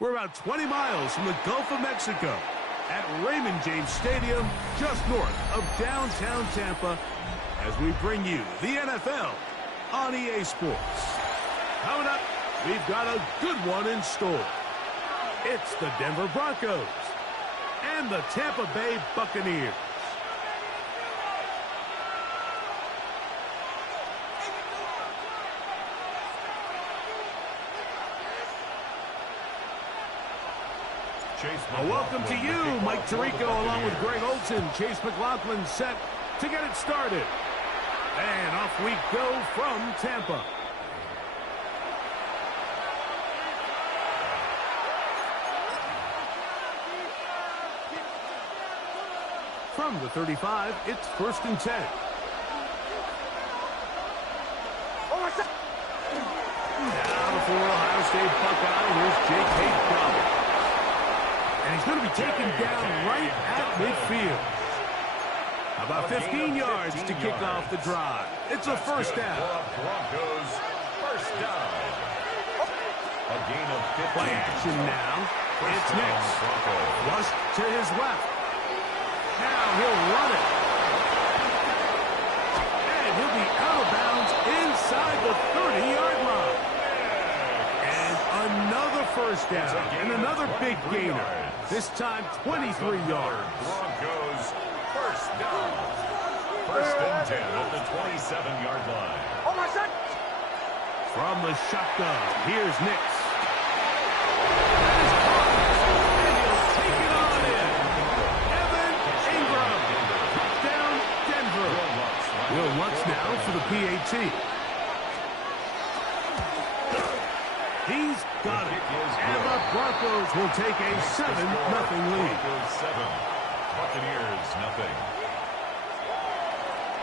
We're about 20 miles from the Gulf of Mexico at Raymond James Stadium, just north of downtown Tampa, as we bring you the NFL on EA Sports. Coming up, we've got a good one in store. It's the Denver Broncos and the Tampa Bay Buccaneers. Welcome to you, Mike Tirico, along with Greg Olson. Chase McLaughlin set to get it started. And off we go from Tampa. From the 35, it's 1st and 10. Now for Ohio State Buckeye, here's Jake Hayes. And he's going to be taken down right at midfield. About 15 yards to kick off the drive. It's a first down. Broncos first down. A gain of 15. Play action now. It's Nix. Rush to his left. Now he'll run it. And he'll be out of bounds inside the 30-yard line. And another first down. And another big gainer. This time 23 yards. Broncos first down. 1st and 10 at the 27-yard line. From the shotgun, here's Nix. And he'll take it on in. Evan Ingram. Touchdown, Denver. Will Lutz now for the PAT. He's got it. And the Broncos will take a 7-0 lead. Broncos 7, Buccaneers nothing.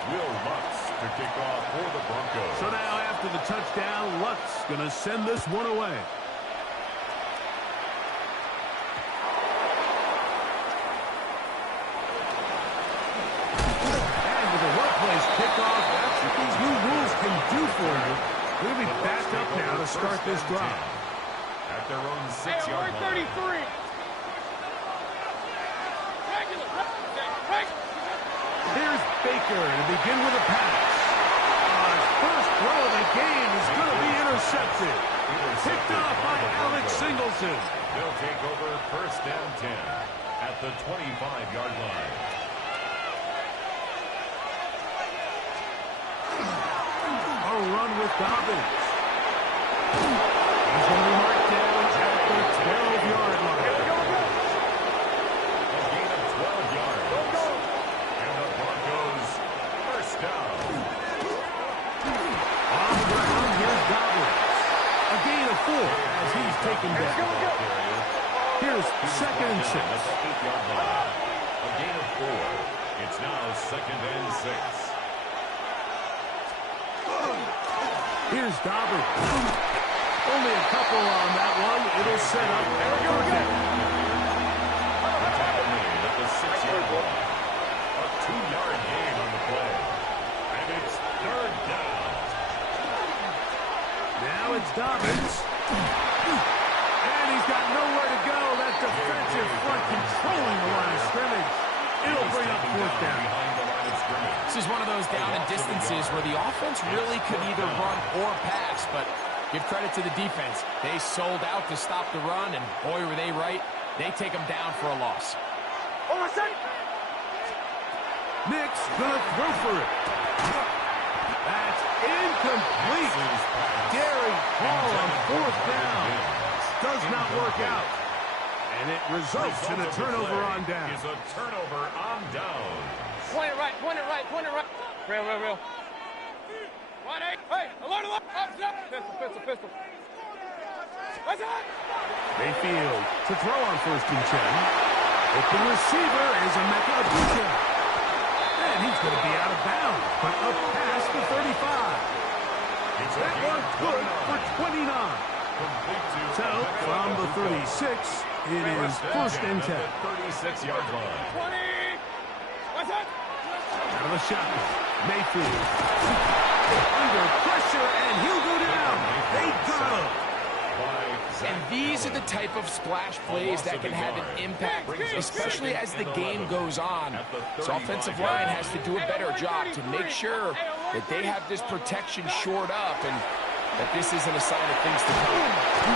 Will Lutz to kick off for the Broncos. So now after the touchdown, Lutz going to send this one away. And with a one-place kickoff, that's what these new rules can do for you. We'll be backed up now to start this drive. At their own 6-yard line. 33. Here's Baker to begin with a pass. His first throw of the game is going to be intercepted. Picked off by Alex Singleton. They'll take over 1st and 10 at the 25-yard line. A run with Dobbins. He's going to be marked down at the 12-yard line. A gain of 12 yards. And the Broncos first down. On the ground, here's Dobbins. A gain of 4 as he's taken down. Here's 2nd and 6. At the 8-yard line. A gain of 4. It's now 2nd and 6. Here's Dobbins. Only a couple on that one. It'll set up and go again. Tackle made at the 6-yard line. A 2-yard gain on the play. And it's 3rd down. Now it's Dobbins. And he's got nowhere to go. That defensive front controlling the line of scrimmage. It'll bring up 4th down. This is one of those down and distances where the offense really could either run or pass, but give credit to the defense. They sold out to stop the run, and boy, were they right. They take them down for a loss. Nick's gonna throw for it. That's incomplete. Gary Hall on 4th down. Does not work out. And it results in a turnover on down. Is a turnover on down. Point it right, point it right, point it right. Real. 1-8. Hey, alert. Pistol. What's that? Mayfield to throw on 1st and 10. Open receiver is Emeka Abuja. And he's going to be out of bounds, but up past the 35. That one good for 29. So from the 36, it is 1st and 10. 36-yard line. 20. What's that? Out of the shotgun. Mayfield. Under pressure, and he'll go down. They got him. And these are the type of splash plays that can have an impact, especially as the game goes on. So offensive line has to do a better job to make sure that they have this protection shored up and that this isn't a sign of things to come.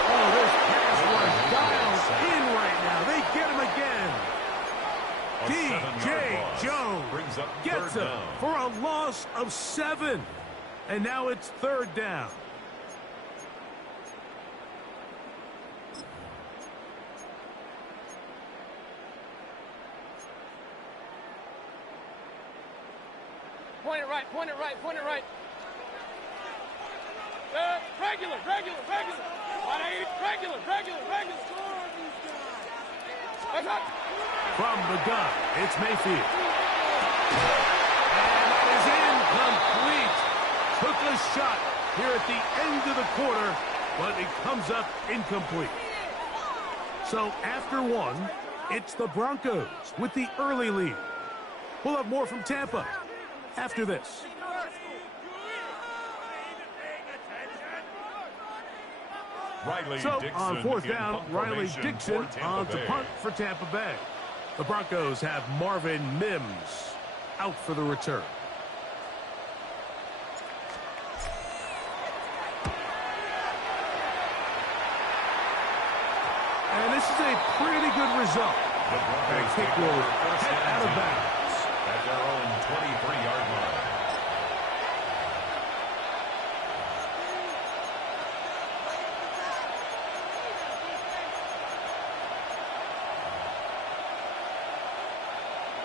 Oh, this pass was dialed in right now. They get him again. D.J. Jones gets him for a loss of 7. And now it's 3rd down. Point it right, point it right, point it right. Regular. 180, regular. That's up. From the gun, it's Mayfield. And that is incomplete. Took a shot here at the end of the quarter, but it comes up incomplete. So after 1, it's the Broncos with the early lead. We'll have more from Tampa after this. So on 4th down, Riley Dixon on to punt for Tampa Bay. The Broncos have Marvin Mims out for the return. And this is a pretty good result. The kick will head out of bounds at their own 23-yard line.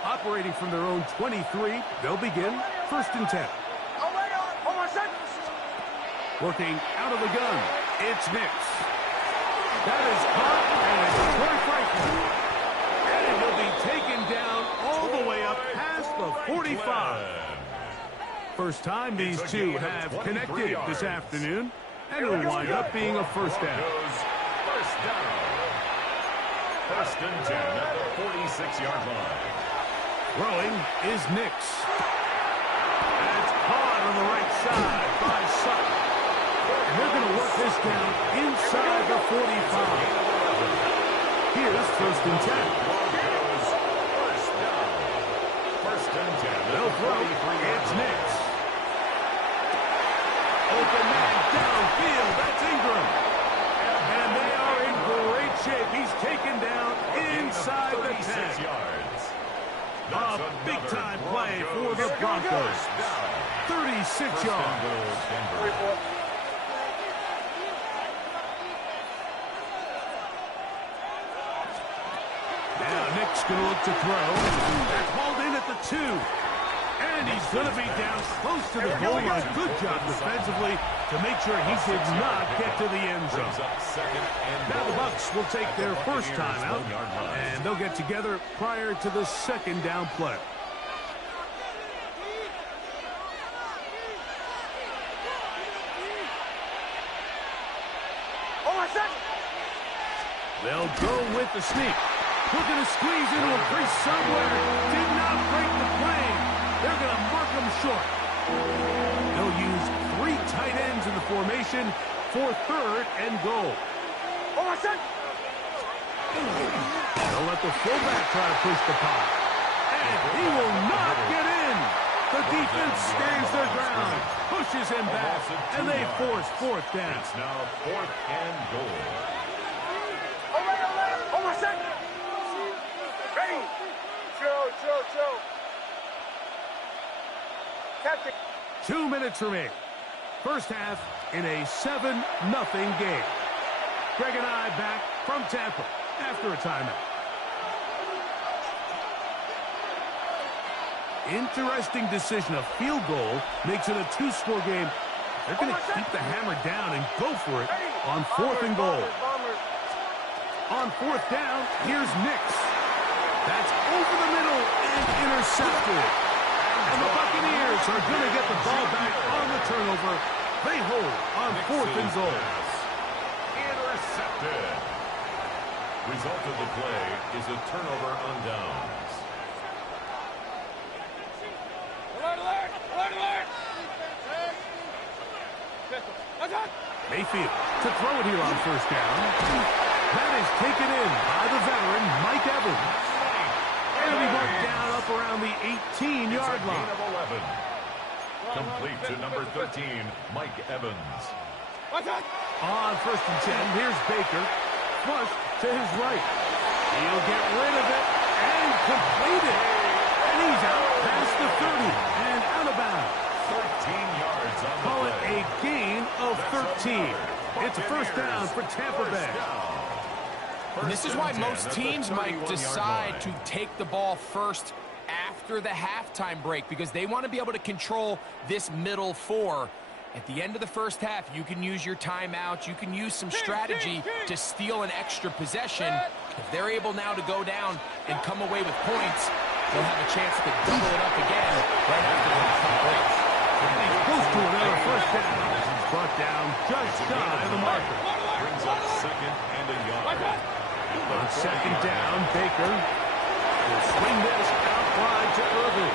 Operating from their own 23, they'll begin 1st and 10. Working out of the gun, it's Nix. That is caught, and it's Troy Franklin. And he'll be taken down all the way up past the 45. First time these two have connected this afternoon, and it'll wind up being a 1st down. First down. 1st and 10 at the 46-yard line. Throwing is Nix. And it's caught on the right side by Sutton. And they're going to work this down inside the 45. Here's 1st and 10. First and 10. They'll throw. It's Nix. Open man downfield. That's Ingram. And they are in great shape. He's taken down inside the 10. Yards. A big-time play for the Broncos. 36 yards. Now Nick's going to look to throw. That's hauled in at the 2. And he's going to be down close to the goal line. Good job defensively to make sure he did not get to the end zone. Now the Bucs will take their first time out, and they'll get together prior to the 2nd down play. They'll go with the sneak. Looking to squeeze into a crease somewhere. Did not break the plane. They're going to mark him short. They'll use 3 tight ends in the formation for 3rd and goal. They'll let the fullback try to push the pile. And he will not get in. The defense stands their ground, pushes him back, and they force 4th down. It's now 4th and goal. Ready? Chill. 2 minutes remaining. First half in a 7-0 game. Greg and I back from Tampa after a timeout. Interesting decision. A field goal makes it a 2-score game. They're going to keep the hammer down and go for it on 4th and goal. On 4th down, here's Nix. That's over the middle and intercepted. And the Buccaneers are going to get the ball back on the turnover. They hold on 4th and goal. Intercepted. Result of the play is a turnover on downs. Alert! Mayfield to throw it here on first down. That is taken in by the veteran, Mike Evans. And he marked down up around the 18-yard line. Of 11. Complete to number 13, Mike Evans. On first and 10, here's Baker. Flush to his right. He'll get rid of it and complete it. And he's out past the 30 and out of bounds. 13 yards on the Call it play. a gain of 13. It's a first down for Tampa Bay. And this is why most teams might decide to take the ball first after the halftime break, because they want to be able to control this middle four. At the end of the first half, you can use your timeouts. You can use some strategy to steal an extra possession. If they're able now to go down and come away with points, they'll have a chance to double it up again right after the halftime break. Close to another first down. He's brought down just shy of the marker. Brings up second and a yard. On second down, Baker will swing this out wide to Irving.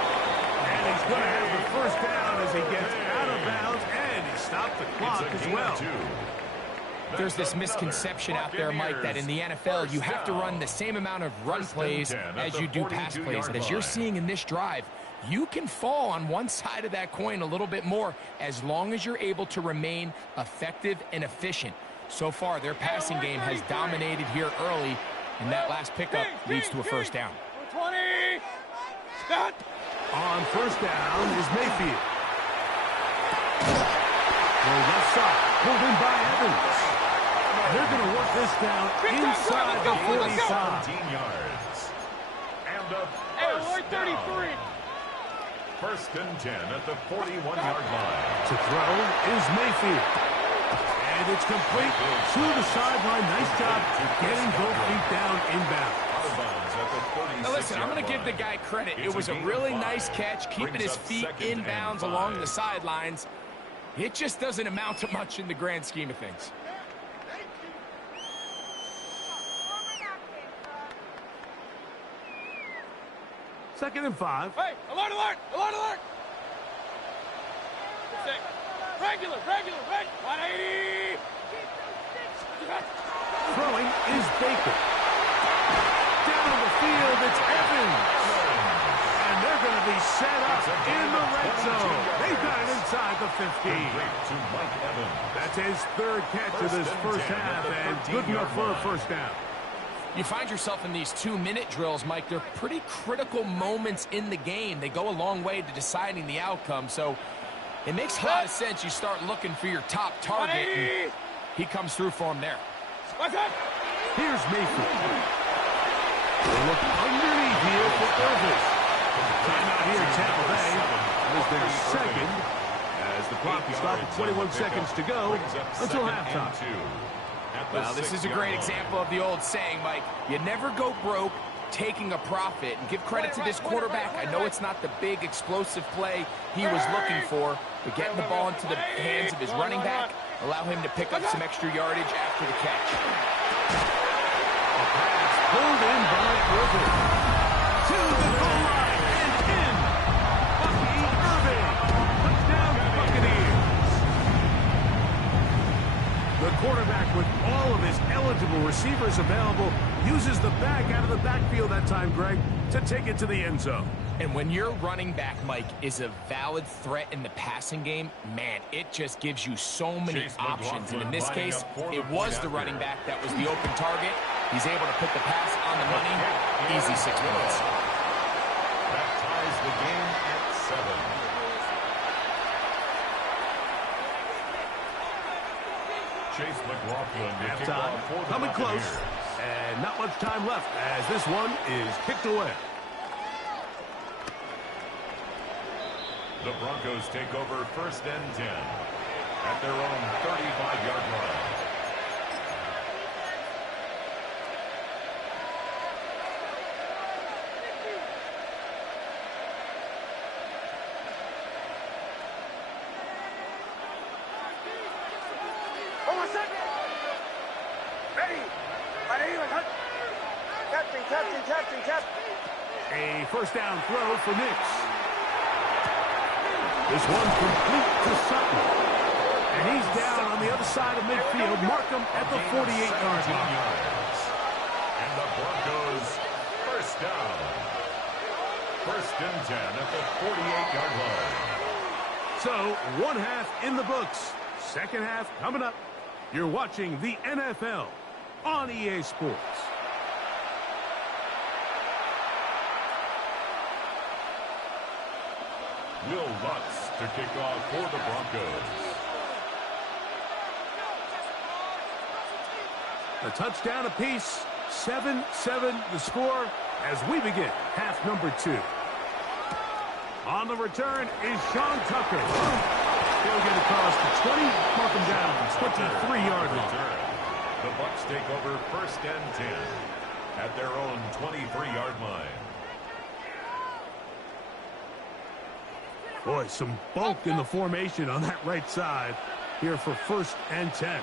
And he's going to have the first down as he gets out of bounds, and he stopped the clock as well. There's this misconception out there, Mike, that in the NFL, you have to run the same amount of run plays as you do pass plays. And as you're seeing in this drive, you can fall on one side of that coin a little bit more as long as you're able to remain effective and efficient. So far, their passing game has dominated here early, and that last pickup leads to a first down. 20. Stop. On first down is Mayfield. The left side, pulled in by Evans. They're going to work this down inside the 45. 17 yards. And a Hey, first we're 33. down. First and 10 at the 41-yard line. To throw is Mayfield. And it's complete to the sideline. Nice job getting both feet down inbound. Now listen, I'm going to give the guy credit. It was a really nice catch, keeping his feet inbounds along the sidelines. It just doesn't amount to much in the grand scheme of things. Second and 5. Hey, alert, alert, alert, alert. Regular, 180. Throwing is Baker. Down the field, it's Evans. And they're going to be set up in the red zone. They've got it inside the 15. To Mike Evans. That's his third catch of this first half, and good enough for a first down. You find yourself in these 2-minute drills, Mike. They're pretty critical moments in the game. They go a long way to deciding the outcome, so it makes a lot of sense you start looking for your top target, and he comes through for him there. Here's Mayfield. They look underneath here for Irving. Timeout here in Tampa Bay. That is their second, as the clock will stop at 21 seconds to go until halftime. Well, this is a great example of the old saying, Mike. You never go broke taking a profit. And give credit to this quarterback. I know it's not the big explosive play he was looking for, but getting the ball into the hands of his running back allow him to pick up some extra yardage after the catch. A pass pulled in by Irving. To the goal line and in. Bucky Irving. Touchdown Buccaneers. The quarterback, with all of his eligible receivers available, uses the back out of the backfield that time, Greg, to take it to the end zone. And when your running back, Mike, is a valid threat in the passing game, man, it just gives you so many options. And in this case, it was the running back that was the open target. He's able to put the pass on the money. Easy 6 points. That ties the game at 7. Chase McLaughlin to kick off for the Coming close, Buccaneers. and not much time left as this one is kicked away. The Broncos take over first and 10 at their own 35-yard line. A first down throw for Nix. This one complete to Sutton. And he's down on the other side of midfield. Mark him at the 48-yard line. And the Broncos first down. First and 10 at the 48-yard line. So, one half in the books. Second half coming up. You're watching the NFL on EA Sports. Will Lutz to kick off for the Broncos. A touchdown apiece. 7-7 the score as we begin half number 2. On the return is Sean Tucker. He'll get across the 20, mark him down, 23-yard line. The Bucs take over first and 10 at their own 23-yard line. Boy, some bulk in the formation on that right side here for first and 10.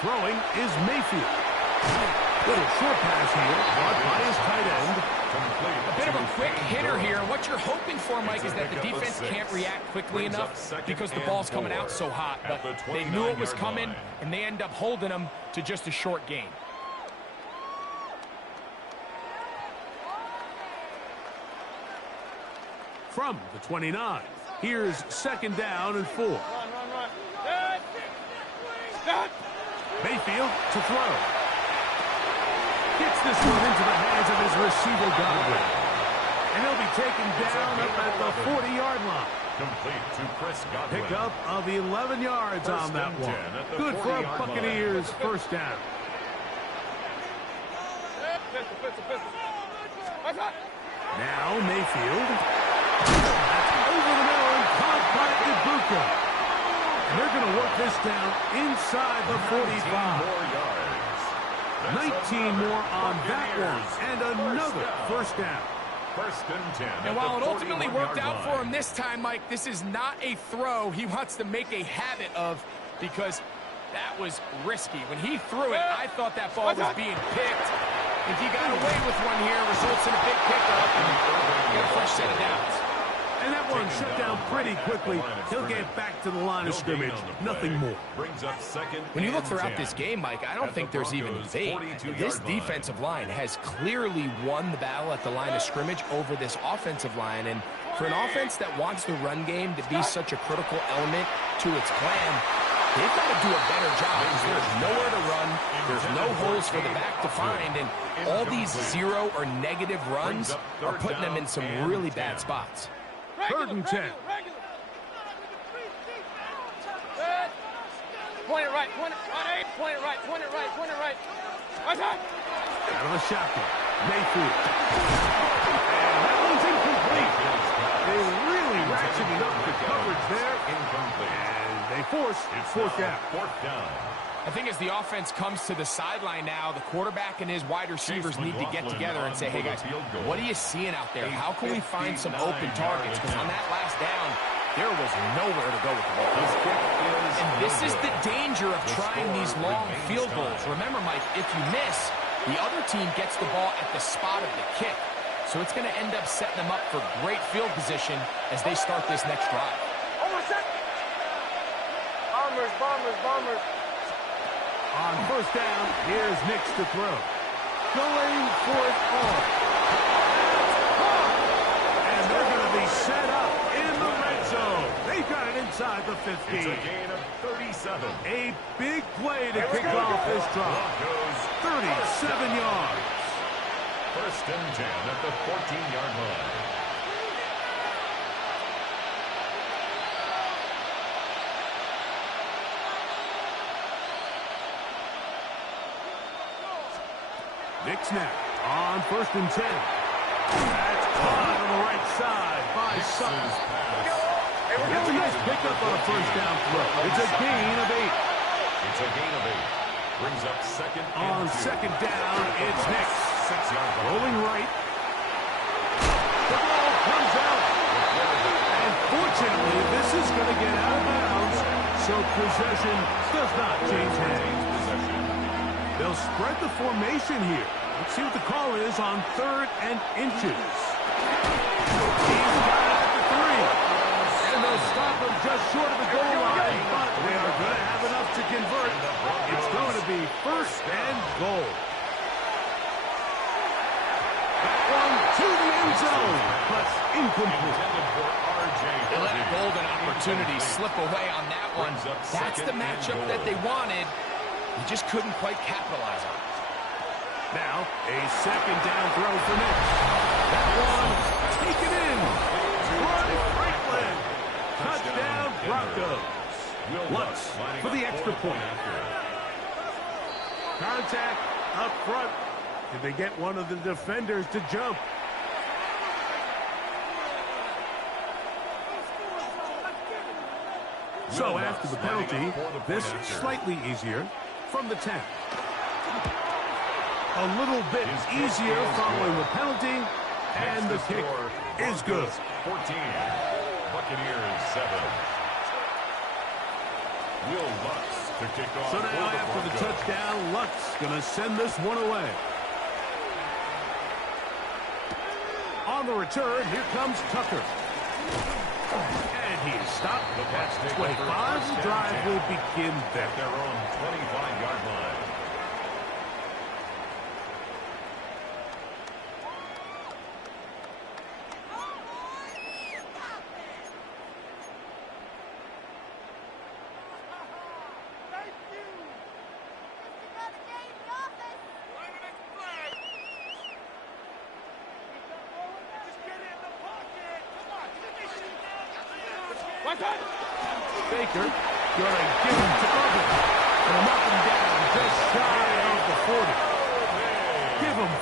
Throwing is Mayfield. Little short pass here, caught by his tight end. A bit of a quick hitter here. What you're hoping for, Mike, is that the defense can't react quickly enough because the ball's coming out so hot. But they knew it was coming, and they end up holding them to just a short gain. From the 29, here's second down and 4. Run. Mayfield to throw. Gets this one into the hands of his receiver, Godwin. And he'll be taken down up at the 40-yard line. Complete to Chris Godwin. Pickup of 11 yards on that one. Good for a Buccaneers first down. Now Mayfield. That's over the middle and caught by Ibuka. And they're going to work this down inside the 45. 19 more on that one. And another first down. First and 10. And while it ultimately worked out for him this time, Mike, this is not a throw he wants to make a habit of because that was risky. When he threw it, I thought that ball was being picked. If he got away with one here, results in a big pickup and get a fresh set of downs. And that one shut down pretty quickly. He'll get back to the line of scrimmage. Nothing more. When you look throughout this game, Mike, I don't think there's even debate. This defensive line has clearly won the battle at the line of scrimmage over this offensive line. And for an offense that wants the run game to be such a critical element to its plan, they've got to do a better job because there's nowhere to run. There's no holes for the back to find. And all these zero or negative runs are putting them in some really bad spots. Third and 10. Point it right. Out of the shotgun. Mayfield. And that one's incomplete. They really ratcheted up the coverage there. And they force fourth down. I think as the offense comes to the sideline now, the quarterback and his wide receivers need to get together and say, hey, guys, what are you seeing out there? How can we find some open targets? Because on that last down, there was nowhere to go with the ball. And this is the danger of trying these long field goals. Remember, Mike, if you miss, the other team gets the ball at the spot of the kick. So it's going to end up setting them up for great field position as they start this next drive. Bombers. On first down, here's Nix to throw. Going for it all. And they're going to be set up in the red zone. They've got it inside the 15. It's a gain of 37. A big play to kick off this drive. 37 yards. First and 10 at the 14-yard line. Nix now on first and 10. That's caught on the right side by Sutton. That's a nice pickup on a first down throw. It's a gain of 8. Brings up second on second down, it's Nix. 6-yard line. Rolling right. The ball comes out. And fortunately, this is going to get out of bounds, so possession does not change hands. They'll spread the formation here. Let's see what the call is on 3rd and inches. He's got it at the 3. And they'll stop them just short of the goal line, but they are going to have enough to convert. It's going to be first and goal. That one to the end zone, but incomplete. They let a golden opportunity slip away on that one. That's the matchup that they wanted. He just couldn't quite capitalize on it. Now, a second down throw for Nick. That one, taken in. Troy Franklin. Touchdown, Broncos. Lutz for the extra point. Contact up front. Did they get one of the defenders to jump? So after the penalty, this slightly easier from the 10. A little bit easier following the penalty, and the kick is good. 14, Buccaneers 7. Will Lutz to kick off. So now after the touchdown, Lutz going to send this one away. On the return, here comes Tucker. And he is stopped. That's 25. The drive will begin there. At their own 25-yard line. Baker going to give him to Irvin. And knock him down just shy of the 40. Give him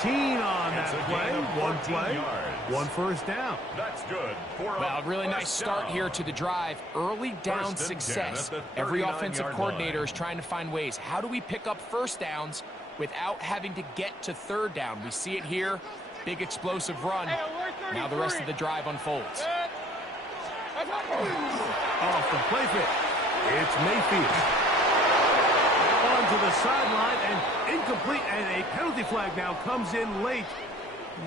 14 on that play. One play, one first down. That's good. Well, really nice start here to the drive. Early down success. Every offensive coordinator is trying to find ways. How do we pick up first downs without having to get to third down? We see it here. Big explosive run. Now the rest of the drive unfolds. Off the play fit. It's Mayfield. On to the sideline and incomplete. And a penalty flag now comes in late.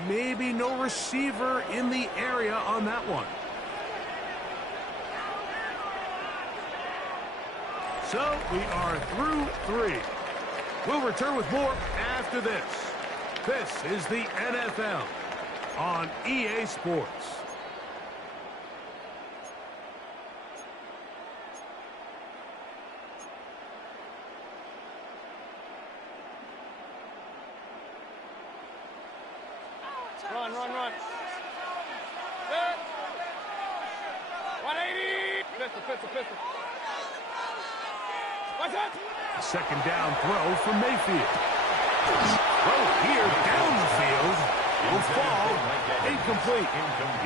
Maybe no receiver in the area on that one. So we are through 3. We'll return with more after this. This is the NFL on EA Sports. Run, run, run. Set. 180. Pistol, pistol, pistol. What's that? Second down throw for Mayfield. Throw here down the field. Will fall. Incomplete.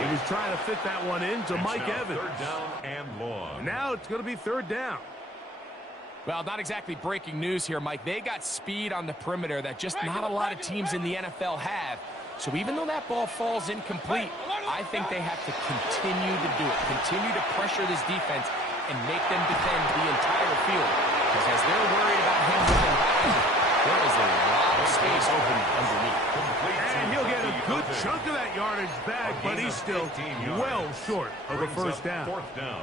He was trying to fit that one into Mike Evans. Third down and long. Now it's going to be third down. Well, not exactly breaking news here, Mike. They got speed on the perimeter that just not a lot of teams in the NFL have. So even though that ball falls incomplete, I think they have to continue to do it. Continue to pressure this defense and make them defend the entire field. Because as they're worried about him moving back, there is a lot of space open underneath. And he'll get a good chunk of that yardage back, but he's still well short of a first down. Fourth down.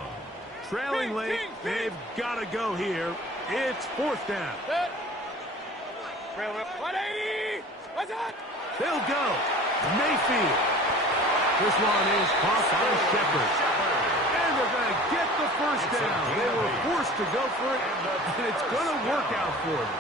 Trailing late, they've got to go here. It's fourth down. 180. What's that? They'll go. Mayfield. This one is caught by Shepard. And they're going to get the first down. They were forced to go for it, and it's going to work out for them.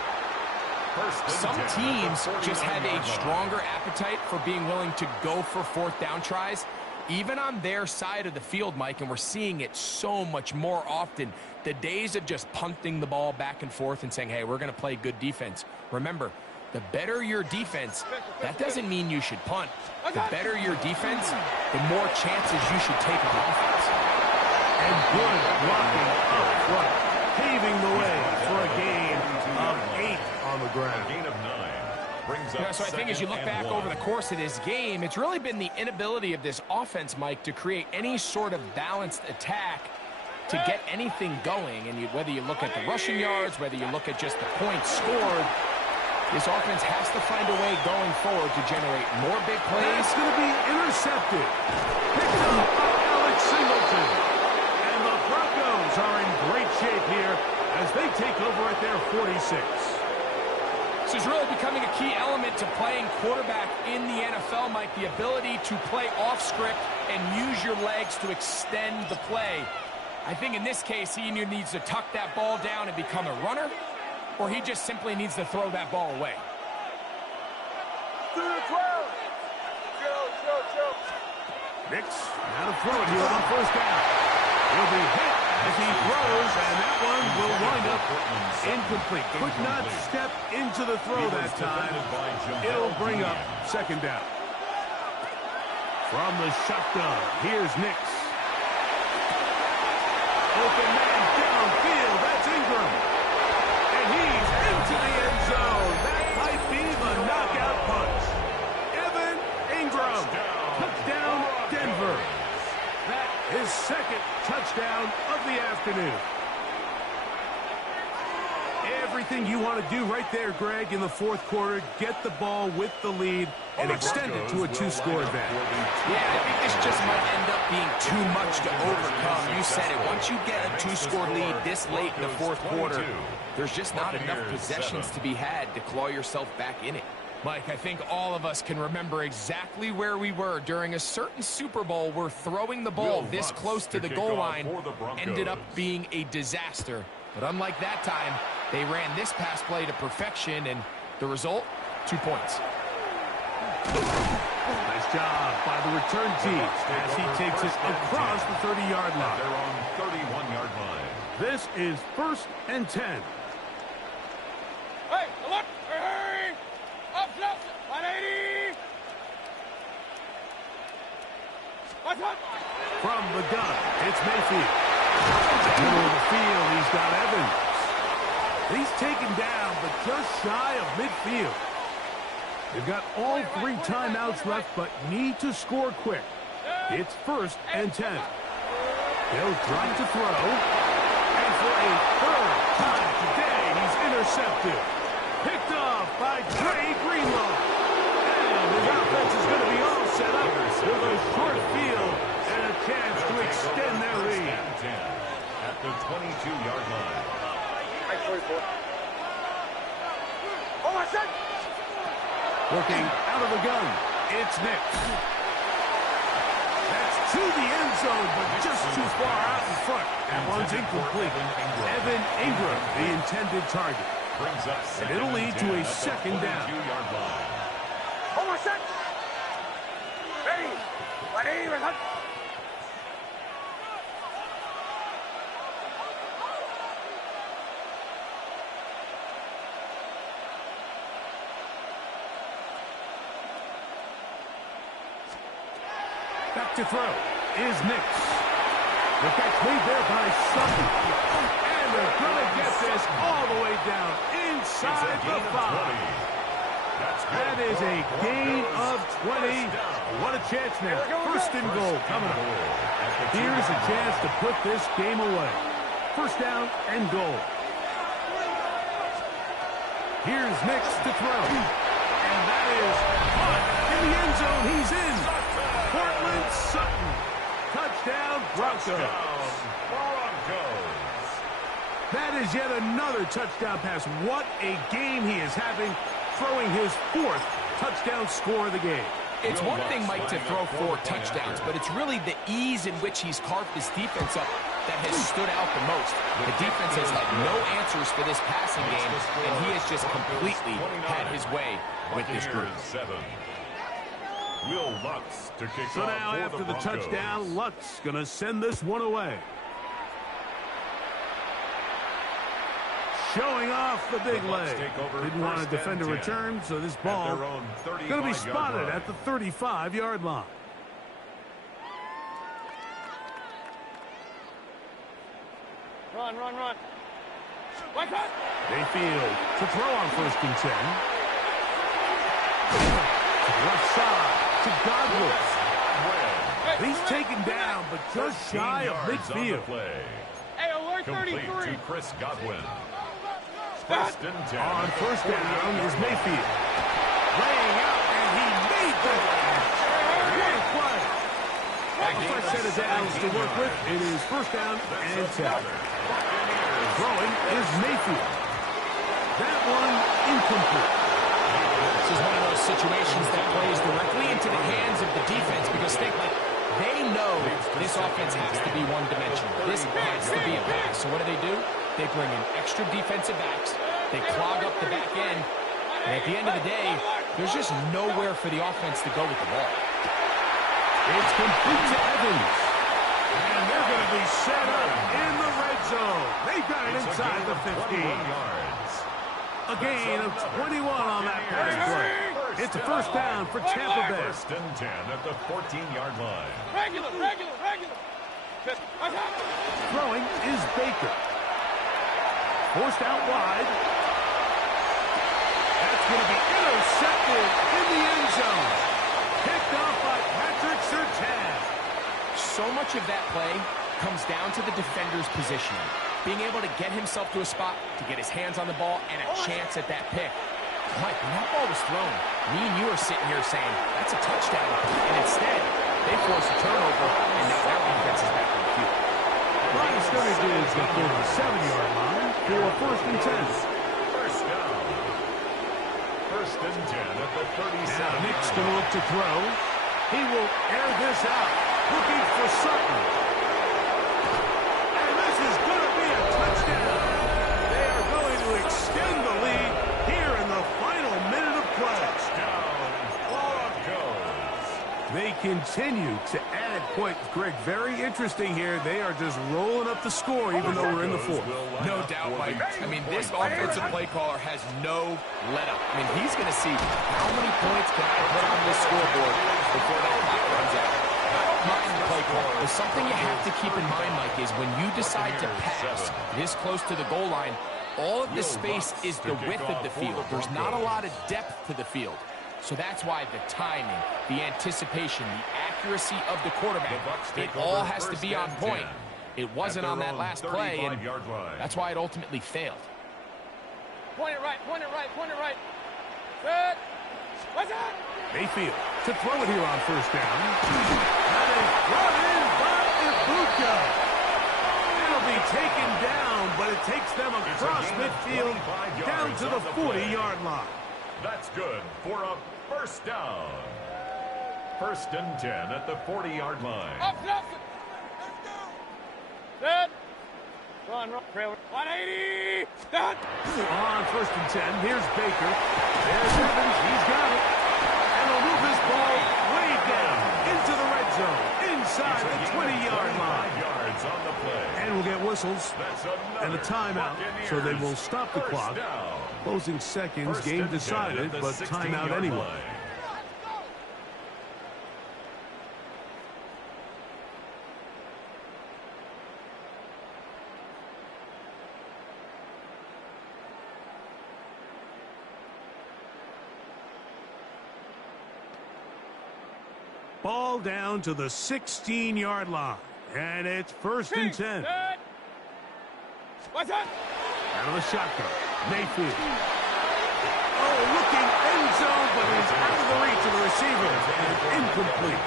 Some teams just have a stronger appetite for being willing to go for fourth down tries, even on their side of the field, Mike, and we're seeing it so much more often. The days of just punting the ball back and forth and saying, hey, we're going to play good defense. Remember, the better your defense, that doesn't mean you should punt. The better your defense, the more chances you should take on offense. And good blocking up front, paving the way for a gain of 8 on the ground. A gain of 9. Brings up So I think as you look back over the course of this game, it's really been the inability of this offense, Mike, to create any sort of balanced attack to get anything going. And whether you look at the rushing yards, whether you look at just the points scored, this offense has to find a way going forward to generate more big plays. It's going to be intercepted. Picked up by Alex Singleton. And And the Broncos are in great shape here as they take over at their 46. This is really becoming a key element to playing quarterback in the NFL, Mike. The ability to play off script and use your legs to extend the play. I think in this case, he either needs to tuck that ball down and become a runner, or he just simply needs to throw that ball away. Nix, now to throw it here on first down. He'll be hit as he throws, and that one will wind up incomplete. Could not step into the throw that time. It'll bring up second down. From the shotgun, here's Nix. Open man downfield, that's Ingram. And he's into the end zone. That might be the knockout punch. Evan Ingram. Touchdown, Denver. That is second touchdown of the afternoon. Everything you want to do right there, Greg, in the fourth quarter. Get the ball with the lead and extend it to a two-score advantage. Yeah, I think this just might end up being too much to overcome. You said it. Once you get a two-score lead this late in the fourth quarter, there's just not enough possessions to be had to claw yourself back in it. Mike, I think all of us can remember exactly where we were during a certain Super Bowl where throwing the ball this close to the goal line ended up being a disaster. But unlike that time, they ran this pass play to perfection, and the result, 2 points. Nice job by the return team as he takes it across the 30-yard line. They're on 31-yard line. This is 1st and 10. Hey, look! Hey! Up, 180! From the gun, it's Mayfield. Middle of the field, he's got Evans. He's taken down, but just shy of midfield. They've got all 3 timeouts left, but need to score quick. It's 1st and 10. They'll try to throw. And for a 3rd time today, he's intercepted. Picked off by Dre Greenlaw. And his offense is going to be all set up with a short field and a chance to extend their lead. At the 22-yard line. Oh, my son! Looking out of the gun, it's Nix. That's to the end zone, but just too far out in front. That one's incomplete. Evan Ingram, the intended target. And it'll lead to a second down. Oh, my son! Ready! Ready! Back to throw is Nix. The catch made there by Sutton. And they're going to get this all the way down inside the 5. That is a gain of 20. What a chance now. 1st and goal coming up. Here's a chance to put this game away. 1st down and goal. Here's Nix to throw. And that is caught in the end zone. He's in. Portland Sutton. Touchdown, Broncos. That is yet another touchdown pass. What a game he is having, throwing his 4th touchdown score of the game. It's one thing, Mike, to throw 4 touchdowns, but it's really the ease in which he's carved his defense up that has stood out the most. The defense has had no answers for this passing game, and he has just completely had his way with this group. Will Lutz to kick So off now for after the Broncos. touchdown, Lutz going to send this one away. Showing off the big leg. Didn't want to defend a return, so this ball going to be spotted at the 35-yard line. Run! Mayfield to throw on 1st and 10. To the left side to Godwin. He's taken down, but just shy of midfield. Hey, alert Complete 33! to Chris Godwin. 1st and 10. On 1st down is Mayfield. Laying out, and he made the catch. What a play. First set of downs to work with. It is first down and 10. Throwing is Mayfield. That one incomplete. This is one of those situations that plays directly into the hands of the defense because they know this offense has to be one-dimensional. This has to be a pass. So what do? They bring in extra defensive backs. They clog up the back end. And at the end of the day, there's just nowhere for the offense to go with the ball. It's complete to Evans. And they're going to be set up in the red zone. They've got it inside the 15. A gain of 21 on that pass play. It's a first down for Tampa Bay. First and 10 at the 14-yard line. Regular. Throwing is Baker. Forced out wide. That's going to be intercepted in the end zone. Picked off by Patrick Surtain. So much of that play comes down to the defender's positioning. Being able to get himself to a spot, to get his hands on the ball, and a chance at that pick. Mike, when that ball was thrown, me and you are sitting here saying, that's a touchdown. And instead, they force a turnover, and now their defense is back on the field. Line of scrimmage is the 47-yard line for first and 10. First down. First and 10 at the 37. Now Nick's going to look to throw. He will air this out, looking for Sutton. And this is going to be a touchdown. They are going to extend the lead here in the final minute of play. Touchdown, Broncos. They continue to add points. Greg, very interesting here. They are just rolling up the score even though we're in the fourth. No doubt, Mike. I mean, this offensive play caller has no let-up. I mean, he's going to see how many points can I put on this scoreboard before that clock runs out. I don't mind the play caller. But something you have to keep in mind, Mike, is when you decide to pass this close to the goal line, all of the space is the width of the field. There's not a lot of depth to the field. So that's why the timing, the anticipation, the accuracy of the quarterback, it all has to be on point. It wasn't on that last play, and that's why it ultimately failed. Point it right. Good. What's that? Mayfield to throw it here on first down. And a run in by Ibuka. It'll be taken down, but it takes them across midfield down to the 40-yard line. That's good for a first down. First and 10 at the 40-yard line. Up, Nelson. Good. Run. 180. Done. On first and 10, here's Baker. There's Evans. He's got it. And he'll move this ball way down into the red zone, inside the 20-yard line. Yards on the play. And we'll get whistles and a timeout, so they will stop the clock. Closing seconds, game decided, but timeout anyway. Ball down to the 16-yard line, and it's first and 10. What's that? Out of the shotgun, Mayfield. Oh, looking end zone, but it's out of the reach of the receiver, and incomplete.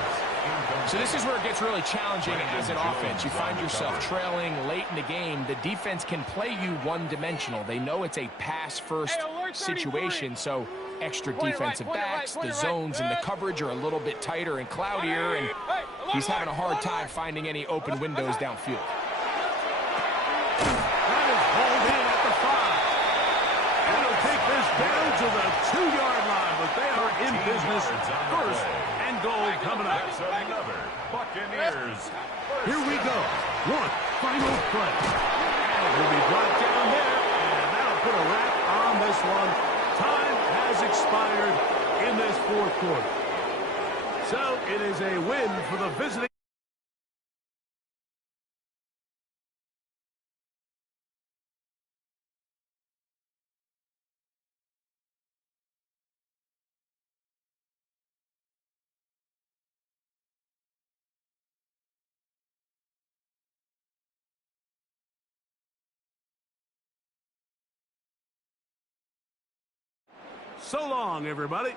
So this is where it gets really challenging as an offense. You find yourself trailing late in the game. The defense can play you one-dimensional. They know it's a pass-first situation, so extra defensive backs, the zones and the coverage are a little bit tighter and cloudier, and he's having a hard time finding any open windows downfield. That is hauled in at the 5. And it'll take this down to the 2-yard line, but they are in business. First and goal coming up. That's another Buccaneers. Here we go. One final play. And it will be brought down there, and that'll put a wrap on this one. Time has expired in this fourth quarter. So it is a win for the visiting. So long, everybody.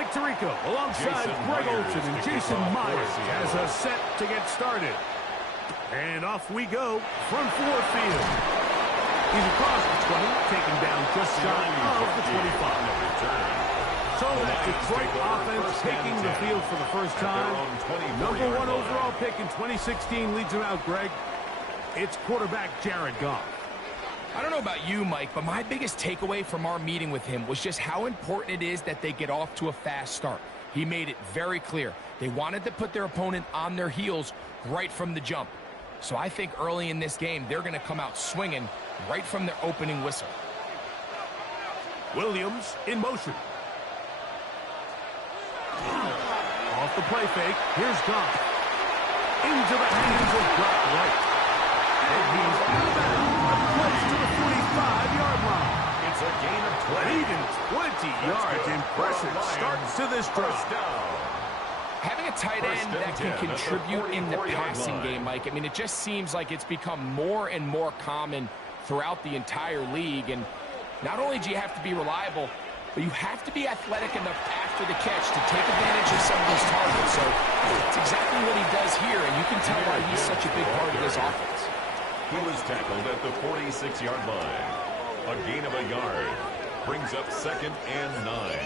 Mike Tirico alongside Greg Olson and Jason Myers has a set to get started. And off we go from field. He's across the 20, taken down just shy of the 25. So that Detroit offense taking the field for the first time. Number 1 overall pick in 2016 leads him out, Greg. It's quarterback Jared Goff. I don't know about you, Mike, but my biggest takeaway from our meeting with him was just how important it is that they get off to a fast start. He made it very clear. They wanted to put their opponent on their heels right from the jump. So I think early in this game, they're going to come out swinging right from their opening whistle. Williams in motion. Off the play fake. Here's Goff. Into the hands of Brock Wright. And he's out of bounds. Close to the 45-yard line. It's a gain of 20. Even 20 yards. Impressive start to this drive. Having a tight end that can contribute in the passing game, Mike, I mean, it just seems like it's become more and more common throughout the entire league. And not only do you have to be reliable, but you have to be athletic enough after the catch to take advantage of some of these targets. So that's exactly what he does here, and you can tell why he's such a big part of this offense. He was tackled at the 46-yard line. A gain of a yard brings up 2nd and 9.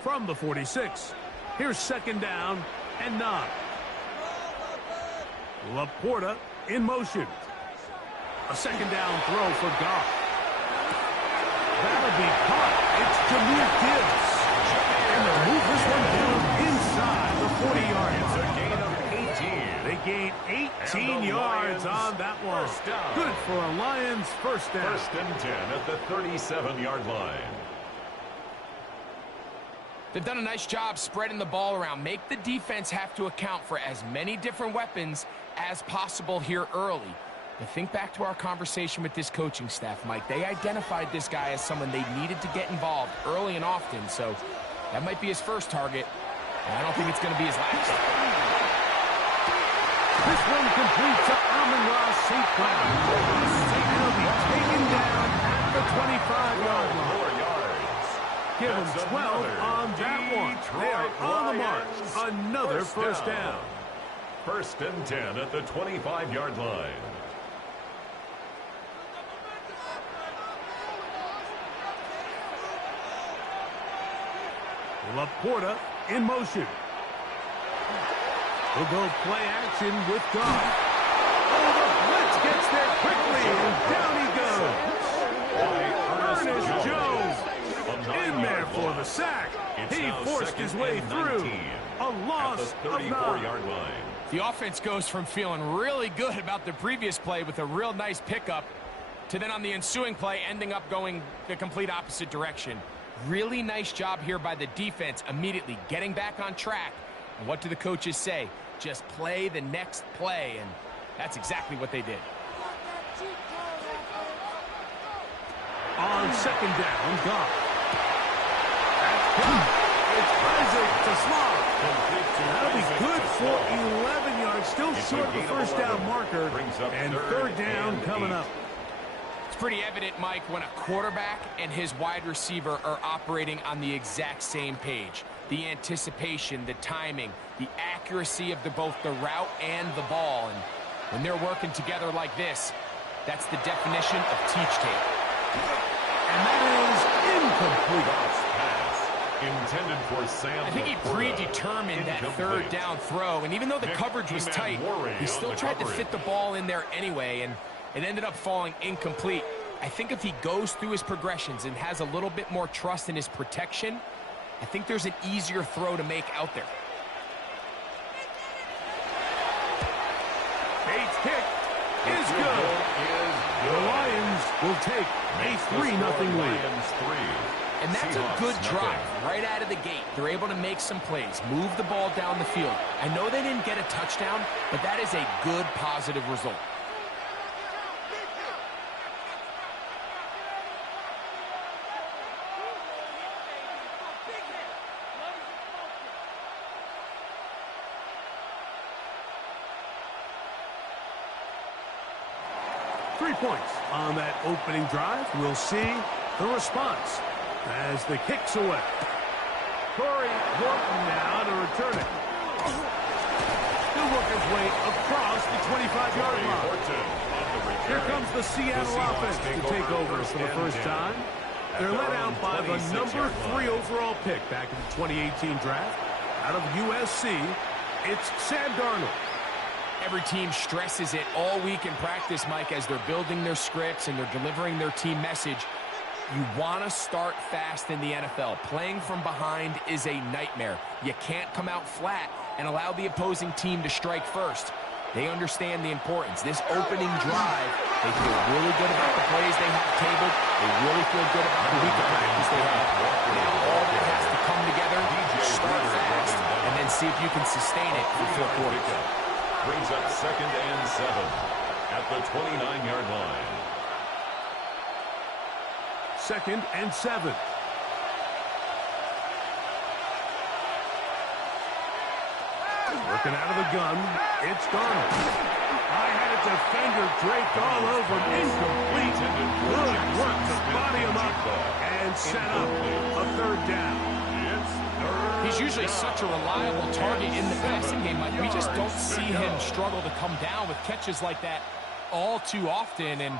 From the 46, here's 2nd down and 9. Laporta in motion. A 2nd down throw for Goff. That'll be caught. It's Jameer Gibbs. And they'll move this one down inside the 40-yard line. It's a gain of 18. They gain 18 yards on that one. Good for a Lions first down. 1st and 10 at the 37-yard line. They've done a nice job spreading the ball around. Make the defense have to account for as many different weapons as possible here early. But think back to our conversation with this coaching staff, Mike. They identified this guy as someone they needed to get involved early and often, so that might be his first target, and I don't think it's going to be his last. This one complete to Amon-Ra St. Brown. And he'll be taken down at the 25-yard line. 4 yards. Give him 12 on that one. They are on the march. Another first down. 1st and 10 at the 25-yard line. Laporta in motion. We'll go play action with Goff. Oh, the blitz gets there quickly, and down he goes. Ernest Jones in there for the sack. He forced his way through. A loss of 9. line. The offense goes from feeling really good about the previous play with a real nice pickup to then on the ensuing play ending up going the complete opposite direction. Really nice job here by the defense immediately getting back on track. And what do the coaches say? Just play the next play, and that's exactly what they did. On 2nd down, Goff. It's Isaac to Slav. That'll be good for 11 yards. Still short of the first down marker. And 3rd down coming up. It's pretty evident, Mike, when a quarterback and his wide receiver are operating on the exact same page. The anticipation, the timing, the accuracy of both the route and the ball. And when they're working together like this, that's the definition of teach tape. And that is incomplete. Pass intended for Sam. I think he Laporta. predetermined that 3rd down throw, and even though the coverage was tight, he still tried to fit the ball in there anyway, and it ended up falling incomplete. I think if he goes through his progressions and has a little bit more trust in his protection, I think there's an easier throw to make out there. Bates' kick is good. The Lions will take a 3-0 lead. And that's a good drive right out of the gate. They're able to make some plays, move the ball down the field. I know they didn't get a touchdown, but that is a good, positive result. 3 points on that opening drive. We'll see the response as the kick's away. Corey Horton now to return it. He'll work his way across the 25-yard line. Here comes the Seattle offense to take over for the first time. They're led out by the number 3 overall pick back in the 2018 draft. Out of USC, it's Sam Darnold. Every team stresses it all week in practice, Mike, as they're building their scripts and they're delivering their team message. You want to start fast in the NFL. Playing from behind is a nightmare. You can't come out flat and allow the opposing team to strike first. They understand the importance. This opening drive, they feel really good about the plays they have tabled. They really feel good about the week of practice they have. Now all that has to come together, start fast, and then see if you can sustain it for 4 quarters. Brings up 2nd and 7 at the 29-yard line. 2nd and 7. Working out of the gun, it's Darnold. I had a defender draped all over him. Incomplete. Good work to body him up and set up a 3rd down. He's usually such a reliable target in the passing game. Like, we just don't see him struggle to come down with catches like that all too often. And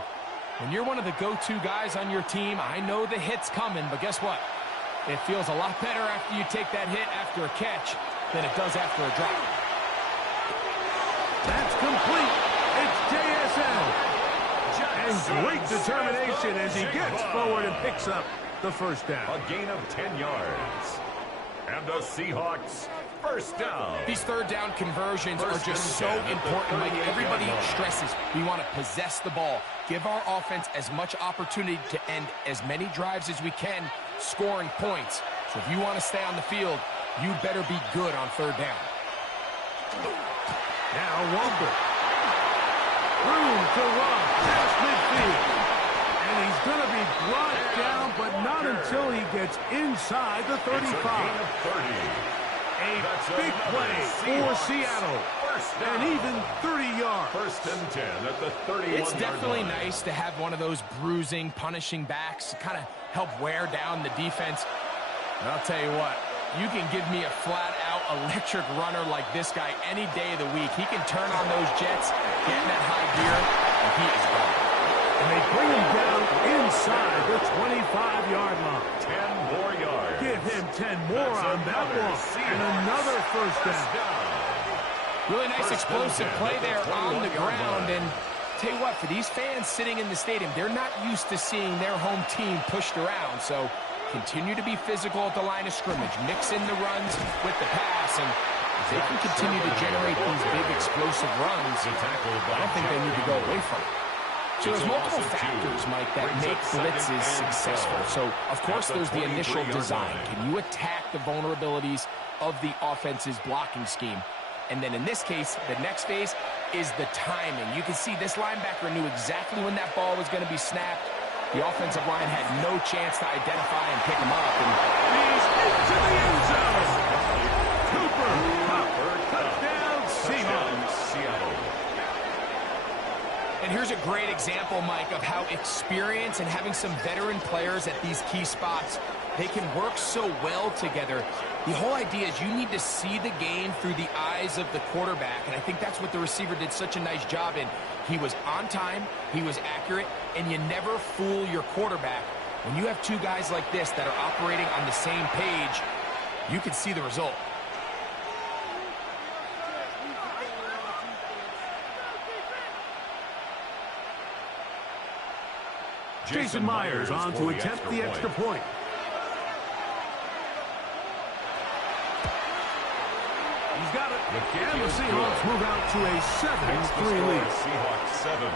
when you're one of the go-to guys on your team, I know the hit's coming, but guess what? It feels a lot better after you take that hit after a catch than it does after a drop. That's complete. It's JSN. And great determination as he gets forward and picks up the first down. A gain of 10 yards. And the Seahawks, first down. These 3rd down conversions are just so important. Like, everybody stresses, we want to possess the ball. Give our offense as much opportunity to end as many drives as we can, scoring points. So if you want to stay on the field, you better be good on 3rd down. Now Walker. Room to run. Past midfield. And he's going to be brought down, but not until he gets inside the 35. A big play for Seattle. And even 30 yards. 1st and 10 at the 31-yard line. It's definitely nice to have one of those bruising, punishing backs to kind of help wear down the defense. And I'll tell you what, you can give me a flat-out electric runner like this guy any day of the week. He can turn on those jets, get in that high gear, and he is gone. And they bring him down inside the 25-yard line. 10 more yards. Give him 10 more on that one. And another first down. Really nice explosive play there on the ground. And tell you what, for these fans sitting in the stadium, they're not used to seeing their home team pushed around. So continue to be physical at the line of scrimmage. Mix in the runs with the pass. And if they can continue to generate these big explosive runs, I don't think they need to go away from it. So there's multiple factors, Mike, that make blitzes successful. So, of course, there's the initial design. Can you attack the vulnerabilities of the offense's blocking scheme? And then in this case, the next phase is the timing. You can see this linebacker knew exactly when that ball was going to be snapped. The offensive line had no chance to identify and pick him up. And he's into the end zone. Cooper, touchdown, Seahawks. And here's a great example, Mike, of how experience and having some veteran players at these key spots, they can work so well together. The whole idea is you need to see the game through the eyes of the quarterback, and I think that's what the receiver did such a nice job in. He was on time, he was accurate, and you never fool your quarterback. When you have 2 guys like this that are operating on the same page, you can see the result. Jason Myers on to attempt the extra point. He's got it. And the Seahawks move out to a 7-3 lead. Seahawks 7,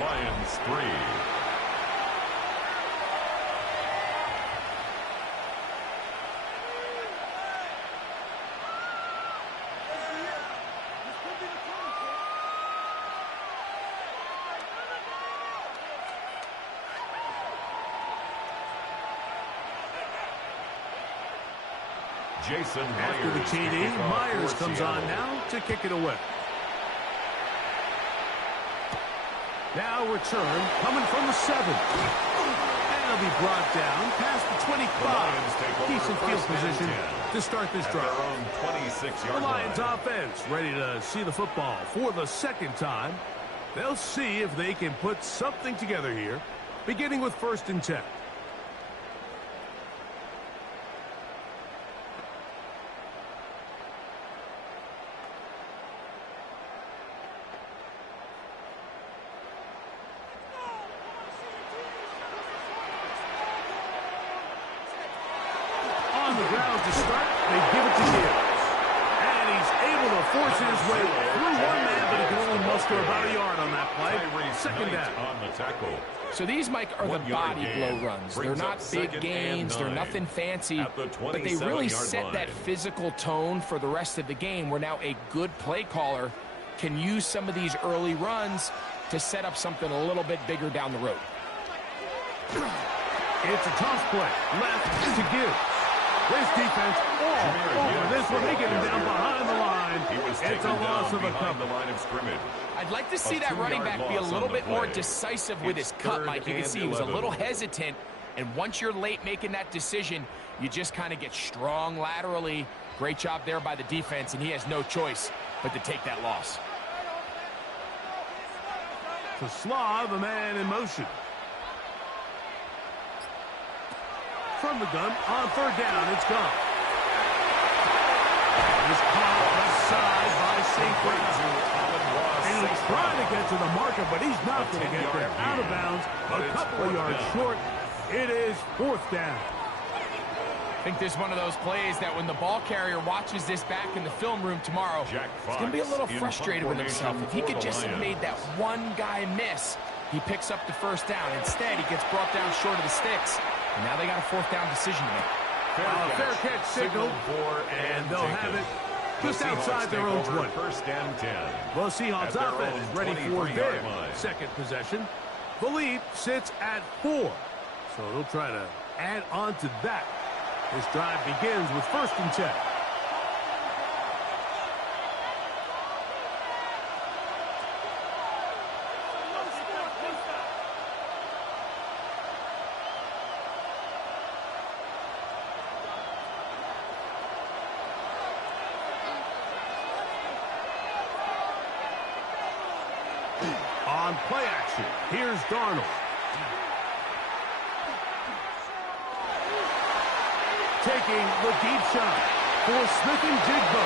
Lions 3. Jason After the TD, Myers comes on now to kick it away. Now return coming from the 7. And it'll be brought down past the 25. Decent field position to start this drive. The Lions offense ready to see the football for the second time. They'll see if they can put something together here, beginning with 1st and 10. On the ground to start, they give it to Gibbs. And he's able to force his way through one man, but he can only muster about a yard on that play. 2nd down. On the tackle. So these, Mike, are the body blow runs. They're not big gains. They're nothing fancy. But they really set that physical tone for the rest of the game, where now a good play caller can use some of these early runs to set up something a little bit bigger down the road. It's a toss play. Left to Gibbs. This defense all over this one. They get him down behind the line. It's a loss of a couple. I'd like to see that running back be a little bit more decisive with his cut, Mike. You can see he was a little hesitant, and once you're late making that decision, you just kind of get strong laterally. Great job there by the defense, and he has no choice but to take that loss. To Slav, a man in motion. From the gun, on 3rd down, it's gone. It's caught left side by St. Brown. And he's trying to get to the marker, but he's not going to get there. Out of bounds, a couple of yards short. It is 4th down. I think this is one of those plays that when the ball carrier watches this back in the film room tomorrow, he's going to be a little frustrated with himself. If he could just have made that one guy miss, he picks up the 1st down. Instead, he gets brought down short of the sticks. And now they got a 4th down decision to make. Fair catch signal, and they'll have it just outside their own 20. 1st and 10. Well, Seahawks offense ready for their 2nd possession. Philippe sits at 4, so they'll try to add on to that. This drive begins with 1st and 10. On play action, here's Darnold. Taking the deep shot for Smith and Jigba.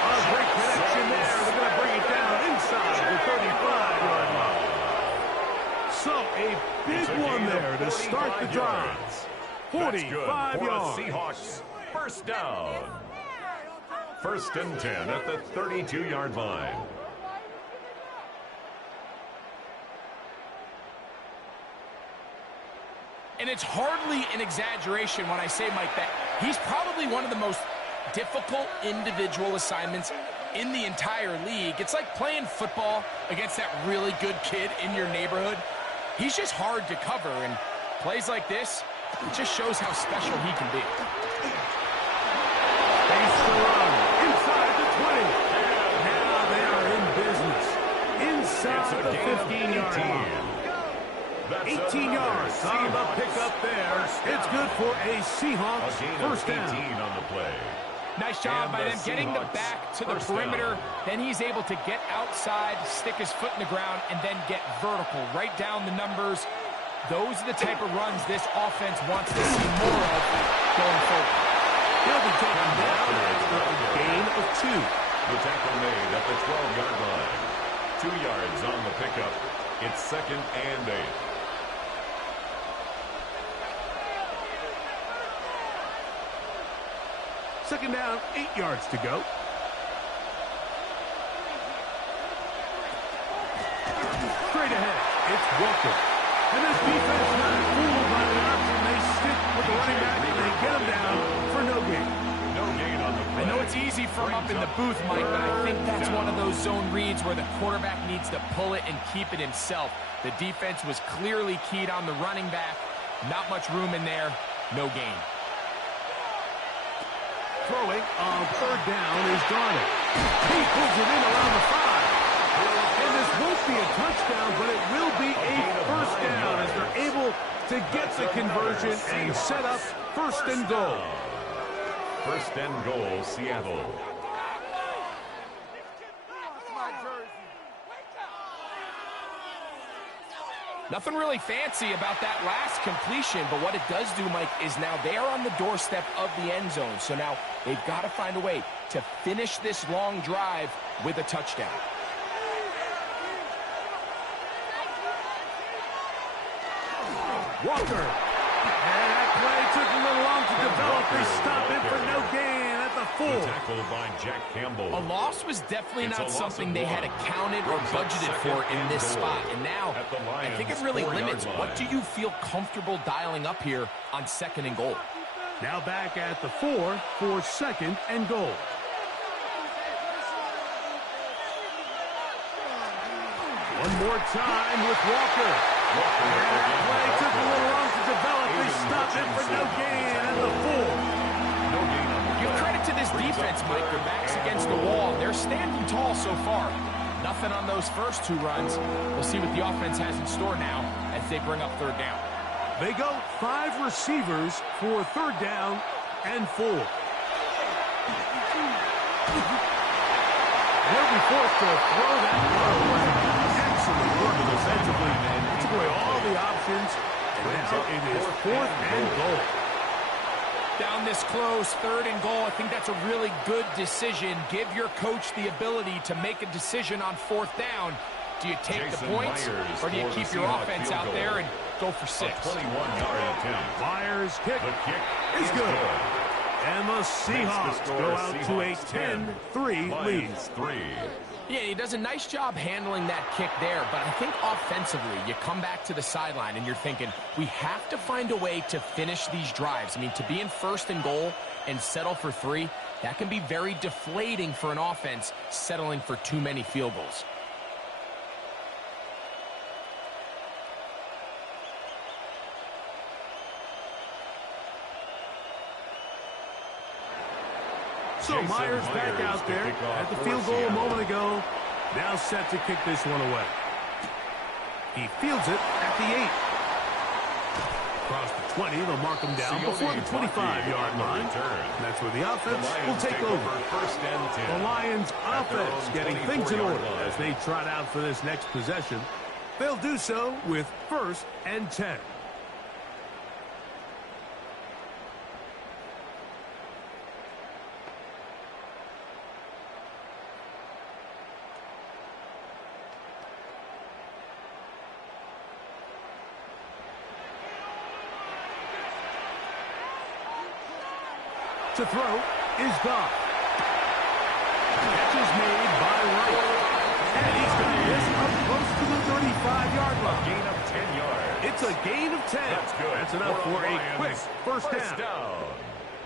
A great connection there. They're going to bring it down inside the 35-yard line. So a big one there to start the drive. 45 yards. Seahawks 1st down. 1st and 10 at the 32-yard line. And it's hardly an exaggeration when I say, Mike, that he's probably one of the most difficult individual assignments in the entire league. It's like playing football against that really good kid in your neighborhood. He's just hard to cover, and plays like this, it just shows how special he can be. Face the run inside the 20. Now they are in business. Inside the 15-yard line. 18 yards on the pickup there. It's good for a Seahawks 1st down. On the play. Nice job by them getting the back to the perimeter. Then he's able to get outside, stick his foot in the ground, and then get vertical. Right down the numbers. Those are the type of runs this offense wants to see more of going forward. He'll be taken down after a gain of 2. The tackle made at the 12-yard line. 2 yards on the pickup. It's 2nd and 8. Second down, 8 yards to go. Straight ahead, it's Walker. And this defense not fooled by the option. They stick with the running back and they get him down for no gain. No gain on the play. I know it's easy for him up in the booth, Mike, but I think that's one of those zone reads where the quarterback needs to pull it and keep it himself. The defense was clearly keyed on the running back. Not much room in there. No gain. Throwing on 3rd down is Darnold. He pulls it in around the 5. And this won't won't be a touchdown, but it will be a first down as they're able to get the conversion and set up first and goal. First and goal, Seattle. Nothing really fancy about that last completion, but what it does do, Mike, is now they're on the doorstep of the end zone. So now they've got to find a way to finish this long drive with a touchdown. Walker. And that play took a little long to develop. They stop it for no gain at the 4. Tackled by Jack Campbell. A loss was definitely not something they had accounted or budgeted for in this spot. And now, I think it really limits what do you feel comfortable dialing up here on second and goal. Now back at the 4 for second and goal. One more time with Walker. That play took a little long to develop. They stopped it for no gain at the 4. Give credit to this defense, Mike. Their backs against the wall. They're standing tall so far. Nothing on those first 2 runs. We'll see what the offense has in store now as they bring up third down. They go 5 receivers for third down and 4. They'll be forced to throw that ball away. Excellent work defensively. They took away all the options, and now it is 4th and goal. Down this close, third and goal. I think that's a really good decision. Give your coach the ability to make a decision on 4th down. Do you take the points, or do you keep your offense out there and go for 6? 21-yard attempt. Myers' kick is good. And the Seahawks go out to a 10-3 lead. Yeah, he does a nice job handling that kick there, but I think offensively, you come back to the sideline and you're thinking, we have to find a way to finish these drives. I mean, to be in first and goal and settle for 3, that can be very deflating for an offense settling for too many field goals. So Myers back out there at the field goal a moment ago. Now set to kick this one away. He fields it at the 8. Across the 20, they'll mark him down before the 25-yard line. And that's where the offense will take over. The Lions offense getting things in order as they trot out for this next possession. They'll do so with 1st and 10. To throw is Goff. Catch is made by Wright. And he's got this up close to the 35-yard line. Gain of 10 yards. It's a gain of 10. That's good. That's enough for a quick first down.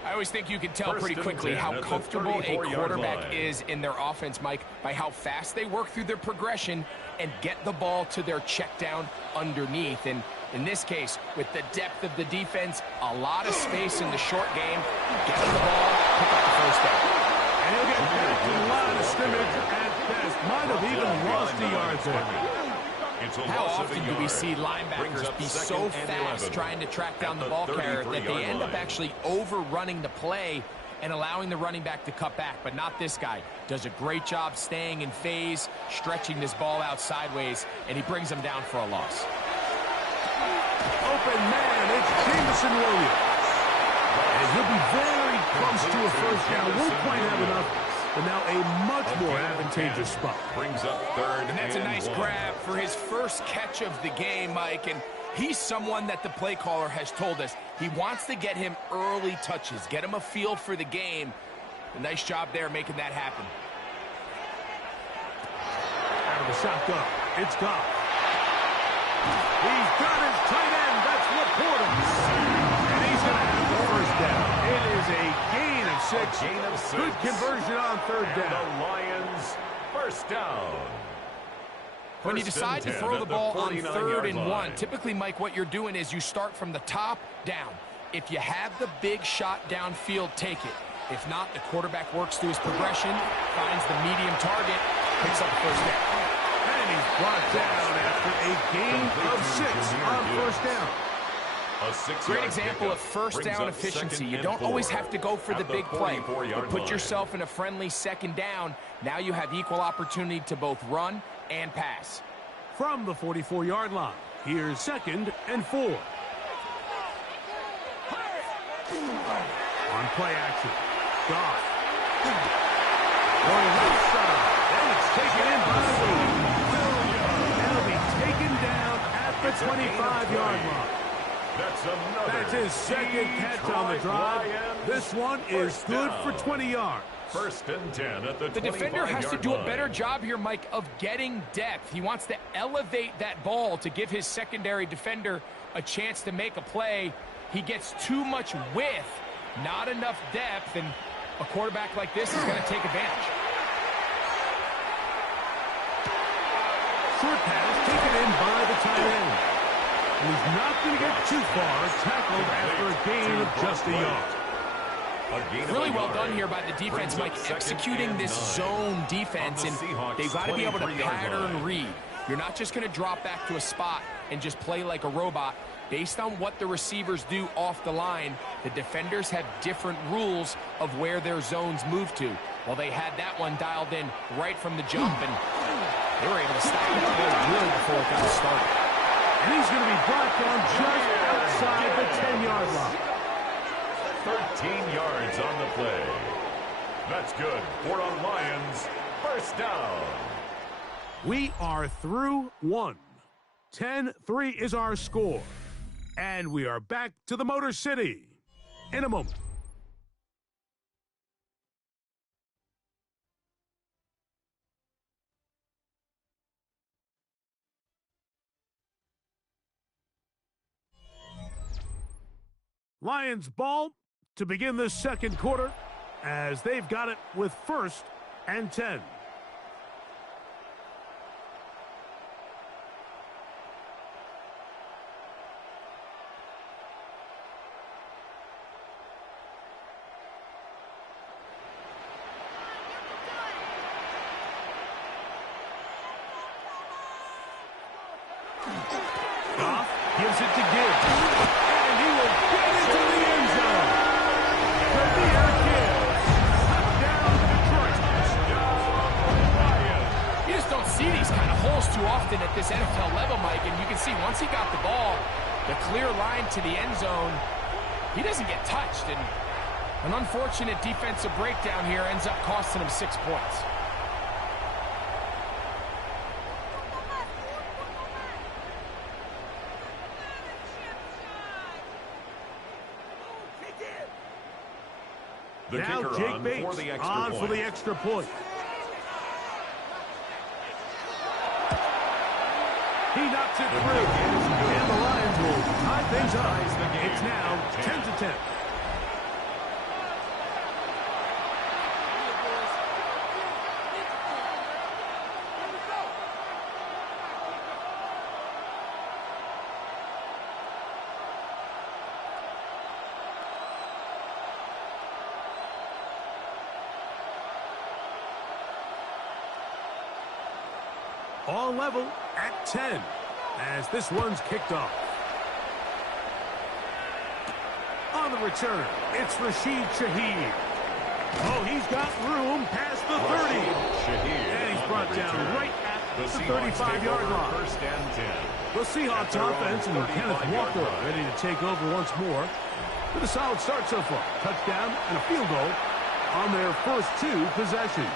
I always think you can tell pretty quickly how comfortable a quarterback is in their offense, Mike, by how fast they work through their progression and get the ball to their check down underneath. And in this case, with the depth of the defense, a lot of space in the short game, get the ball, pick up the first down. And he'll get back to the line of scrimmage at best. Might have even lost the yards there. How often do we see linebackers be so fast trying to track down the ball carrier that they end up actually overrunning the play and allowing the running back to cut back? But not this guy. Does a great job staying in phase, stretching this ball out sideways, and he brings them down for a loss. Open man, it's Jameson Williams. And he'll be very close to a first down. Won't quite have enough. But now a much more advantageous spot. Brings up 3rd and that's a nice grab for his first catch of the game, Mike. And he's someone that the play caller has told us he wants to get him early touches, get him a feel for the game. A nice job there making that happen. Out of the shotgun, it's Goff. He's got his tight end. That's Laporta. And he's going to have the first down. It is a gain of 6. Gain of 6. Good conversion on third down. The Lions first down. When you decide to throw the ball on 3rd and 1, typically, Mike, what you're doing is you start from the top down. If you have the big shot downfield, take it. If not, the quarterback works through his progression, finds the medium target, picks up the first down. And And he's brought down after a gain of 6 on first down. Great example of first down efficiency. You don't always have to go for the big play, but put yourself in a friendly second down. Now you have equal opportunity to both run and pass. From the 44-yard line, here's 2nd and 4. On play action, Goff. Going left side, and it's taken in by Williams. That'll be taken down at the 25-yard line. That's his 2nd catch on the drive. This one is good for 20 yards. 1st and 10 at the 25-yard line. The defender has to do a better job here, Mike, of getting depth. He wants to elevate that ball to give his secondary defender a chance to make a play. He gets too much width, not enough depth, and a quarterback like this is going to take advantage. Short pass taken in by the tight end. He's not going to get too far, tackled after a gain of just a yard. Really well done here by the defense, Mike, executing this zone defense, and they've got to be able to pattern read. You're not just going to drop back to a spot and just play like a robot. Based on what the receivers do off the line, the defenders have different rules of where their zones move to. Well, they had that one dialed in right from the jump, and they were able to stop the play really before it got started. And he's going to be brought down just outside the 10-yard line. 13 yards on the play. That's good for a Lions first down. We are through 1. 10-3 is our score. And we are back to the Motor City in a moment. Lions ball to begin the second quarter as they've got it with 1st and 10. Goff gives it to Gibbs. And he will get into the end zone. Premier Gibbs. Touchdown, Detroit. You just don't see these kind of holes too often at this NFL level, Mike. And you can see once he got the ball, the clear line to the end zone, he doesn't get touched. And an unfortunate defensive breakdown here ends up costing him 6 points. Now Jake Bates on for the extra point. He knocks it through. And the Lions will tie things up. It's now 10-10. All level at 10 as this one's kicked off. On the return, it's Rashid Shaheed. Oh, he's got room past the 30. And he's brought down right at the 35-yard line. 1st and 10. The Seahawks offense and Kenneth Walker ready to take over once more. With a solid start so far. Touchdown and a field goal on their first 2 possessions.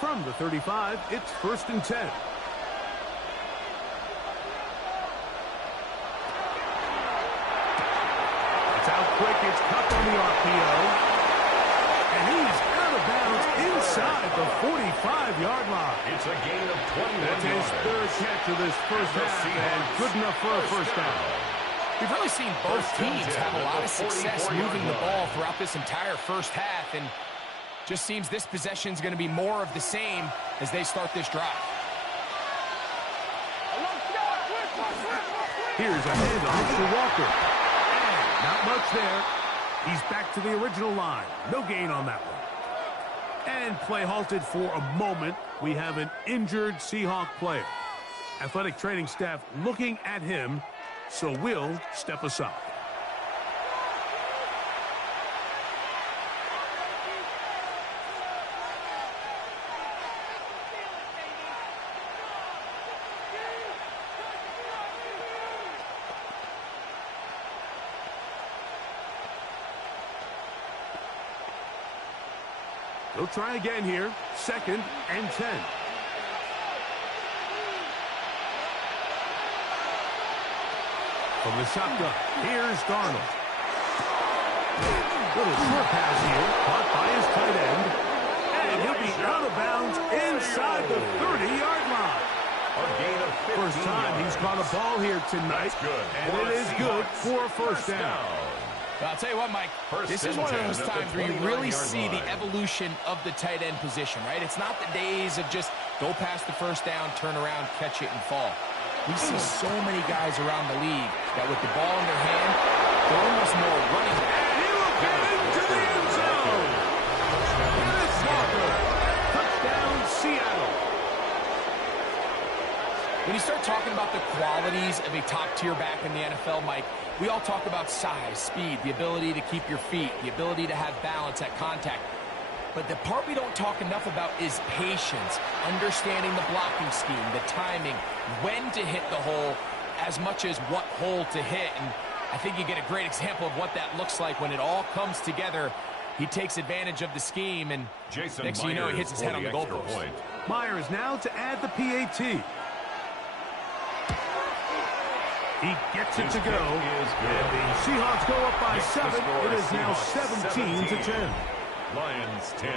From the 35, it's 1st and 10. It's out quick. It's Cup on the RPO. And he's out of bounds inside the 45-yard line. It's a gain of 21 That's his yards. 3rd catch of this first half, and good enough for a first down. We've really seen both teams have a lot of success moving the ball throughout this entire first half, and just seems this possession is going to be more of the same as they start this drive. Here's a handoff to Walker. And Not much there. He's back to the original line. No gain on that one. And play halted for a moment. We have an injured Seahawk player. Athletic training staff looking at him, so we'll step aside. They'll try again here. 2nd and 10. From the shotgun, here's Darnold. Little short pass here, caught by his tight end. And he'll be out of bounds inside the 30-yard line. A gain of 15 First time yards. he's caught a ball here tonight. That's good. And it is good for a first down. I'll tell you what, Mike, this is one of those times where you really see the evolution of the tight end position, right? It's not the days of just go past the first down, turn around, catch it, and fall. We see so many guys around the league that with the ball in their hand, they're almost more running back. And he will get into the end zone. Dennis Walker. Touchdown, Seattle. When you start talking about the qualities of a top-tier back in the NFL, Mike, we all talk about size, speed, the ability to keep your feet, the ability to have balance at contact. But the part we don't talk enough about is patience, understanding the blocking scheme, the timing, when to hit the hole, as much as what hole to hit. And I think you get a great example of what that looks like when it all comes together. He takes advantage of the scheme, and next thing you know, he hits his head on the goalpost. Myers now to add the PAT. He gets it to go. And the Seahawks go up by 7. It is now 17-10. Lions 10.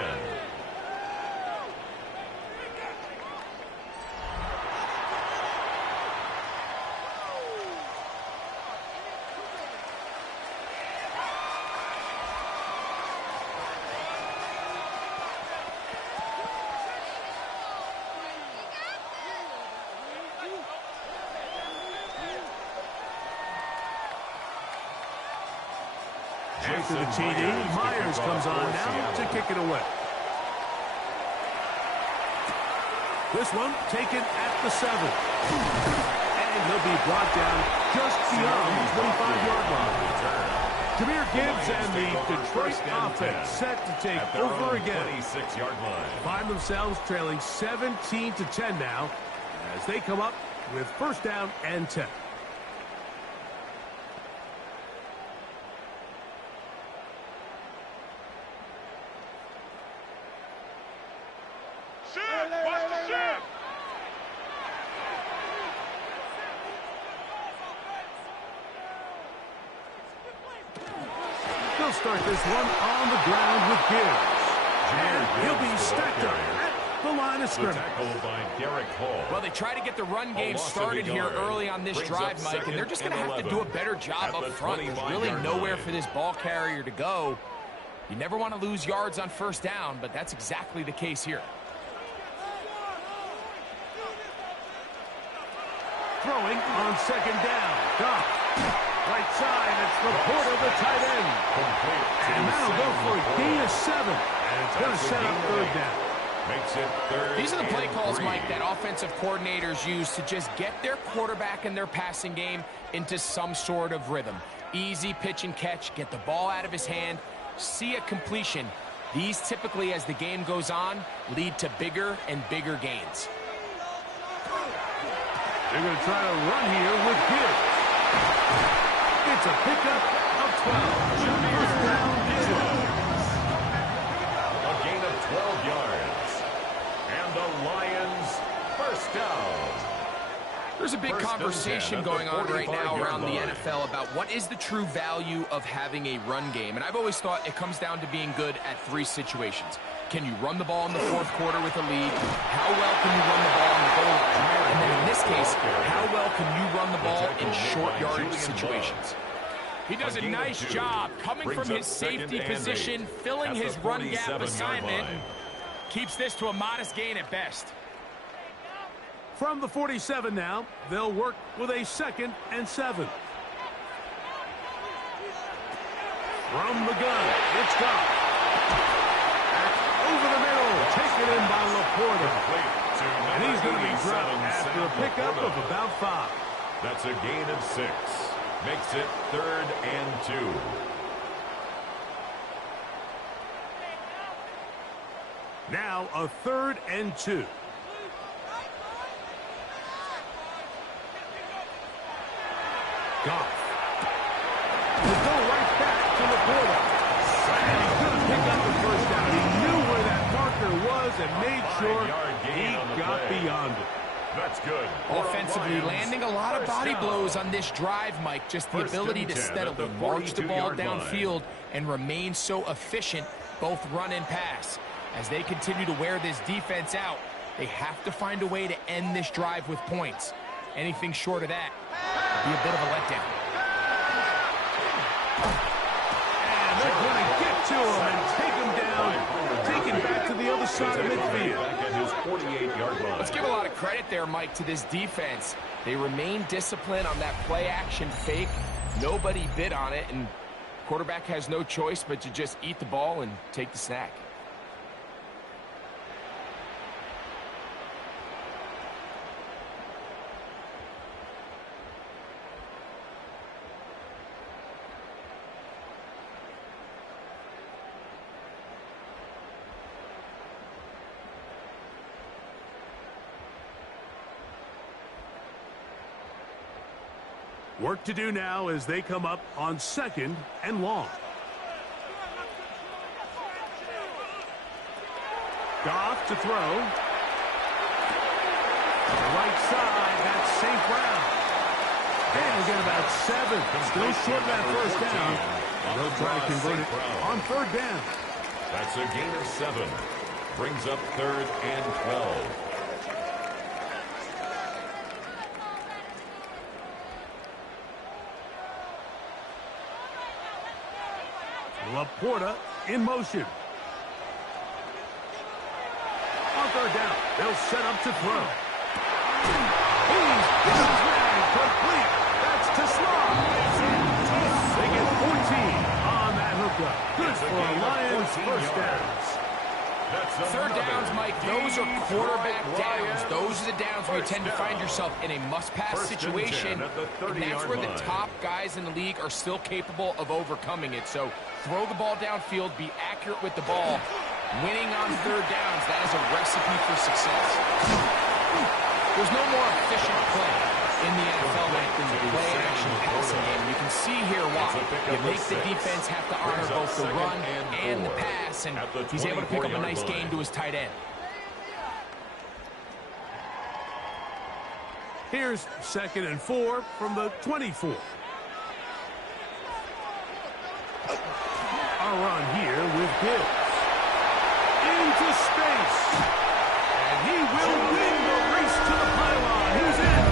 After the TD, Myers comes on now to kick it away. This one taken at the 7. And he'll be brought down just beyond the 25-yard line. Jameer Gibbs and the Detroit offense set to take over again. 26-yard line. Find themselves trailing 17-10 now as they come up with first down and 10. They'll start this one on the ground with Gibbs. And he'll be stacked up at the line of scrimmage. Well, they try to get the run game started here early on this drive, Mike, and they're just going to have to do a better job up front. There's really nowhere for this ball carrier to go. You never want to lose yards on first down, but that's exactly the case here. Throwing on second down. Goff. Right side, it's Laporta, the tight end. And now go for a gain of 7. And it's going to set up third down. Makes it third. These are the play calls, Mike, that offensive coordinators use to just get their quarterback and their passing game into some sort of rhythm. Easy pitch and catch, get the ball out of his hand, see a completion. These typically, as the game goes on, lead to bigger and bigger gains. They're going to try to run here with Gibbs. It's a pickup of 12. First down, A gain of 12 yards. And the Lions first down. There's a big conversation going on right now around the NFL about what is the true value of having a run game. And I've always thought it comes down to being good at 3 situations. Can you run the ball in the 4th quarter with a lead? How well can you run the ball in the goal line? And then in this case, how well can you run the ball in short yardage situations? He does a nice job coming from his safety position, filling his run gap assignment. Keeps this to a modest gain at best. From the 47 now, they'll work with a 2nd and 7. From the gun, it's gone. Back over the middle, taken in by Laporta. And he's going to be dropped after a pickup of about 5. That's a gain of 6. Makes it 3rd and 2. Now a 3rd and 2. Goff. Will go right back to Laporta. And he's going to pick up the first down. He knew where that marker was and made sure he got beyond it. That's good. Offensively landing a lot of body blows on this drive, Mike. Just the ability to steadily march the ball downfield and remain so efficient, both run and pass. As they continue to wear this defense out, they have to find a way to end this drive with points. Anything short of that would be a bit of a letdown. And they're going to get to him and take him down, take him back to the other side of midfield. Back at his 48-yard line. Let's give a lot of credit there, Mike, to this defense. They remain disciplined on that play-action fake. Nobody bid on it, and quarterback has no choice but to just eat the ball and take the snack. Work to do now as they come up on 2nd and long. Goff to throw. On the right side, that's St. Brown. And we'll get about 7. Still short of that first down. And they'll try to convert it on 3rd down. That's a gain of 7. Brings up 3rd and 12. Laporta in motion. On 3rd down, they'll set up to throw. He's complete. That's to Slaughter. They get 14 on that hookup. Good for a Lions first downs. 3rd downs, Mike, those are quarterback downs. Those are the downs where you tend to find yourself in a must-pass situation, and that's where the top guys in the league are still capable of overcoming it. So throw the ball downfield, be accurate with the ball. Winning on 3rd downs, that is a recipe for success. There's no more efficient play in the NFL than the play-action passing game. You can see here why. You make the defense have to honor both the run and the pass, and he's able to pick up a nice gain to his tight end. Here's 2nd and 4 from the 24. A run here with Gibbs. Into space. And he will win the race to the pylon. He's in.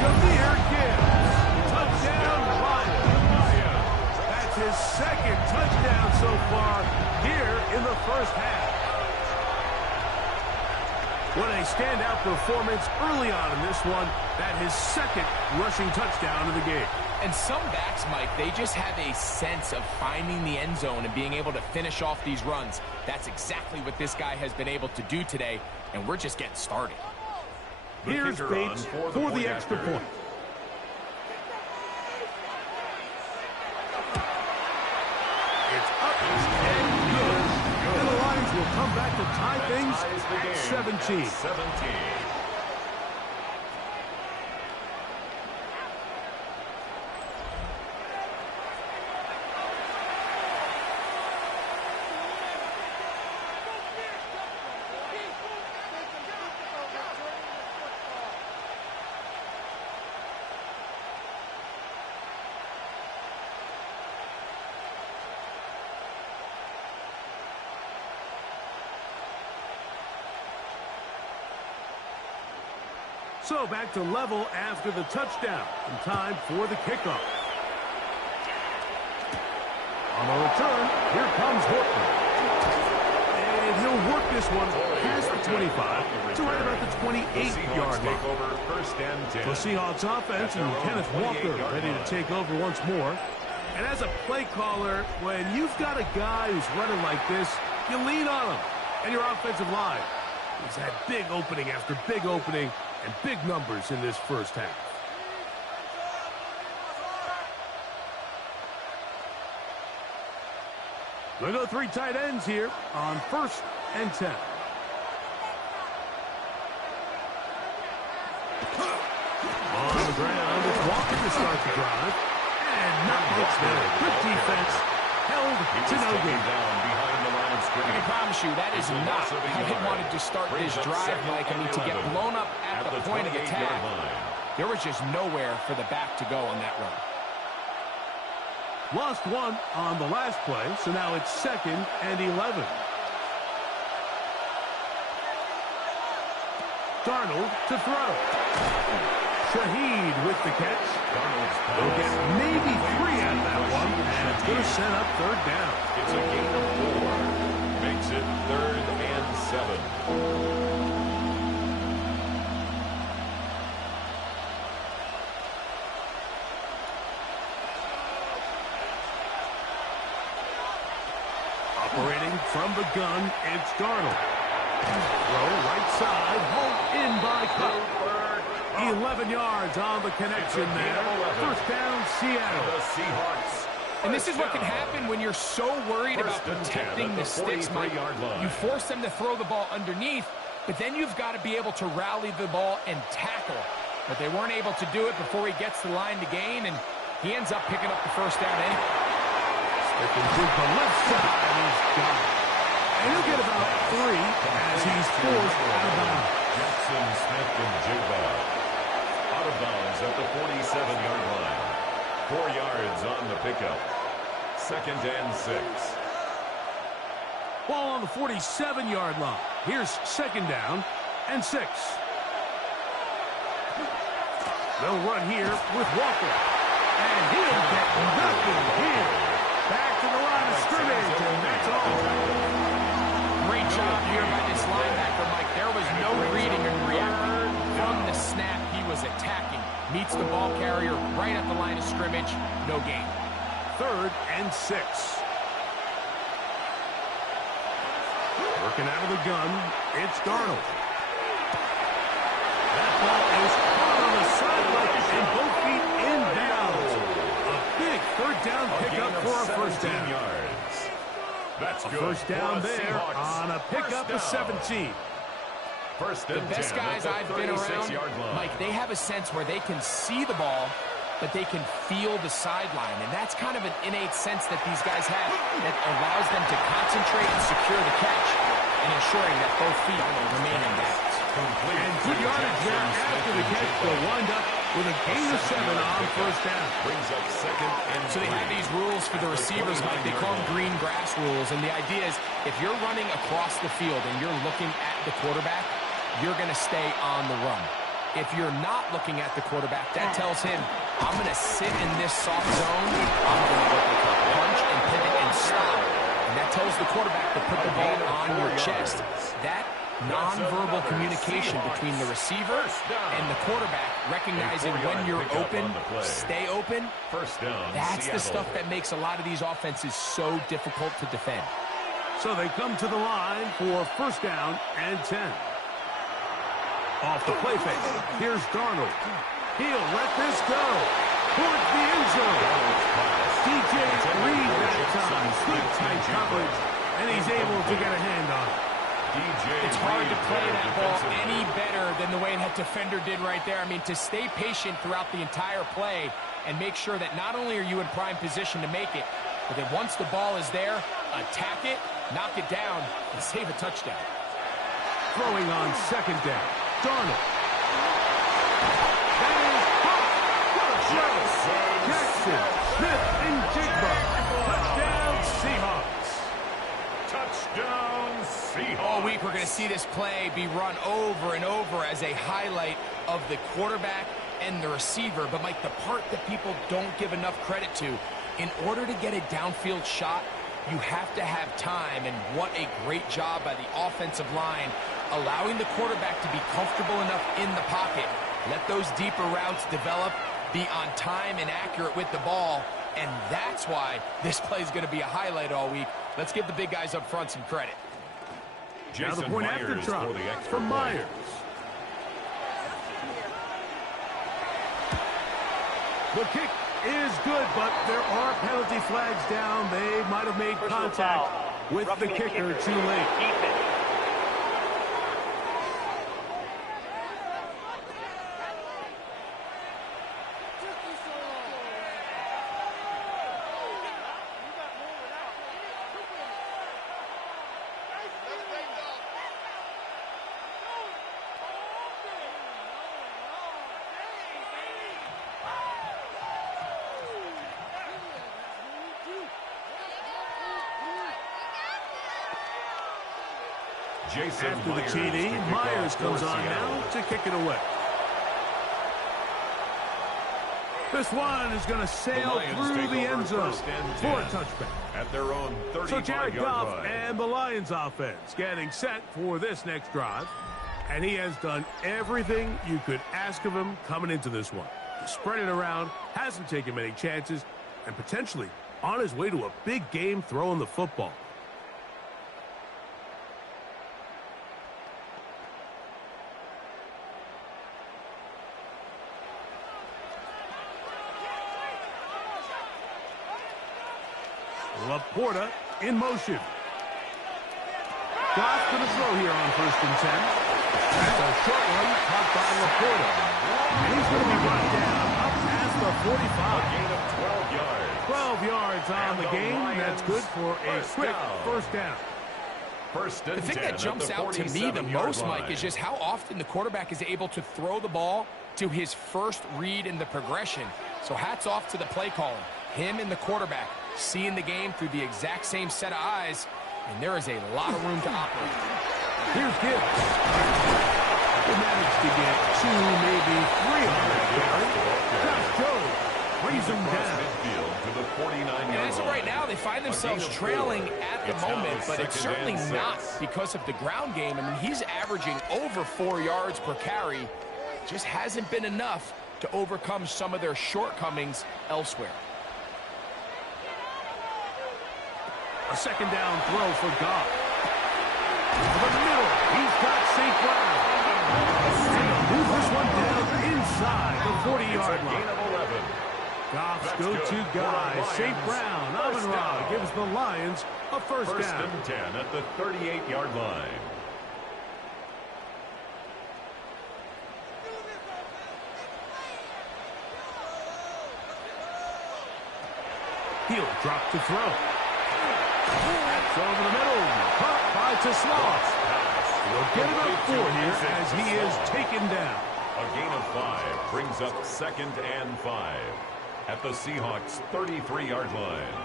Jameer Gibbs. Touchdown, Lions. That's his 2nd touchdown so far here in the first half. What a standout performance early on in this one. That his 2nd rushing touchdown of the game. And some backs, Mike, they just have a sense of finding the end zone and being able to finish off these runs. That's exactly what this guy has been able to do today, and we're just getting started. Here's Bates for the extra point. It's up and good. And the Lions will come back to tie things at 17. So back to level after the touchdown. And time for the kickoff. On the return, here comes Horton. And he'll work this one past the 25 to right about the 28-yard line. First and 10. The Seahawks offense and Kenneth Walker ready to take over once more. And as a play caller, when you've got a guy who's running like this, you lean on him. And your offensive line, he's had big opening after big opening and big numbers in this first half. We'll go 3 tight ends here on 1st and 10. On the ground, it's Walker to start the drive. And not much there. Good defense. Held to no gain. I promise you, that is not how they wanted to start this drive, Mike. I mean, to get blown up at the point of attack, there was just nowhere for the back to go on that run. Lost 1 on the last play, so now it's 2nd and 11. Darnold to throw. Shahid with the catch. They'll get maybe 3 out of that one, and it's going to set up 3rd down. It's a gain of 4. Makes it 3rd and 7. Operating from the gun, it's Darnold. Throw right side, home in by Cup. 11 yards on the connection there. 1st down, Seattle. The Seahawks. And this is what can happen when you're so worried about protecting the sticks, Mike. You force them to throw the ball underneath, but then you've got to be able to rally the ball and tackle. But they weren't able to do it before he gets the line to gain, and he ends up picking up the 1st down anyway. Sticking to the left side, he's got it. And he'll get about 3 as he's forced out of bounds. Jackson, Smith, and Jigba out of bounds at the 47-yard line. 4 yards on the pickup. 2nd and 6. Ball on the 47-yard line. Here's 2nd down and 6. They'll run here with Walker. And he'll get nothing here. Back to the line of scrimmage, and that's all. Great job here by this linebacker, Mike. There was no reading and reacting. From the snap, he was attacking. Meets the ball carrier right at the line of scrimmage. No gain. 3rd and 6. Working out of the gun, it's Darnold. That ball is caught on the sideline and both feet inbounds. A big 3rd down pickup for a 1st down. Yards. That's good. 1st down there Seahawks. on a pickup of 17. The best guys I've been around, Mike, they have a sense where they can see the ball, but they can feel the sideline. And that's kind of an innate sense that these guys have that allows them to concentrate and secure the catch and ensuring that both feet remain intact. And good yardage there after the catch. They'll wind up with a gain of 7 on 1st down. Brings up 2nd and 3. So they have these rules for the receivers, Mike. They call them green grass rules. And the idea is if you're running across the field and you're looking at the quarterback, you're going to stay on the run. If you're not looking at the quarterback, that tells him, I'm going to sit in this soft zone. I'm going to punch and pivot and stop. And that tells the quarterback to put the ball on your chest. That nonverbal communication between the receiver and the quarterback, recognizing when you're open, stay open, 1st down, that's Seattle. the stuff that makes a lot of these offenses so difficult to defend. So they come to the line for 1st down and 10. Off the play fake. Here's Darnold. He'll let this go. Towards the end zone. DJ Reed that time. Good tight coverage. And he's able to get a hand on it. It's hard to play that ball any better than the way that defender did right there. I mean, to stay patient throughout the entire play and make sure that not only are you in prime position to make it, but that once the ball is there, attack it, knock it down, and save a touchdown. Throwing on 2nd down. Darnold. That is caught. What a show. Jackson, Smith, and Jigba. Touchdown, Seahawks. Touchdown, Seahawks. All week we're going to see this play be run over and over as a highlight of the quarterback and the receiver. But, Mike, the part that people don't give enough credit to, in order to get a downfield shot, you have to have time, and what a great job by the offensive line, allowing the quarterback to be comfortable enough in the pocket, let those deeper routes develop, be on time and accurate with the ball, and that's why this play is going to be a highlight all week. Let's give the big guys up front some credit. Now the Jason point after Myers try for the extra from point. Myers. The kick is good, but there are penalty flags down. They might have made contact with the kicker too late. Jason After the Myers TD, to kick Myers off comes for on Seattle. now to kick it away. This one is going to sail Lions through take the over end zone first and for a 10 touchback. at their own So Jared 35-yard Goff line. and the Lions offense getting set for this next drive. And he has done everything you could ask of him coming into this one. He spread it around, hasn't taken many chances, and potentially on his way to a big game throwing the football. Laporta in motion. Goff going to throw here on 1st and 10. That's a short one caught by Laporta. And he's going to be brought down up past the 45. A gain of 12 yards. 12 yards on And the the game. Lions That's good for a first quick down. first down. First and The thing 10 that jumps at the out to me the 47-yard most, Mike, line. is just how often the quarterback is able to throw the ball to his first read in the progression. So hats off to the play caller. Him and the quarterback seeing the game through the exact same set of eyes, and there is a lot of room to operate. Here's Gibbs. He managed to get 2, maybe 3 on that carry. Josh Jones brings him down. Midfield to the 49-yard And as of right now, they find themselves trailing at the It's now moment, but it's second certainly and not 6. because of the ground game. I mean, he's averaging over 4 yards per carry. Just hasn't been enough to overcome some of their shortcomings elsewhere. A second down throw for Goff. Over the middle, he's got St. Brown. And he'll move this one down inside the 40-yard Gain line. of 11. Goff's That's go-to good. guy, For the St. Lions, Brown. first Amon-Ra down. gives the Lions a first First down. and 10 at the 38-yard line. He'll drop to throw. That's over the middle. Caught by Tesla. We'll get it up 4 here as he is taken down. A gain of 5 brings up second and 5 at the Seahawks' 33-yard line.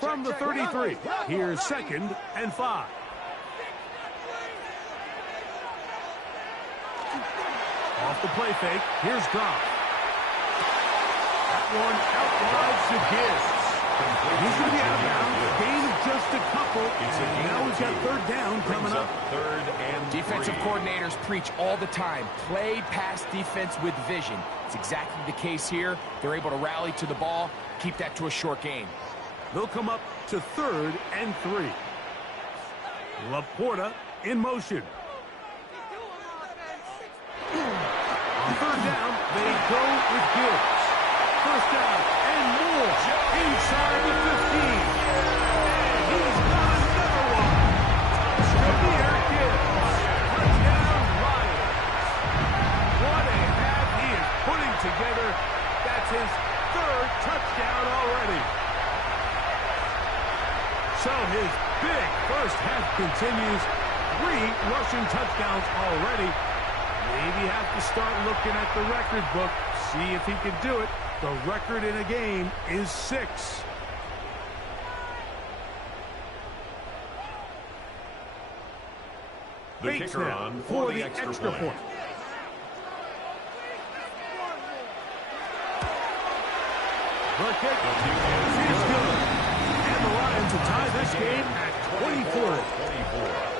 From the 33, here's second and 5. Off the play fake, here's Goff. That one out wide to Gibbs. He's going to be out of bounds. Gain of just a couple. And now we've got third down coming up. Third and Defensive 3. coordinators preach all the time, play pass defense with vision. It's exactly the case here. They're able to rally to the ball, keep that to a short gain. They'll come up to third and 3. Laporta in motion. On third down, they go with Gibbs. First down and more inside the 15. And he's got another one. Jameer Gibbs. Touchdown Lions. What a half he is putting together. That's his 3rd touchdown already. So his big first half continues. 3 rushing touchdowns already. Maybe have to start looking at the record book, see if he can do it. The record in a game is 6. The Bates kicker now on for for the the extra point. point. The kick is good. And the Lions will tie this game at 24. 24.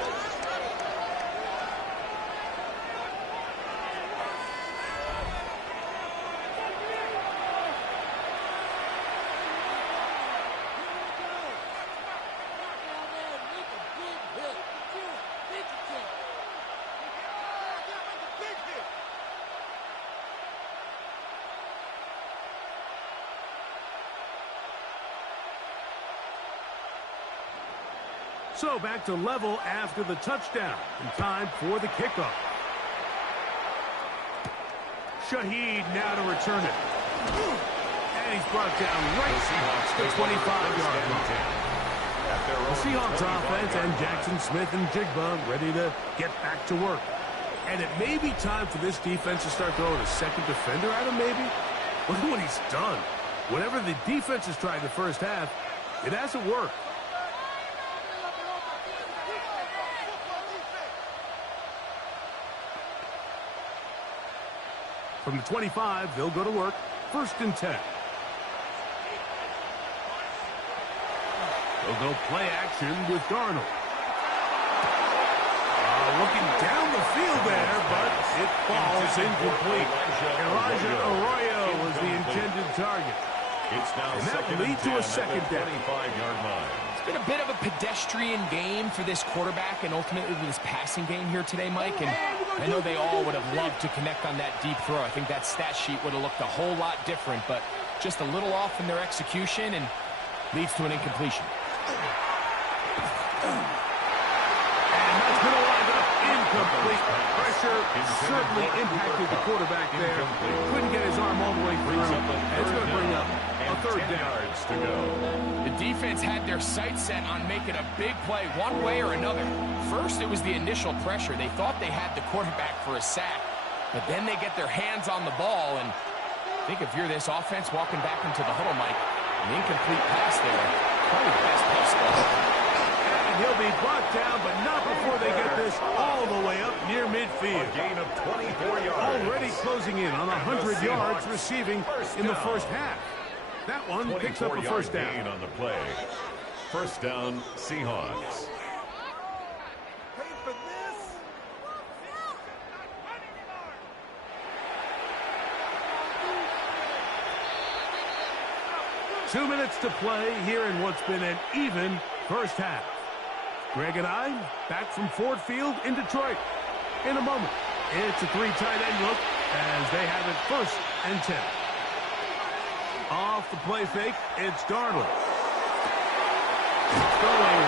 So back to level after the touchdown. In time for the kickoff. Shaheed now to return it. And he's brought down right to the 25-yard line. The Seahawks offense and Jackson Smith and Jigba ready to get back to work. And it may be time for this defense to start throwing a second defender at him, maybe. Look at what he's done. Whatever the defense has tried in the first half, it hasn't worked. From the 25, they'll go to work. 1st and 10. They'll go play action with Darnold. Looking down the field there, but it falls incomplete. Elijah Arroyo was the intended target. And that will lead to a second down. 25-yard line. It's been a bit of a pedestrian game for this quarterback and ultimately this passing game here today, Mike. And I know they all would have loved to connect on that deep throw. I think that stat sheet would have looked a whole lot different, but just a little off in their execution and leads to an incompletion. And that's going to wind up incomplete. Pressure certainly impacted the quarterback there. Couldn't get his arm all the way through. And it's going to bring up a 3rd down. To go. The defense had their sights set on making a big play one way or another. First, it was the initial pressure. They thought they had the quarterback for a sack, but then they get their hands on the ball, and I think if you're this offense walking back into the huddle, Mike, an incomplete pass there, probably the best possible. And he'll be brought down, but not before they get this all the way up near midfield. A gain of 24 yards. Already closing in on 100 yards receiving in the first half. That one picks up a 1st down. Gain on the play. 1st down, Seahawks. Pay for this. 2 minutes to play here in what's been an even first half. Greg and I back from Ford Field in Detroit. In a moment, it's a 3 tight end look as they have it 1st and 10. Off the play fake, it's Darnold. Going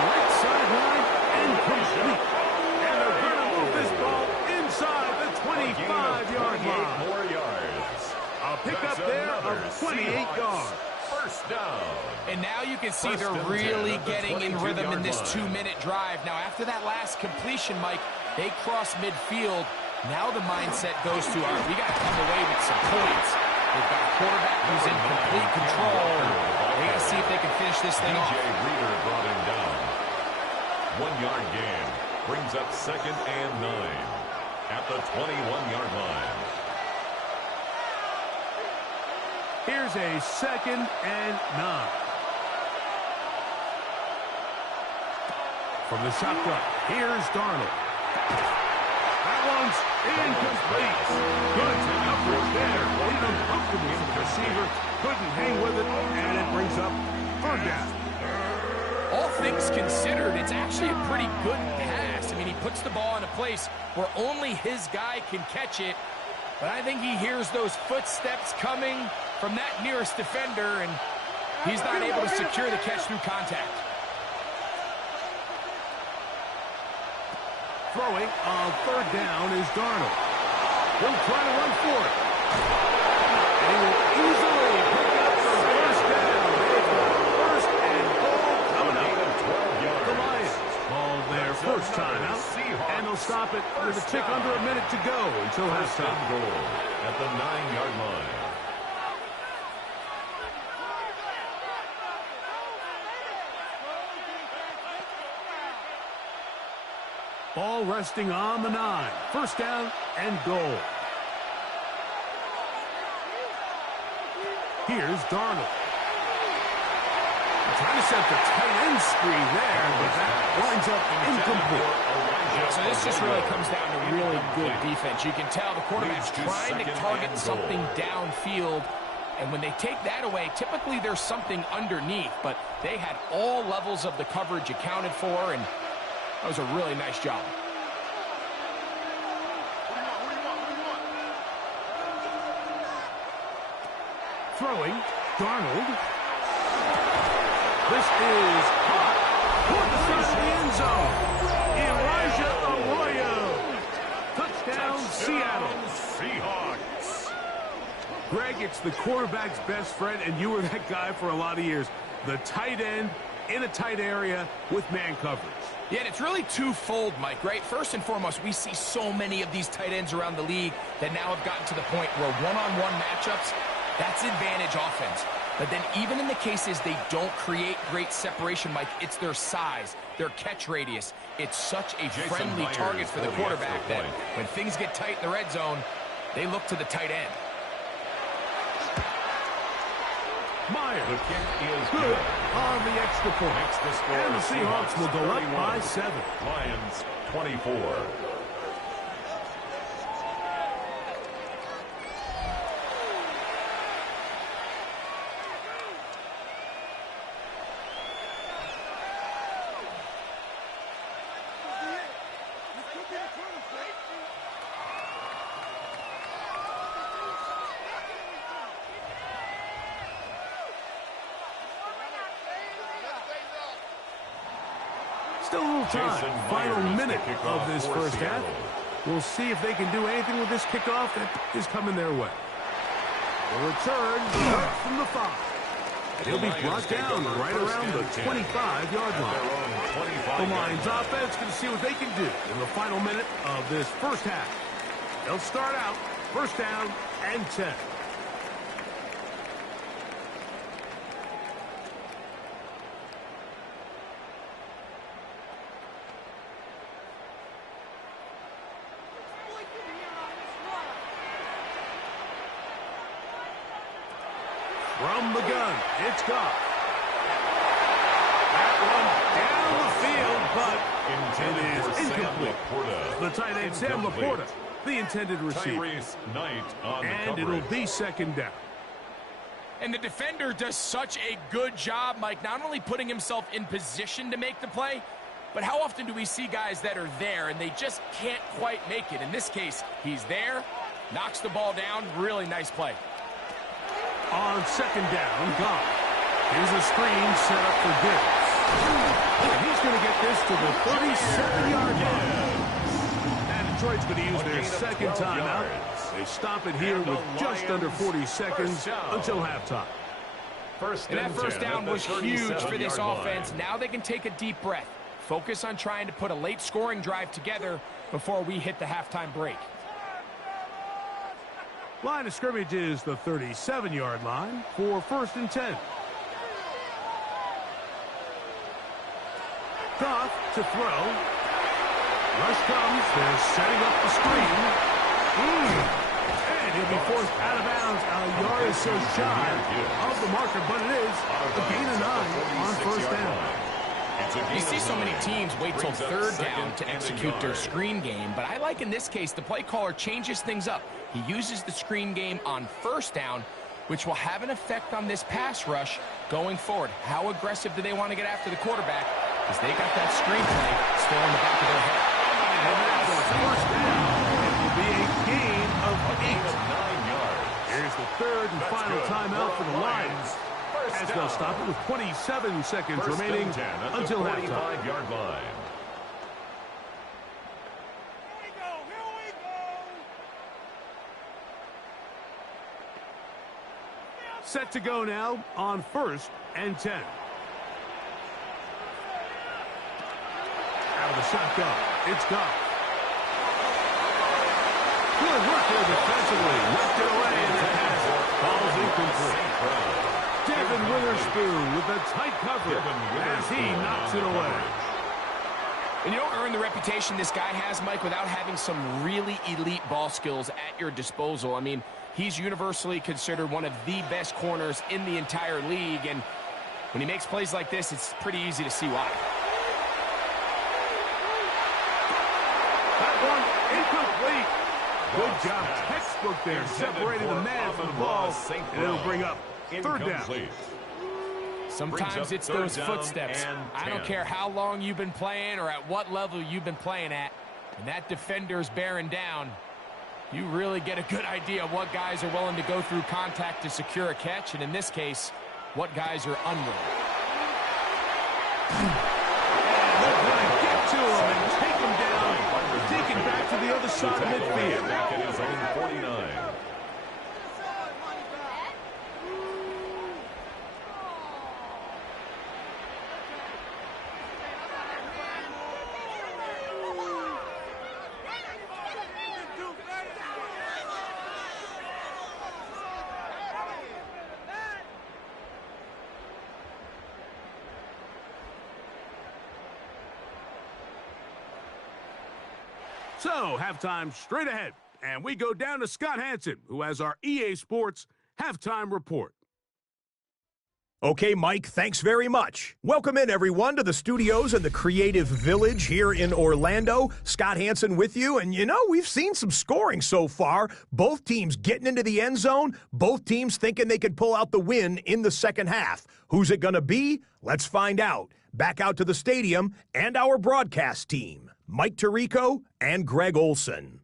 right sideline and complete. And they're going to move this ball inside the 25-yard line. More yards. A pickup there of 28 yards. 1st down. And now you can see they're really getting in rhythm in this 2-minute drive. Now, after that last completion, Mike, they cross midfield. Now the mindset goes to, all right, we got to come away with some points. They've got a quarterback who's in complete control. They got to see if they can finish this thing off. DJ Reader brought him down. 1-yard gain brings up 2nd and 9 at the 21-yard line. Here's a 2nd and 9. From the shotgun, here's Darnold. That one's incomplete. Good coverage there. Even comfortable for the receiver. Couldn't hang with it, and it brings up 3rd down. All things considered, it's actually a pretty good pass. I mean, he puts the ball in a place where only his guy can catch it. But I think he hears those footsteps coming from that nearest defender, and he's not able to secure the catch through contact. Throwing on 3rd down is Darnold. He'll try to run for it. And he will easily pick up the 1st down. They've got 1st and goal coming up. The Lions call their 1st time out, and they'll stop it with a tick under a minute to go until halftime. Goal at the 9-yard line. Ball resting on the 9. 1st down and goal. Here's Darnold. Trying to set the tight end screen there, but that winds up incomplete. So this just really comes down to really good defense. You can tell the quarterback's trying to target something downfield, and when they take that away, typically there's something underneath, but they had all levels of the coverage accounted for, and that was a really nice job. Throwing, Darnold. This is caught. Toward the side of the end zone. Elijah Arroyo. Touchdown, Seattle. Seahawks. Greg, it's the quarterback's best friend, and you were that guy for a lot of years. The tight end in a tight area with man coverage. Yeah, and it's really twofold, Mike, right? First and foremost, we see so many of these tight ends around the league that now have gotten to the point where one-on-one matchups, that's advantage offense. But then even in the cases they don't create great separation, Mike, it's their size, their catch radius. It's such a friendly target for the quarterback that when things get tight in the red zone, they look to the tight end. Myers. The kick is Good on the extra point. Makes the score. And the Seahawks will go up 31. by 7. Lions 24. Still a little time. Final minute of this first half. We'll see if they can do anything with this kickoff that is coming their way. The return from the 5. He'll be brought down right around the 25-yard line. The Lions offense going to see what they can do in the final minute of this first half. They'll start out first down and 10. From the gun, it's Goff. That one down the field, but it is incomplete. The tight end, Sam Laporta, the intended receiver. And it'll be second down. And the defender does such a good job, Mike, not only putting himself in position to make the play, but how often do we see guys that are there and they just can't quite make it? In this case, he's there, knocks the ball down, really nice play. On second down, Goff. Here's a screen set up for Diggs. And he's going to get this to the 37-yard line. And Detroit's going to use their second timeout. They stop it here with just under 40 seconds until halftime. And that first down was huge for this offense. Now they can take a deep breath. Focus on trying to put a late scoring drive together before we hit the halftime break. Line of scrimmage is the 37-yard line for first and 10. Goff to throw. Rush comes. They're setting up the screen. And he'll be forced out of bounds a yard or so shy of the marker, but it is a gain of 9 on first down. You see so many teams wait till third down to execute their screen game, but I like in this case the play caller changes things up. He uses the screen game on first down, which will have an effect on this pass rush going forward. How aggressive do they want to get after the quarterback? Because they got that screen play still in the back of their head. And that's first down. It will be a gain of 9 yards. Here's the third and final timeout for the Lions, as they'll stop it with 27 seconds remaining until halftime. 45-yard line. Set to go now on first and 10. Out of the shotgun, it's Goff. Good work there defensively. Knocked it away, and the pass falls incomplete. Devin Witherspoon with the tight coverage as he knocks it away. And you don't earn the reputation this guy has, Mike, without having some really elite ball skills at your disposal. I mean, he's universally considered one of the best corners in the entire league, and when he makes plays like this, it's pretty easy to see why. That one incomplete. Good job, textbook there, separating the man from the ball, and it'll bring up third down. Sometimes it's those footsteps. I don't care how long you've been playing or at what level you've been playing at. And that defender's bearing down. You really get a good idea of what guys are willing to go through contact to secure a catch, and in this case, what guys are unwilling. And they're going to get to the other side of midfield. Back at his own 49. So, halftime straight ahead, and we go down to Scott Hansen, who has our EA Sports halftime report. Okay, Mike, thanks very much. Welcome in, everyone, to the studios in the Creative Village here in Orlando. Scott Hansen with you, and we've seen some scoring so far. Both teams getting into the end zone, both teams thinking they could pull out the win in the second half. Who's it going to be? Let's find out. Back out to the stadium and our broadcast team, Mike Tirico and Greg Olson.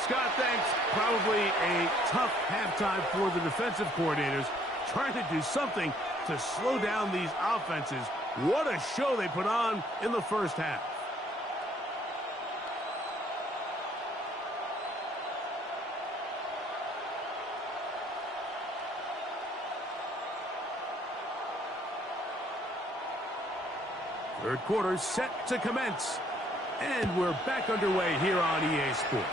Scott, thanks. Probably a tough halftime for the defensive coordinators, trying to do something to slow down these offenses. What a show they put on in the first half. Third quarter set to commence. And we're back underway here on EA Sports.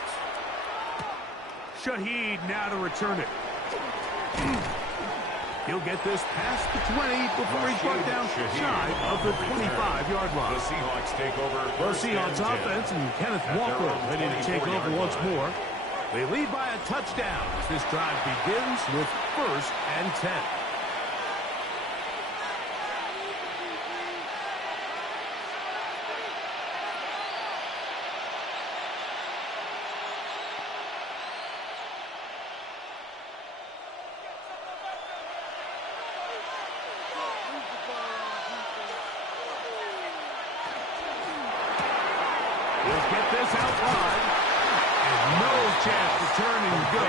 Shaheed now to return it. He'll get this past the 20 before he's brought down shy of the 25-yard line. The Seahawks take over. The Seahawks offense and Kenneth Walker ready to take over once more. They lead by a touchdown as this drive begins with 1st and 10. This out wide, and no chance to turn and go.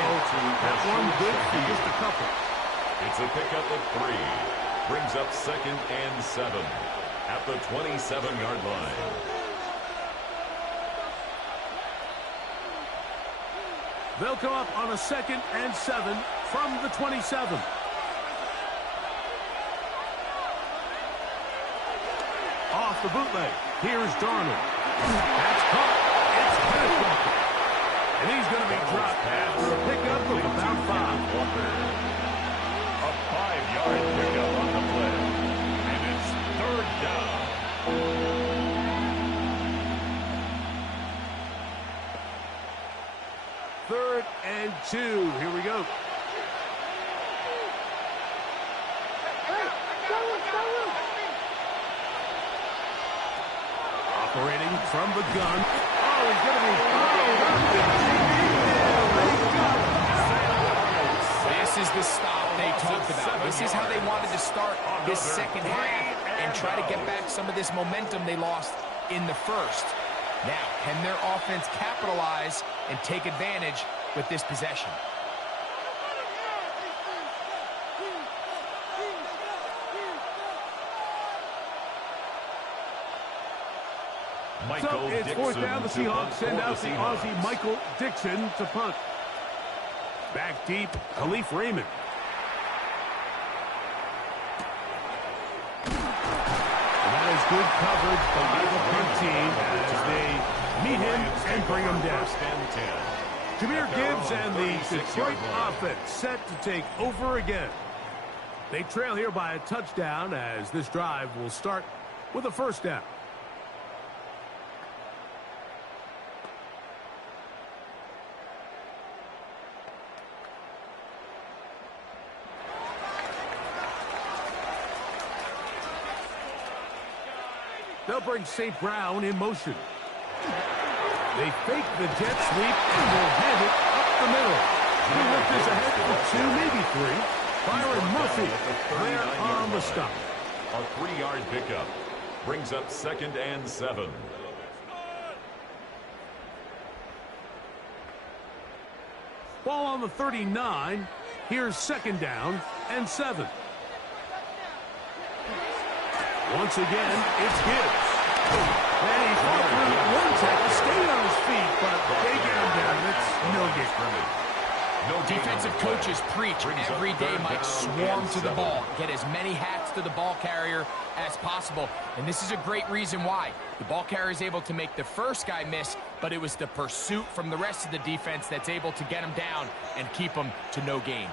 That one good for just a couple. It's a pickup of 3. Brings up 2nd and 7 at the 27-yard line. They'll come up on a 2nd and 7 from the 27. Off the bootleg. Here's Darnold. That's caught. It's Kenneth Walker. And he's going to be dropped after a pickup of about 5. A 5-yard pickup on the play. And it's 3rd down. 3rd and 2. Here we go. Operating from the gun. Oh, he's going to be This is the stop they talked about. This is how they wanted to start this second half and try to get back some of this momentum they lost in the first. Now, can their offense capitalize and take advantage with this possession? So it's 4th down. The Seahawks send out the Aussie Michael Dixon to punt. Back deep, Khalif Raymond. And that is good coverage by the punt team as they meet him and bring him down. 1st and 10. Jameer Gibbs and the Detroit offense set to take over again. They trail here by a touchdown as this drive will start with a 1st down. They'll bring St. Brown in motion. They fake the jet sweep and will hand it up the middle. They work this ahead for 2, maybe 3. Byron Murphy there on the stop. A 3-yard pickup. Brings up 2nd and 7. Ball on the 39. Here's second down and 7. Once again, it's Gibbs. And he fought through one tackle, stayed on his feet, but they get him down. It's no good for me. Defensive coaches preach every day, Mike, swarm to the ball. Get as many hats to the ball carrier as possible. And this is a great reason why. The ball carrier is able to make the first guy miss, but it was the pursuit from the rest of the defense that's able to get him down and keep him to no gain.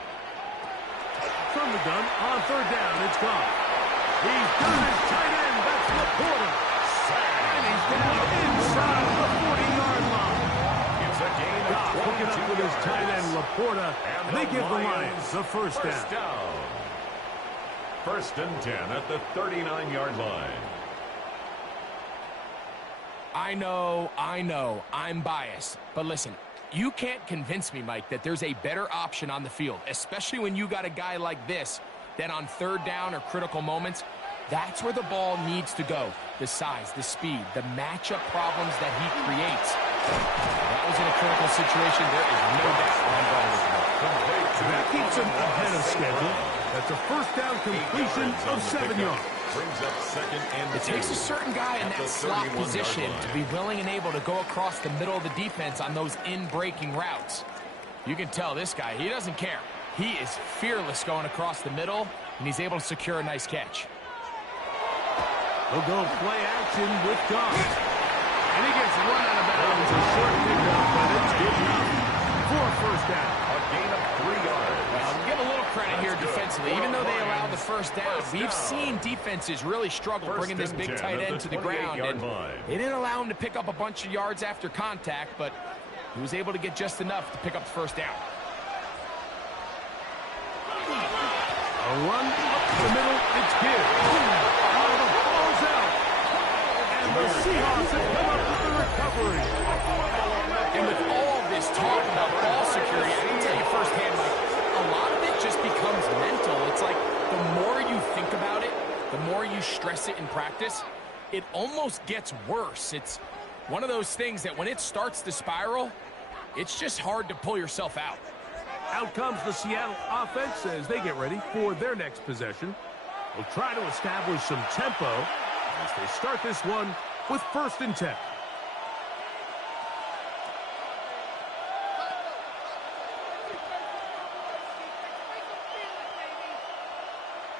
From the gun, on third down, it's gone. He's got his tight end. That's Laporta. And he's down inside the 40-yard line. It's a gain of 22 Hooking up with his tight end, yards. Laporta. And They give the Lions the first down. First and 10 at the 39-yard line. I know, I'm biased. But listen, you can't convince me, Mike, that there's a better option on the field, especially when you got a guy like this, that on third down or critical moments, that's where the ball needs to go. The size, the speed, the matchup problems that he creates. That was in a critical situation. There is no doubt where I'm going with that. That keeps him ahead of schedule. That's a first down completion of 7 yards. Brings up second and It takes a certain guy in that slot position to be willing and able to go across the middle of the defense on those in-breaking routes. You can tell this guy, he doesn't care. He is fearless going across the middle, and he's able to secure a nice catch. He'll go play action with Goff. And he gets run out of bounds. A short pickup, but it's good enough for a first down. A gain of 3 yards. Well, give a little credit here defensively. Even though they allowed the first down, we've seen defenses really struggle bringing this big tight end to the ground. And they didn't allow him to pick up a bunch of yards after contact, but he was able to get just enough to pick up the first down. A run up the middle, it's Gibbs. Oh, the ball's out. And the Seahawks have come up with the recovery. And with all this talk about ball security, I can tell you firsthand, Mike, a lot of it just becomes mental. It's like the more you think about it, the more you stress it in practice, it almost gets worse. It's one of those things that when it starts to spiral, it's just hard to pull yourself out. Out comes the Seattle offense as they get ready for their next possession. They'll try to establish some tempo as they start this one with first and 10.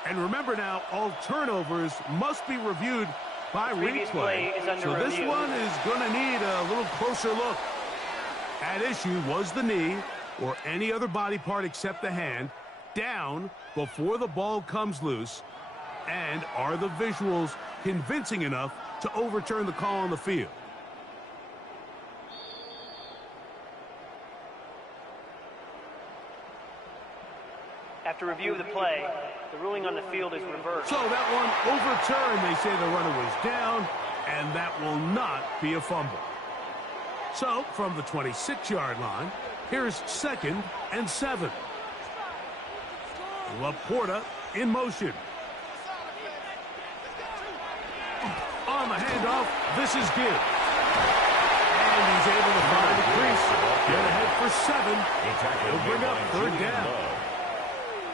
And remember now, all turnovers must be reviewed by replay. So this one is going to need a little closer look. At issue was the knee, or any other body part except the hand, down before the ball comes loose, and are the visuals convincing enough to overturn the call on the field? After review of the play, the ruling on the field is reversed. So that one overturned. They say the runner was down, and that will not be a fumble. So from the 26-yard line, here's second and 7. Laporta in motion. On the handoff, this is Gibbs. And he's able to find the crease. Get ahead for 7. He'll bring up third down.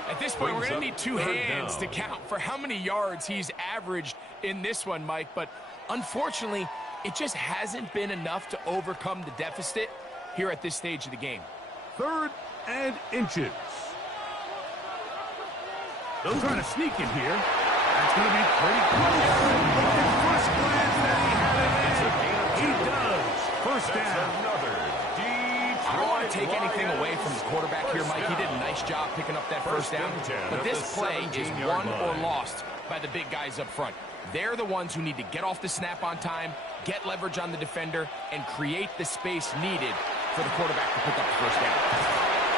At this point, we're going to need two hands to count for how many yards he's averaged in this one, Mike. But unfortunately, it just hasn't been enough to overcome the deficit here at this stage of the game. Third and inches. They'll try to sneak in here. That's going to be pretty close. At first glance that he had it in. He does. First down. I don't want to take anything away from the quarterback here, Mike. He did a nice job picking up that first down. But this play is won or lost by the big guys up front. They're the ones who need to get off the snap on time, get leverage on the defender, and create the space needed for the quarterback to pick up the first down.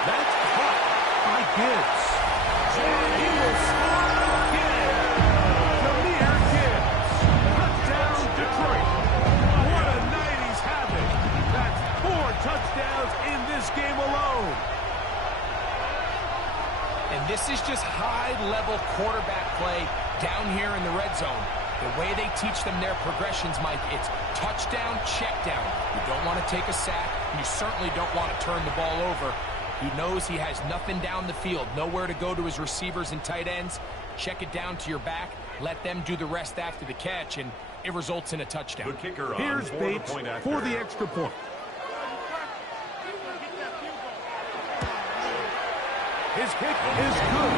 That's caught by Gibbs. And he will score again. Jahmyr Gibbs. Touchdown, Detroit. What a night he's having. That's 4 touchdowns in this game alone. And this is just high-level quarterback play down here in the red zone. The way they teach them their progressions, Mike, it's touchdown, check down. You don't want to take a sack, and you certainly don't want to turn the ball over. He knows he has nothing down the field, nowhere to go to his receivers and tight ends. Check it down to your back, let them do the rest after the catch, and it results in a touchdown. The kicker on Here's Bates for the extra point. His kick is good.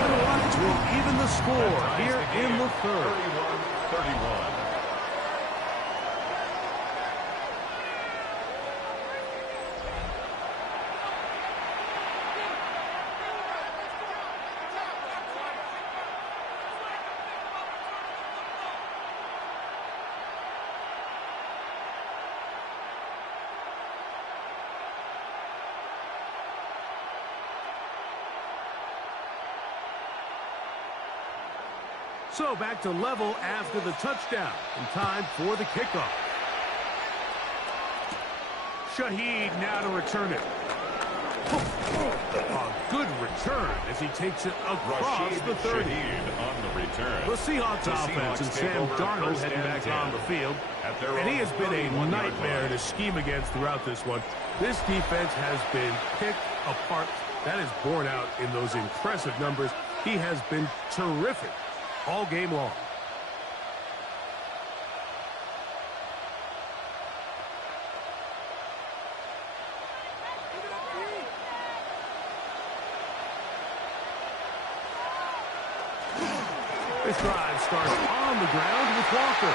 The Lions will even the score here in the third. 31-31. So back to level after the touchdown. In time for the kickoff. Shaheed now to return it. A good return as he takes it across the 30. On the return. The Seahawks offense and Sam Darnold heading back on the field. And he has been a nightmare to scheme against throughout this one. This defense has been picked apart. That is borne out in those impressive numbers. He has been terrific all game long. This drive starts on the ground with Walker.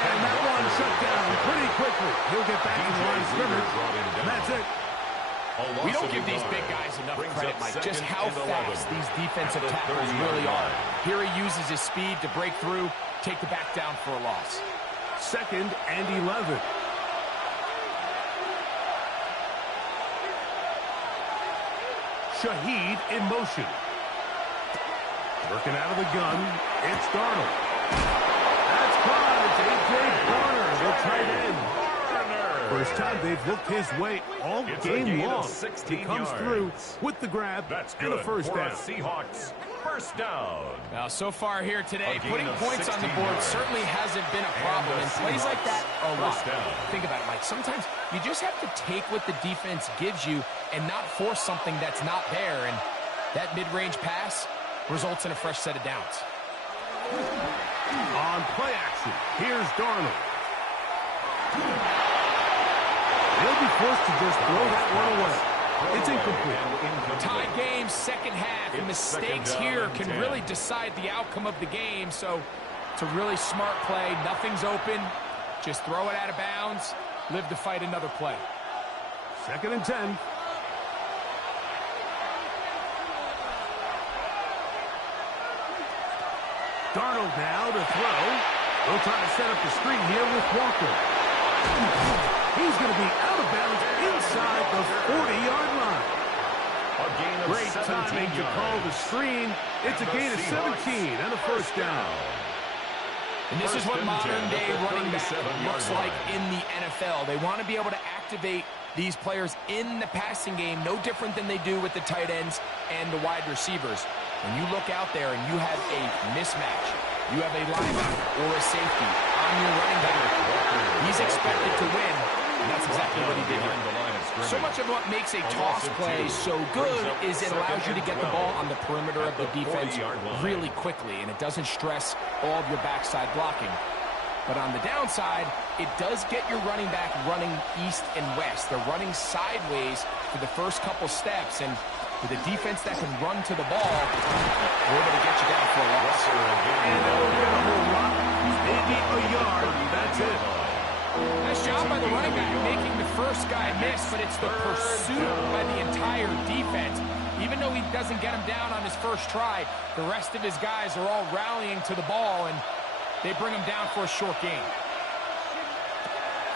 And that one shut down pretty quickly. He'll get back to the line of scrimmage. And that's it. We don't give these big guys enough credit, Mike, just how fast these defensive tackles really are. Here he uses his speed to break through, take the back down for a loss. 2nd and 11. Shaheed in motion. Working out of the gun, it's Darnold. That's caught. It's A.J. Barner, the tight end. First time they've looked his way all game long. He comes through with the grab and a first down. Seahawks first down. Now, so far here today, putting points on the board certainly hasn't been a problem. And plays like that are a lot. Think about it, Mike. Sometimes you just have to take what the defense gives you and not force something that's not there. And that mid-range pass results in a fresh set of downs. On play action, here's Darnold. He'll be forced to just throw that one away. It's incomplete. Tie game, second half. And mistakes here can really decide the outcome of the game. So it's a really smart play. Nothing's open. Just throw it out of bounds. Live to fight another play. 2nd and 10. Darnold now to throw. They'll try to set up the screen here with Walker. He's going to be out of bounds inside the 40-yard line. Great timing to call the screen. It's a gain of 17 and a first down. And this is what modern-day running back looks like in the NFL. They want to be able to activate these players in the passing game, no different than they do with the tight ends and the wide receivers. When you look out there and you have a mismatch, you have a linebacker or a safety on your running back, he's expected to win, and that's exactly what he did here. So much of what makes a toss play so good is it allows you to get the ball on the perimeter of the defense really quickly, and it doesn't stress all of your backside blocking. But on the downside, it does get your running back running east and west. They're running sideways for the first couple steps, and with a defense that can run to the ball, we're able to get you down for a loss. And they'll get a whole lot, maybe a yard. That's it. Nice job by the running back making the first guy miss, but it's the pursuit by the entire defense. Even though he doesn't get him down on his first try, the rest of his guys are all rallying to the ball, and they bring him down for a short gain.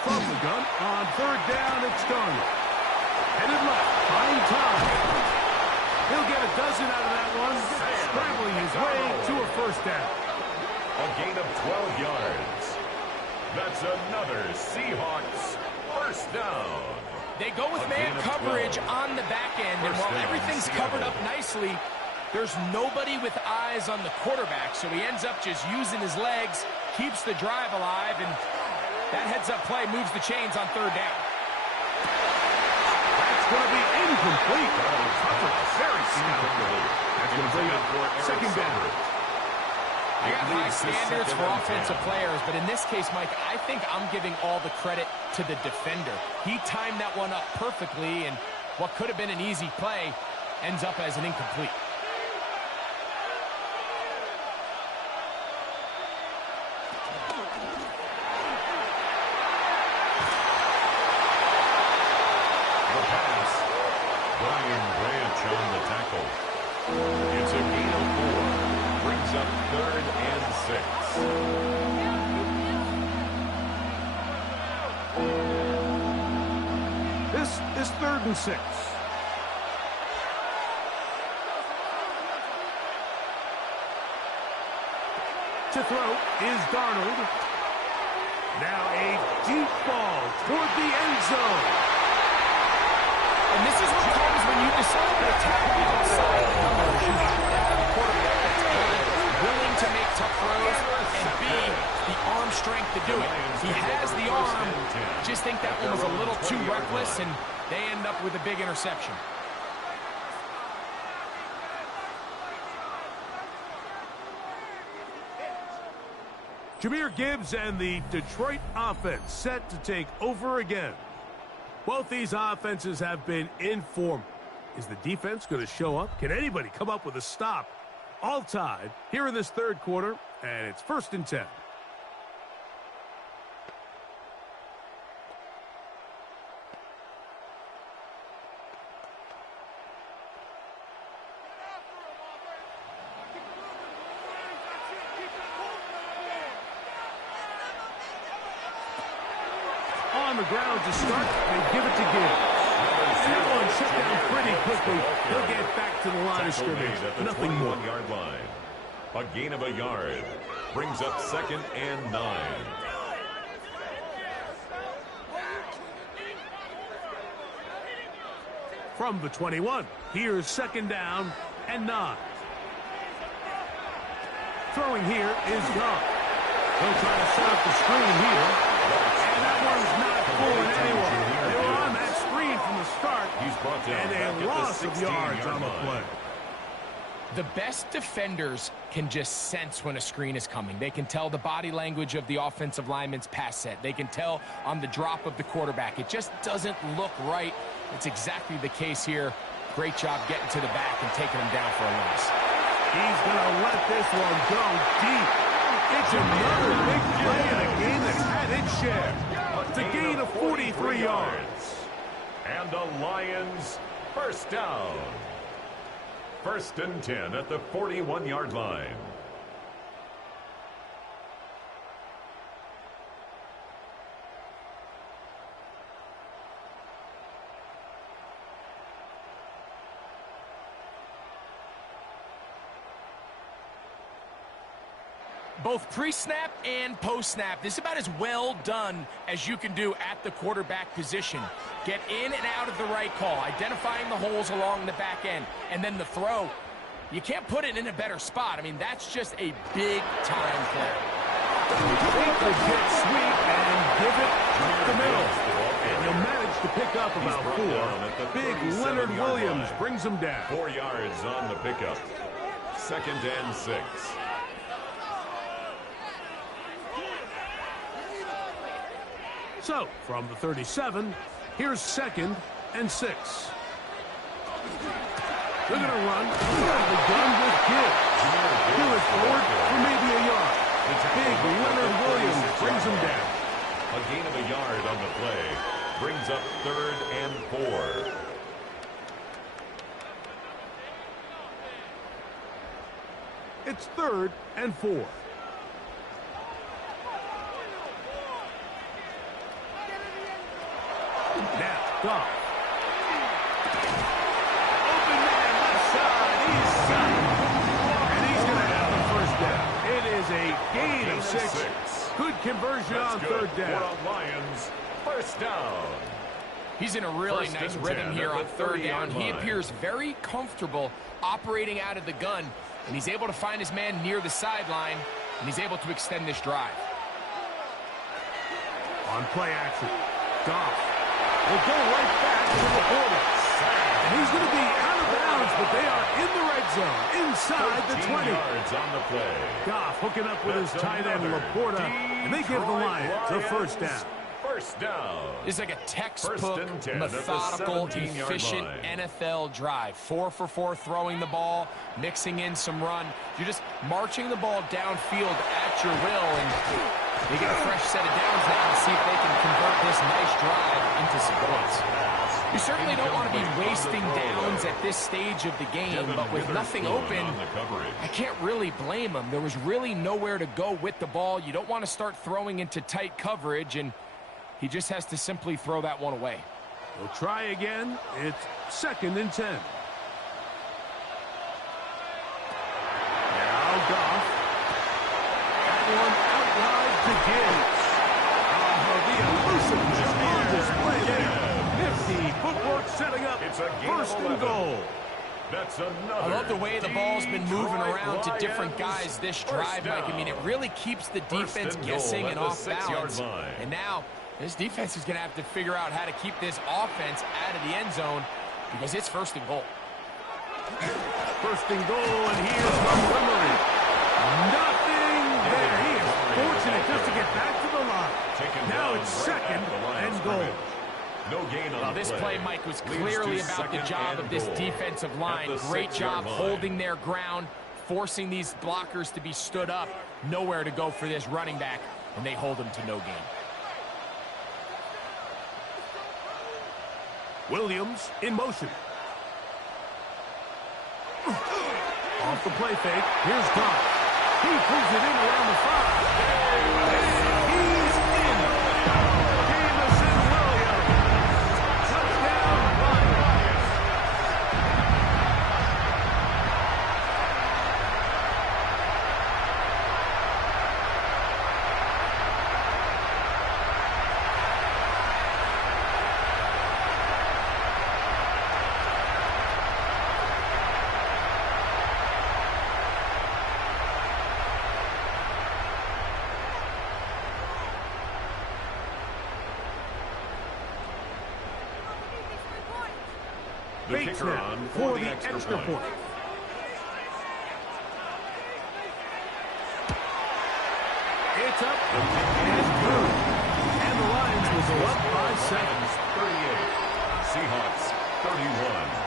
From the gun, on 3rd down, it's Darnold. Headed left, fine time. He'll get a dozen out of that one, scrambling his way to a first down. A gain of 12 yards. That's another Seahawks first down. They go with man coverage on the back end, and while everything's covered up nicely, there's nobody with eyes on the quarterback, so he ends up just using his legs, keeps the drive alive, and that heads-up play moves the chains on 3rd down. That's That's going to be incomplete. Coverage very stout. That's going to bring up second down. I got high standards for offensive players, but in this case, Mike, I think I'm giving all the credit to the defender. He timed that one up perfectly, and what could have been an easy play ends up as an incomplete. On the tackle. It's a gain of 4. Brings up 3rd and 6. This is 3rd and 6. To throw is Darnold. Now a deep ball toward the end zone. And this is what comes when you decide to attack the outside of the numbers. You have to have a quarterback that's willing to make tough throws, and B, the arm strength to do it. He has the arm. Just think that one was a little too reckless, and they end up with a big interception. Jahmyr Gibbs and the Detroit offense set to take over again. Both these offenses have been in form. Is the defense going to show up? Can anybody come up with a stop? All tied here in this third quarter, and it's 1st and 10. On the ground to start, they give it to Gibbs. That one shut down pretty quickly. He'll get back to the line of scrimmage. Nothing more. Yard line. A gain of a yard. Brings up 2nd and 9. From the 21, here's 2nd down and 9. Throwing here is Young. He'll try to set up the screen here. And that one's not fooling anyone. They were on that screen from the start. He's brought down and a loss of yards on the play. The best defenders can just sense when a screen is coming. They can tell the body language of the offensive lineman's pass set. They can tell on the drop of the quarterback. It just doesn't look right. It's exactly the case here. Great job getting to the back and taking him down for a loss. He's going to let this one go deep. It's another big play in a game that's had its share. It's a gain of 43 yards. And the Lions first down. 1st and 10 at the 41-yard line. Both pre-snap and post-snap, this is about as well done as you can do at the quarterback position. Get in and out of the right call, identifying the holes along the back end, and then the throw. You can't put it in a better spot. I mean, that's just a big-time play. Take the jet sweep and give it up the middle. And he'll manage to pick up about 4. Big Leonard Williams brings him down. 4 yards on the pickup. 2nd and 6. So, from the 37, here's 2nd and 6. They're going to run out of the gun with Gibbs. Do it forward for maybe a yard. Big Leonard Williams brings him down. A gain of a yard on the play. Brings up 3rd and 4. It's 3rd and 4. Now, Goff. Open man left side. He's sacked. And he's going to have the first down. It is a gain of 6. Good conversion on 3rd down. Lions, first down. He's in a really nice rhythm here on 3rd down. He appears very comfortable operating out of the gun, and he's able to find his man near the sideline, and he's able to extend this drive. On play action, Goff will go right back to the 40. And he's going to be out of bounds, but they are in the red zone, inside the 20. Yards on the play. Goff hooking up with his tight end, Laporta, and they give the Lions a first down. First down. It's like a textbook, 10 at the methodical, 17-yard efficient line. NFL drive. 4 for 4 throwing the ball, mixing in some run. You're just marching the ball downfield at your will, and they get a fresh set of downs now to see if they can convert this nice drive into some points. You certainly don't want to be wasting downs at this stage of the game, but with nothing open, I can't really blame him. There was really nowhere to go with the ball. You don't want to start throwing into tight coverage, and he just has to simply throw that one away. We'll try again. It's 2nd and 10. Now Goff. That one out wide to Gibbs. The elusiveness on display there. Nifty footwork setting up It's a gain of 1st and 11. goal. That's another. I love the way the ball's been moving Detroit around to different Lions. guys this First drive, Mike. I down. mean, it really keeps the First defense and goal guessing at and the off 6-yard balance. line. And now this defense is going to have to figure out how to keep this offense out of the end zone because it's 1st and goal. 1st and goal, and here's Montgomery. Nothing there. He is fortunate just to get back to the line. Taken Now down it's right 2nd at the line of and goal. scrimmage. No gain on Well, the this play, Mike, was Leads clearly to about the 2nd job and of this goal defensive at line. the Great 6-yard job line. holding their ground, forcing these blockers to be stood up. Nowhere to go for this running back, and they hold him to no gain. Williams in motion. Off the play fake. Here's Goff. He pulls it in around the 5. And he's in. Jameson Williams. Touchdown, Lions. The Bates kicker now on for the extra point. It's up and good. And the Lions will go up by 7. 38. Seahawks 31.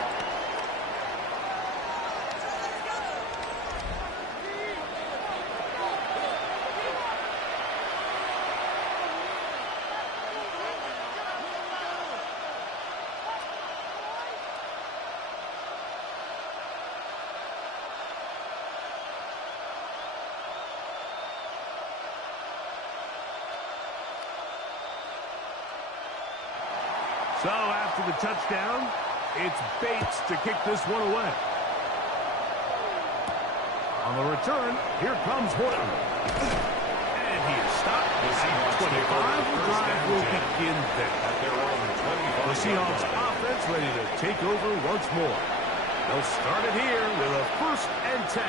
So after the touchdown, it's Bates to kick this one away. On the return, here comes Horton. And he is stopped The at Seahawks 25. The first drive and will 10 begin there. At their own 25. The Seahawks offense ready to take over once more. They'll start it here with a 1st and 10.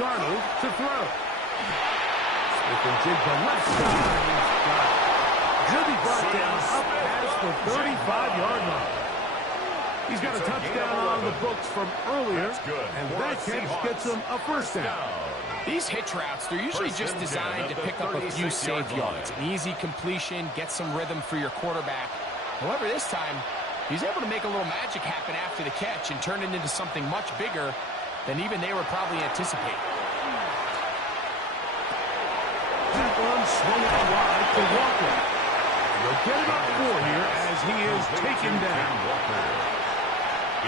Darnold to throw. Smith and Jigba left side. He's got it. He'll be brought down up past the 35-yard line. He's got a touchdown on the books from earlier, and that catch gets him a 1st down. These hitch routes, they're usually just designed to pick up a few safe yards. An easy completion, get some rhythm for your quarterback. However, this time, he's able to make a little magic happen after the catch and turn it into something much bigger than even they were probably anticipating. That one swung out wide to Walker. They'll get him up 4 here as he is taken down.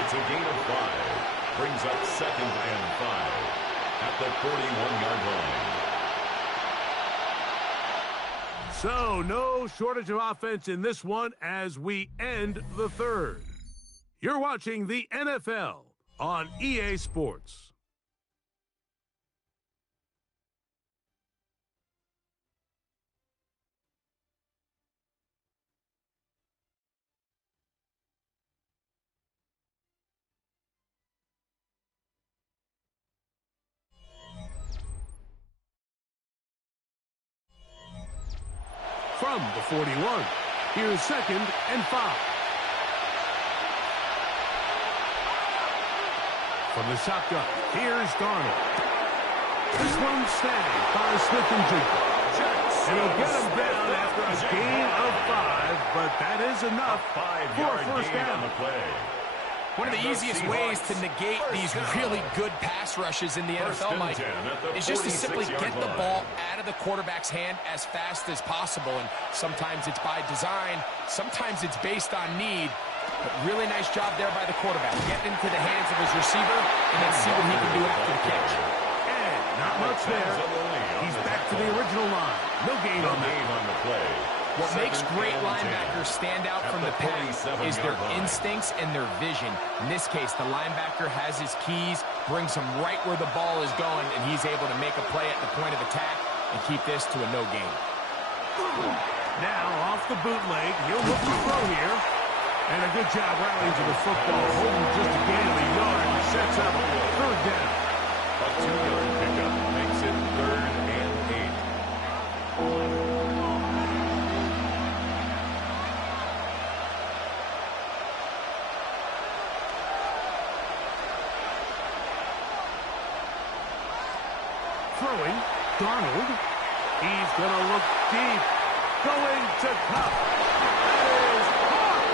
It's a gain of 5. Brings up 2nd and 5 at the 41-yard line. So no shortage of offense in this one as we end the 3rd. You're watching the NFL on EA Sports. from the 41. Here's 2nd and 5. From the shotgun, here's Darnold. This one's snagged by Smith-N-Jigba. And he'll get him down after a gain of 5, but that is enough for a first down. On the play. One of the easiest ways to negate these really good pass rushes in the NFL, Mike, is just to simply get the ball out of the quarterback's hand as fast as possible. And sometimes it's by design, sometimes it's based on need. But really nice job there by the quarterback. Getting into the hands of his receiver and then see what he can do after the catch. And not much there. He's back to the original line. No gain on the play. What makes great linebackers stand out from the pack is their instincts and their vision. In this case, the linebacker has his keys, brings him right where the ball is going, and he's able to make a play at the point of attack and keep this to a no gain. Now off the bootleg, he'll look to throw here. And a good job rallying to the football, holding just a gain of a yard and sets up 3rd down. A 2-yard pickup makes it 3rd and 8. Throwing, Darnold. He's going to look deep. Going to Cup. That is caught.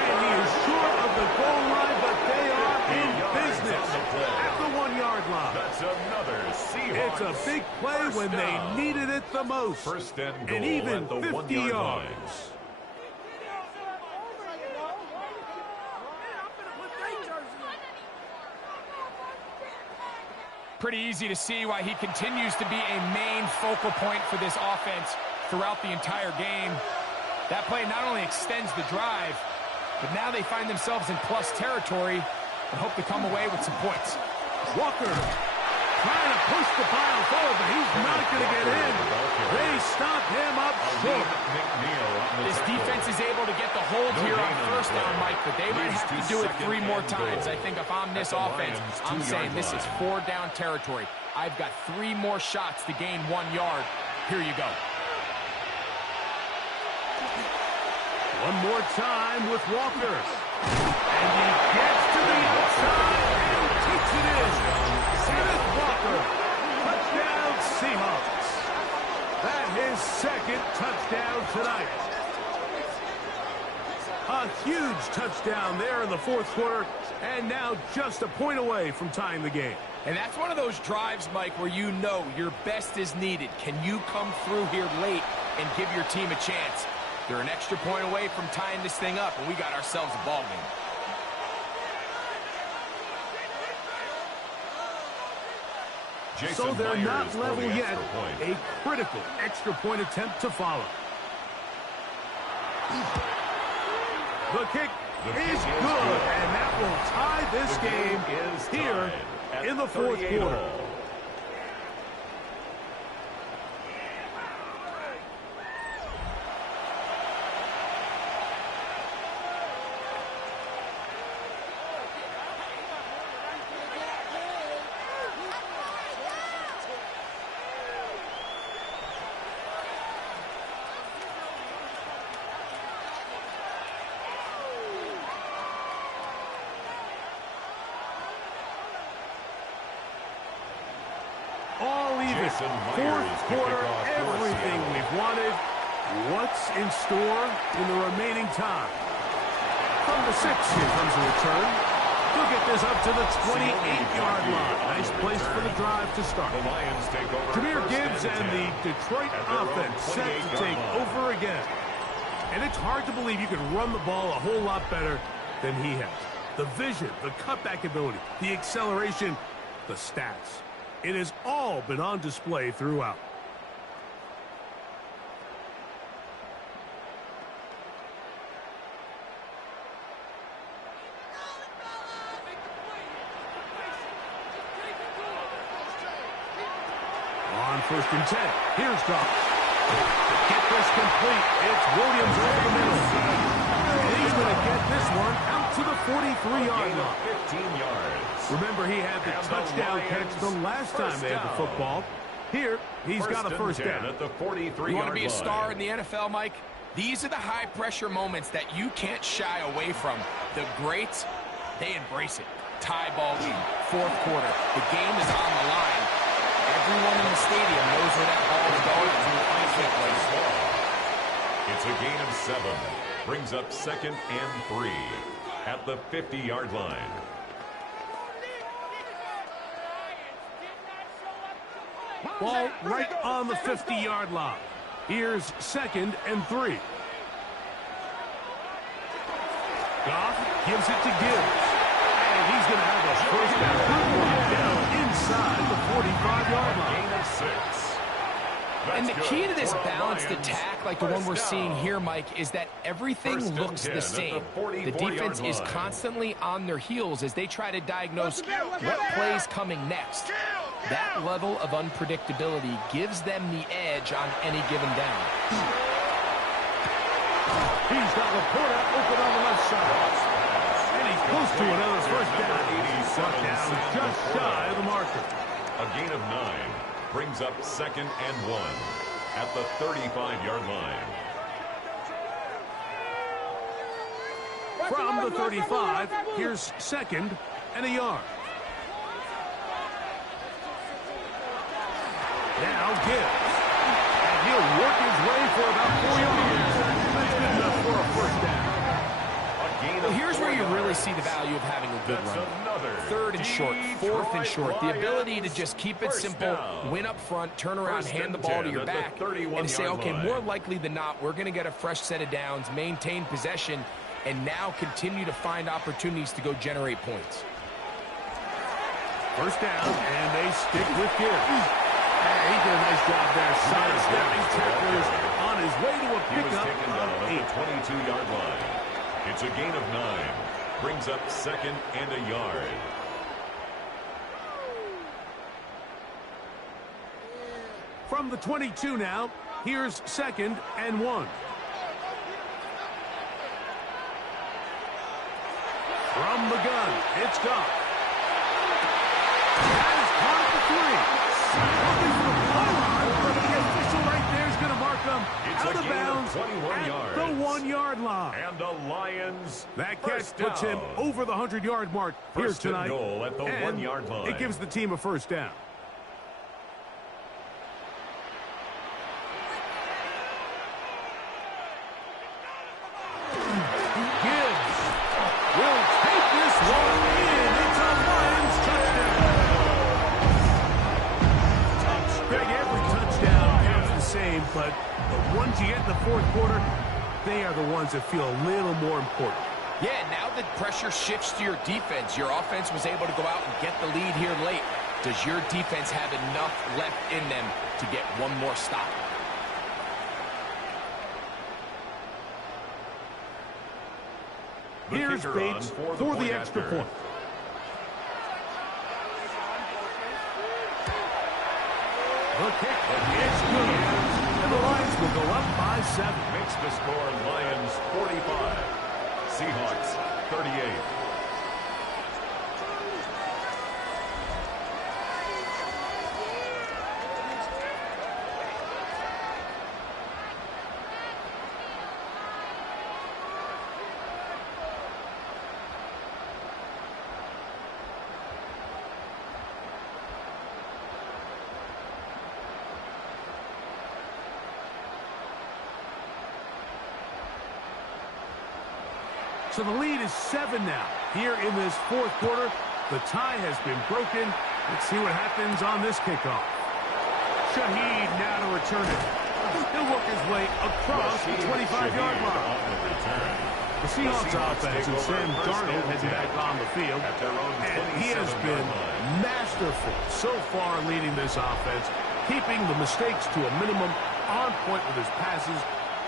And he is short of the goal line, but they are in business at the 1-yard line. That's another Seahawks. It's a big play when they needed it the most. First and goal even at the 50 1-yard yards. line. Pretty easy to see why he continues to be a main focal point for this offense throughout the entire game. That play not only extends the drive, but now they find themselves in plus territory and hope to come away with some points. Walker trying to push the pile forward, but he's not going to get in. They stop him up short. This defense is able to get the hold here on first down, Mike, but they might have to do it 3 more times. I think if I'm this offense, I'm saying this is 4-down territory. I've got 3 more shots to gain 1 yard. Here you go. One more time with Walker. And he gets to the outside and takes it in. Kenneth Walker. Touchdown Seahawks. That his 2nd touchdown tonight. A huge touchdown there in the 4th quarter, and now just a point away from tying the game. And that's one of those drives, Mike, where you know your best is needed. Can you come through here late and give your team a chance? They're an extra point away from tying this thing up, and we got ourselves a ball game. So they're not level yet. A critical extra point attempt to follow. The kick is good, and that will tie this game here in the 4th quarter. All even. 4th quarter, everything we've wanted. What's in store in the remaining time? From the 6, here comes a return. He'll get this up to the 28-yard line. Nice place for the drive to start. The Lions take over. Jameer Gibbs and the Detroit offense set to take over again. And it's hard to believe you can run the ball a whole lot better than he has. The vision, the cutback ability, the acceleration, the stats. It has all been on display throughout. On 1st and 10, here's Goff. To get this complete, it's Williams over the middle. And he's going to get this one out to the 43-yard line. 15 yards. Remember, he had the touchdown catch the last time they had the football. Here, he's got a first down. At the 43-yard You want to be a star line. in the NFL, Mike? These are the high-pressure moments that you can't shy away from. The greats, they embrace it. Tie ball game, fourth quarter. The game is on the line. Everyone in the stadium knows where that ball is going. It's a gain of 7. Brings up 2nd and 3 at the 50-yard line. Ball right on the 50-yard line. Here's 2nd and 3. Goff gives it to Gibbs. And he's going to have a first down inside the 45-yard line. Gain of 6. And the key to this balanced attack, like the one we're seeing here, Mike, is that everything looks the same. The defense is constantly on their heels as they try to diagnose what play's coming next. That level of unpredictability gives them the edge on any given down. He's got Laporta open on the left side. And he's close to another first down. Brought down just shy of the marker. A gain of 9 brings up 2nd and 1 at the 35-yard line. From the 35, here's 2nd and a yard. Now Gibbs. And he'll work his way for about 4 yards. That's good enough for a first down. Well, here's where you really see the value of having a good run. 3rd and short, 4th and short. The ability to just keep it simple, win up front, turn around, hand the ball to your back, and say, okay, more likely than not, we're going to get a fresh set of downs, maintain possession, and now continue to find opportunities to go generate points. First down, and they stick with Gibbs. He did a nice job there, sidestepping tacklers on his way to a pickup on 8. 22-yard line. It's a gain of 9. Brings up 2nd and a yard. From the 22 now, here's 2nd and 1. From the gun, it's Goff. That is caught at the 3. The official right there is going to mark them out of bounds at the 1-yard line. And the Lions. That catch puts him over the 100-yard mark here tonight. Goal at the 1-yard line. It gives the team a first down. Gibbs will take this one in. It's a Lions touchdown. Greg, every touchdown counts the same, but the ones you get in the fourth quarter, they are the ones that feel a little more important. Yeah, now the pressure shifts to your defense. Your offense was able to go out and get the lead here late. Does your defense have enough left in them to get one more stop? Here's Bates for the extra point. The kick is good. And the Lions will go up by 7. Makes the score Lions 45. Seahawks 38. So the lead is 7 now. Here in this fourth quarter, the tie has been broken. Let's see what happens on this kickoff. Shaheed now to return it. He'll work his way across the 25-yard line. The Seahawks offense and Sam Darnold heading back on the field. And he has been masterful so far leading this offense, keeping the mistakes to a minimum, on point with his passes,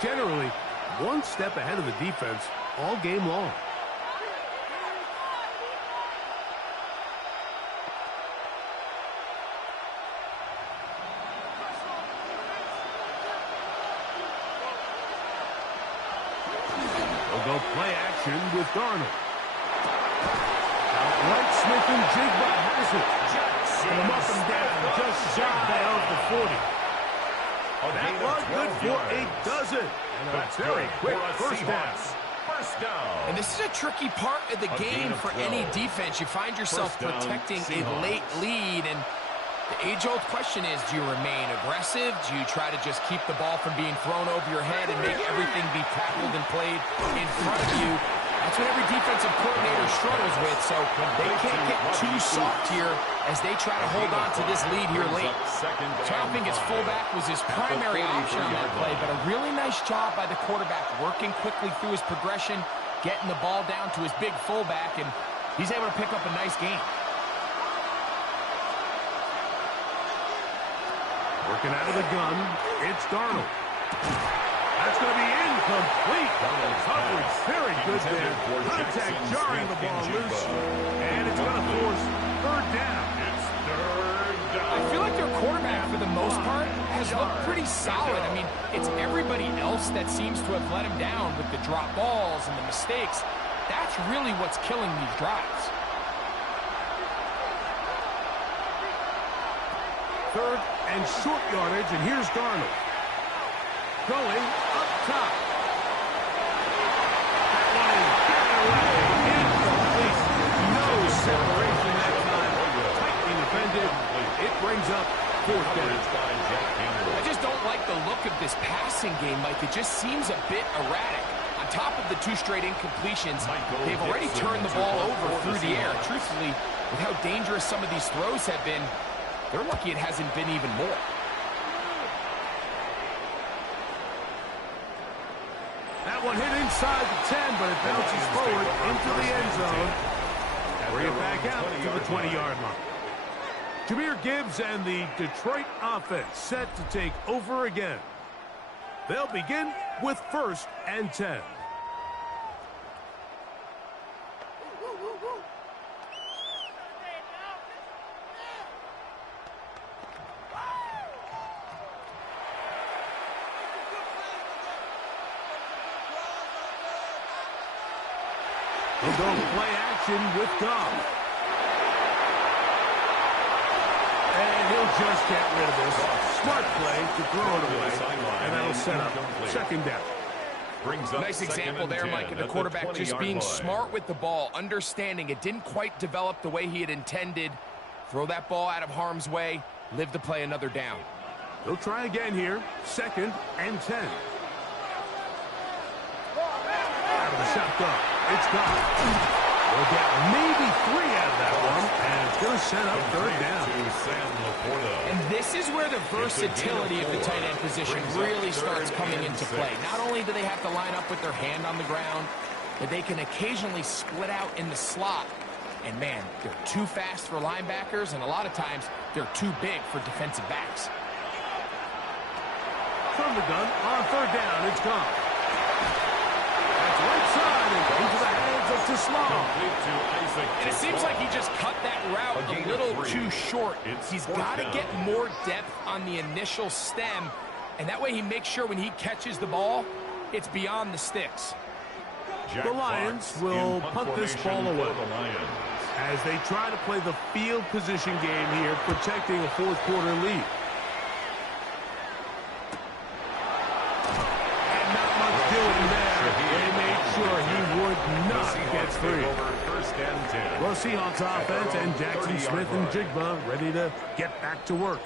generally one step ahead of the defense all game long. They'll go play action with Darnold. Out right, Smith and Jigba has it. And up and down, just shy of the 40. That was good for a dozen. And a very quick first down. Down. And this is a tricky part of the game for any defense. You find yourself protecting a late lead, and the age-old question is, do you remain aggressive? Do you try to just keep the ball from being thrown over your head and make everything be tackled and played in front of you? That's what every defensive coordinator struggles with, so they can't get too soft here as they try to hold on to this lead here late. So I don't think his fullback was his primary option on that play, but a really nice job by the quarterback working quickly through his progression, getting the ball down to his big fullback, and he's able to pick up a nice gain. Working out of the gun, it's Darnold. That's going to be incomplete. Coverage very good there. Contact jarring the ball loose. And it's going to force third down. It's third down. I feel like their quarterback, for the most part, has looked pretty solid. I mean, it's everybody else that seems to have let him down with the drop balls and the mistakes. That's really what's killing these drives. Third and short yardage, and here's Darnold. Going up top. That one is getting away. Incomplete. No separation that time. Tightly defended. It brings up fourth down. I just don't like the look of this passing game, Mike. It just seems a bit erratic. On top of the 2 straight incompletions, they've already turned the ball over through the air. Truthfully, with how dangerous some of these throws have been, they're lucky it hasn't been even more. That one hit inside the 10, but it bounces forward into the end zone. Bring it back out to the 20-yard line. Jahmyr Gibbs and the Detroit offense set to take over again. They'll begin with 1st and 10. They'll go play action with Goff. And he'll just get rid of this. Smart play to throw it away. And that'll set up second down. Nice example there, Mike, of the quarterback just being smart with the ball, understanding it didn't quite develop the way he had intended. Throw that ball out of harm's way, live to play another down. They'll try again here. 2nd and 10. Out of the shotgun. It's gone. We'll get maybe 3 out of that one, and it's going to set up third down. And this is where the versatility of the tight end position really starts coming into play. Not only do they have to line up with their hand on the ground, but they can occasionally split out in the slot. And man, they're too fast for linebackers, and a lot of times they're too big for defensive backs. From the gun, on third down, it's gone. That's right side and into the hands of Tislam. And it seems like he just cut that route a little too short. He's got to get more depth on the initial stem, and that way he makes sure when he catches the ball, it's beyond the sticks. The Lions will punt this ball away as they try to play the field position game here, protecting a fourth-quarter lead. And not much doing there. They made sure he would not get free. Well, Seahawks offense and Jackson Smith and Jigba ready to get back to work.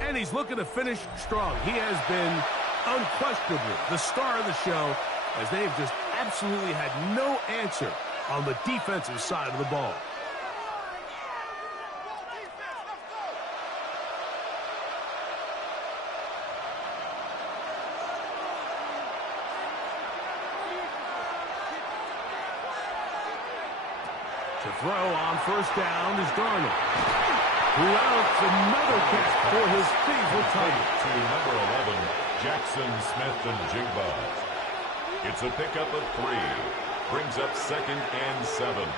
And he's looking to finish strong. He has been unquestionably the star of the show, as they have just absolutely had no answer on the defensive side of the ball. To throw on first down is Darnold, who outs another catch for his favorite tight. To number 11, Jackson Smith and Jigba. It's a pickup of 3. Brings up 2nd and 7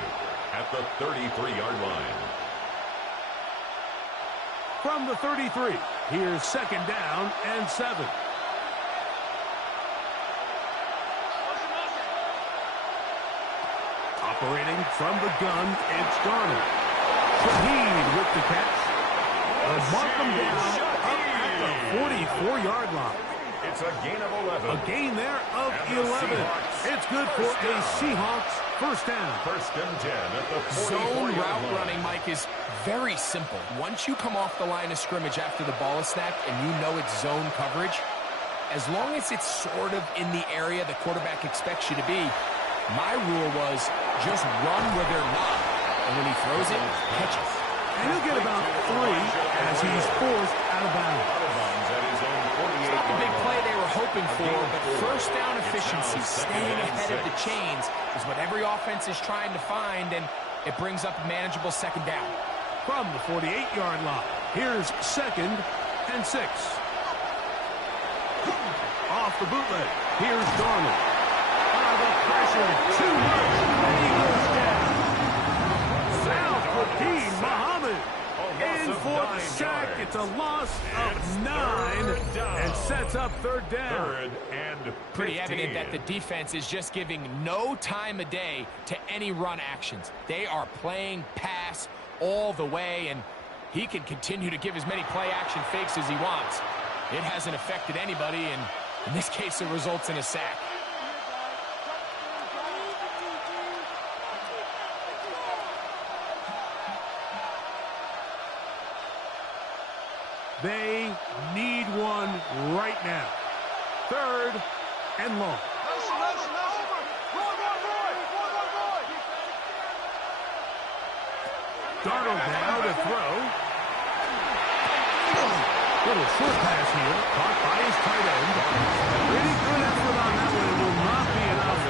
at the 33-yard line. From the 33, here's 2nd down and 7. Operating from the gun, it's Darnold. Shaheen with the catch. They'll mark them down up at the 44-yard line. It's a gain of 11. A gain there of 11. It's good for a Seahawks first down. First and 10 at the 44-yard Zone line. route running, Mike, is very simple. Once you come off the line of scrimmage after the ball is snapped and you know it's zone coverage, as long as it's sort of in the area the quarterback expects you to be, my rule was just run where they're not. And when he throws it, catch it. And he'll get about 3 as he's forced out of bounds. It's not the big play they were hoping for, but first down efficiency, staying ahead of the chains, is what every offense is trying to find, and it brings up a manageable second down. From the 48-yard line, here's 2nd and 6. Off the bootleg, here's Darnold. The pressure, too much, and he goes down. South Hakeem Muhammad in for the sack. It's a loss of 9 and sets up third down. Third and 15. Pretty evident that the defense is just giving no time of day to any run actions. They are playing pass all the way, and he can continue to give as many play-action fakes as he wants. It hasn't affected anybody, and in this case, it results in a sack. They need one right now. Third and long. Darnold now to throw. Little short pass here, caught by his tight end. Pretty good effort on that one. It will not be enough.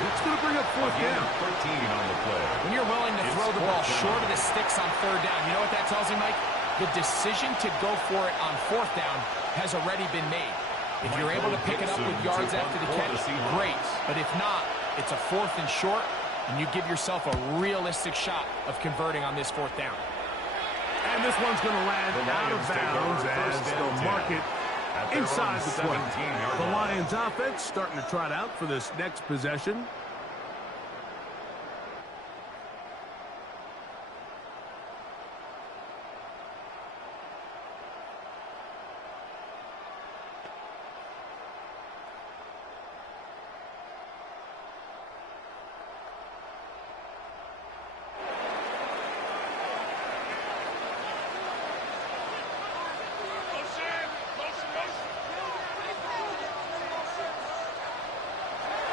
It's going to bring up fourth down. 13 on the play. When you're willing to throw the ball short of the sticks on third down, you know what that tells me, Mike? The decision to go for it on fourth down has already been made. If you're able to pick it up with yards after the catch, great. But if not, it's a 4th and short, and you give yourself a realistic shot of converting on this 4th down. And this one's going to land out of bounds as they'll mark it inside the 20. The Lions offense starting to trot out for this next possession.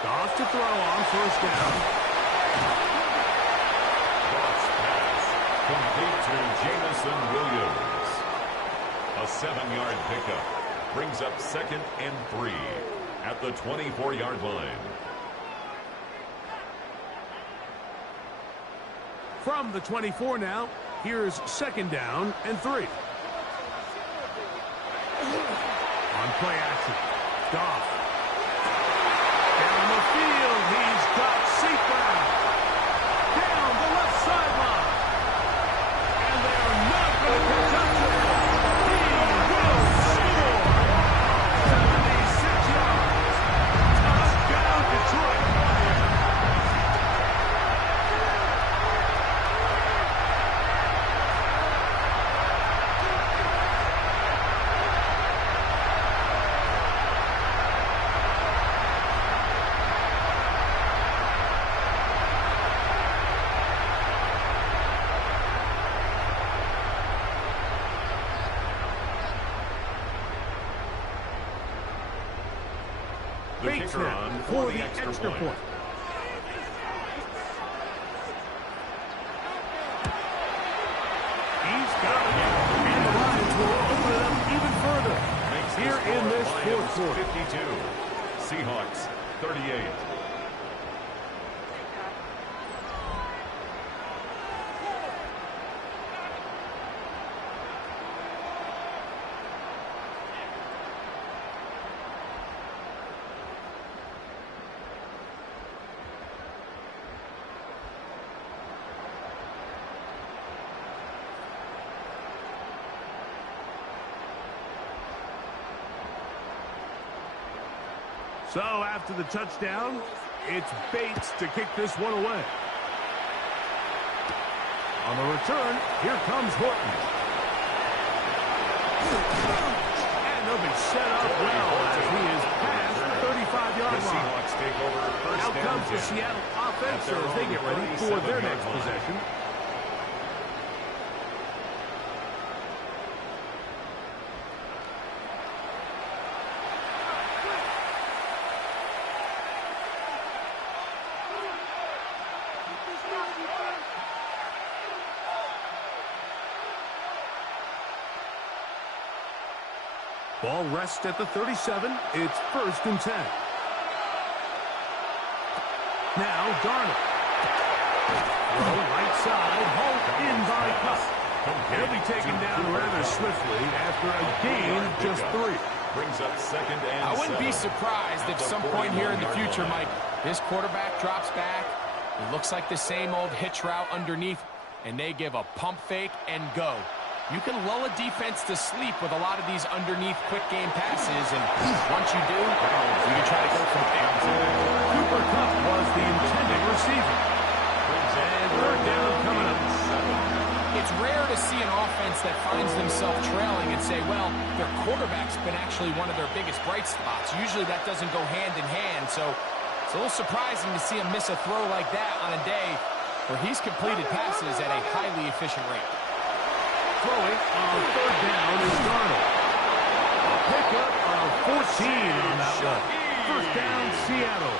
Off to throw on first down. Cross pass. Complete to Jamison Williams. A 7-yard pickup. Brings up 2nd and 3 at the 24-yard line. From the 24 now, here's 2nd down and 3. On play action, Goff. Down the field, he's got Seatbrown. Down the left sideline. And they are not going to catch up to him. He will score. 76 yards. Touchdown, Detroit. Bates now for the extra point. He's got it. And the Lions will open it up even further here in this fourth quarter. 52. Seahawks 38. So after the touchdown, it's Bates to kick this one away. On the return, here comes Horton. he'll be set up well as he is past the 35-yard The line. Seahawks take over first Out down comes the 10. Seattle offense At their as they own get ready for their 37-yard next line. possession. Ball rests at the 37. It's 1st and 10. Now Darnold. Throw right side. Holt in by Cup. He'll be taken down rather swiftly after a gain of just 3. Brings up second and I wouldn't be 7. surprised if some point here in the future, Mike, this quarterback drops back. It looks like the same old hitch route underneath, and they give a pump fake and go. You can lull a defense to sleep with a lot of these underneath quick game passes, and once you do, you can try to go from there. Cooper Kupp was the intended receiver. And 3rd down coming up. It's rare to see an offense that finds themselves trailing and say, well, their quarterback's been actually one of their biggest bright spots. Usually that doesn't go hand in hand, so it's a little surprising to see him miss a throw like that on a day where he's completed passes at a highly efficient rate. Throwing on 3rd down is Darnold. A pickup of 14 on that one. 1st down, Seattle.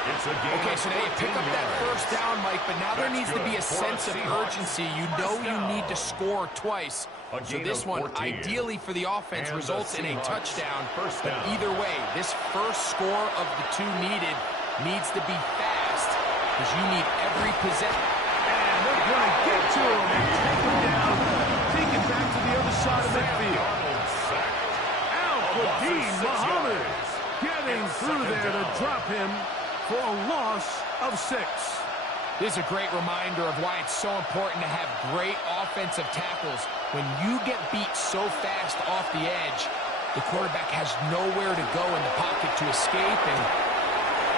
It's a gain Okay, of so now you pick up 14 that yards. 1st down, Mike, but now there That's needs to be a good for sense of Seahawks. urgency. You know First you down. need to score twice. A So gain this of one, 14. ideally for the offense, And the results in a Seahawks touchdown. first But down. either way, this first score of the 2 needed needs to be fast because you need every possession. And they're going to get to him and take him down. Take it back to the other side of midfield. Darnold sacked. Al-Quadin Muhammad getting And through second there to down. drop him for a loss of 6. This is a great reminder of why it's so important to have great offensive tackles. When you get beat so fast off the edge, the quarterback has nowhere to go in the pocket to escape, and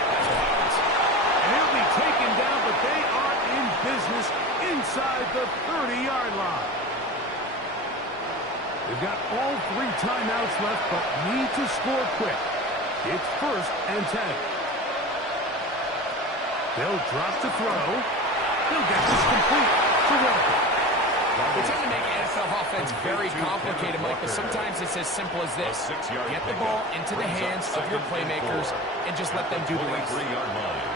that's what happens. And he'll be taken down, but they are in business inside the 30-yard line. They've got all 3 timeouts left, but need to score quick. It's 1st and 10. They'll drop to throw. He'll get this complete to Walker. They tend to make NFL offense very complicated, Mike, but sometimes it's as simple as this. A 6-yard Get the pickup. ball into the Brings up hands of your second and playmakers 4. and just let them do the rest. 23-yard line.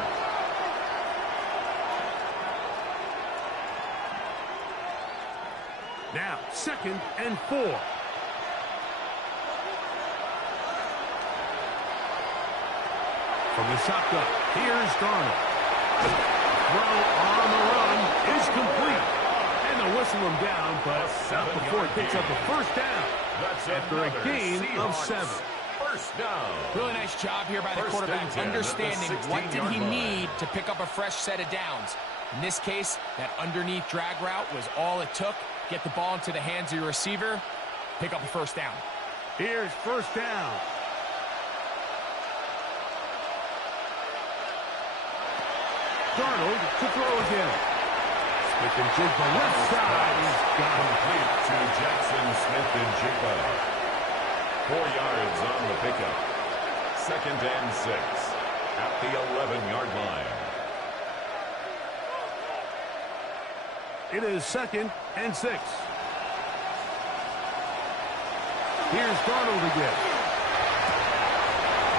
Now, 2nd and 4. From the shotgun, here's Darnold. Throw on the run is complete. And they'll whistle him down, but not before it picks up a 1st down. That's After a another gain of Seahawks 7. First down. Really nice job here by the First quarterback, and 10 at the understanding what did he 16-yard line. need to pick up a fresh set of downs. In this case, that underneath drag route was all it took. Get the ball into the hands of your receiver, pick up a 1st down. Here's 1st down. Darnold to throw again. Smith and Jigba left side. He's got him. Complete to Jackson Smith and Jigba. 4 yards on the pickup. 2nd and 6 at the 11-yard line. It is 2nd and 6. Here's Darnold again.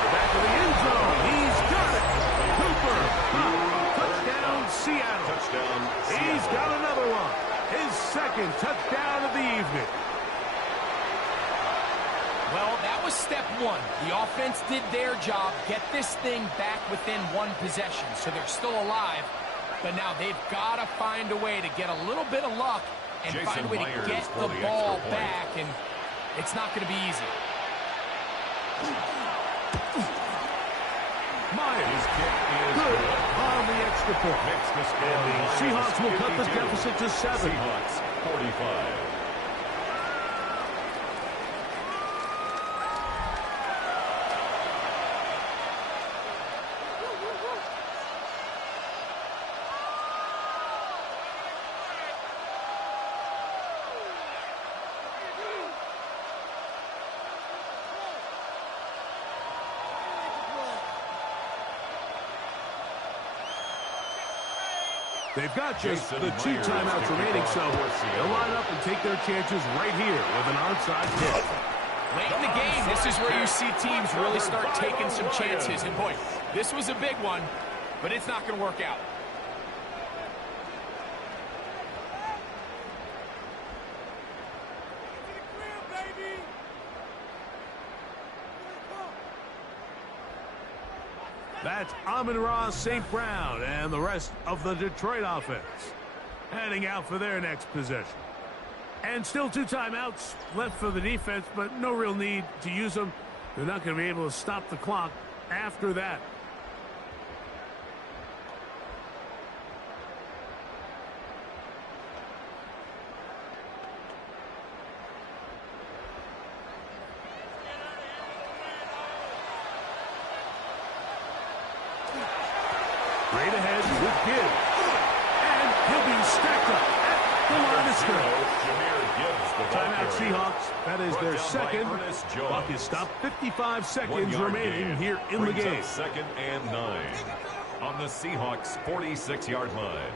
Back to the end zone. He's got it. Cooper. Touchdown, Seattle. Touchdown, He's Seattle. got another one. His 2nd touchdown of the evening. Well, that was step 1. The offense did their job, get this thing back within 1 possession, so they're still alive. But now they've got to find a way to get a little bit of luck and Jason find a way Myers to get for the the ball extra point. back, and it's not going to be easy. Myers. His kick is Good good. on the extra point. Makes the score And the Seahawks will cut the 52. deficit to 7. Seahawks 45. They've got just Jason the 2 Myers timeouts to kick remaining, off so for Seattle. they'll line up and take their chances right here with an onside kick. Late in the game, this is where you see teams really start taking some chances. And boy, this was a big one, but it's not going to work out. That's Amon-Ra St. Brown and the rest of the Detroit offense heading out for their next possession. And still 2 timeouts left for the defense, but no real need to use them. They're not going to be able to stop the clock after that. Straight ahead with Gibbs. And he'll be stacked up at the line of scrimmage. Timeout Seahawks. That is their second. Clock is stopped. 55 seconds remaining here in the game. 2nd and 9 on the Seahawks 46-yard line.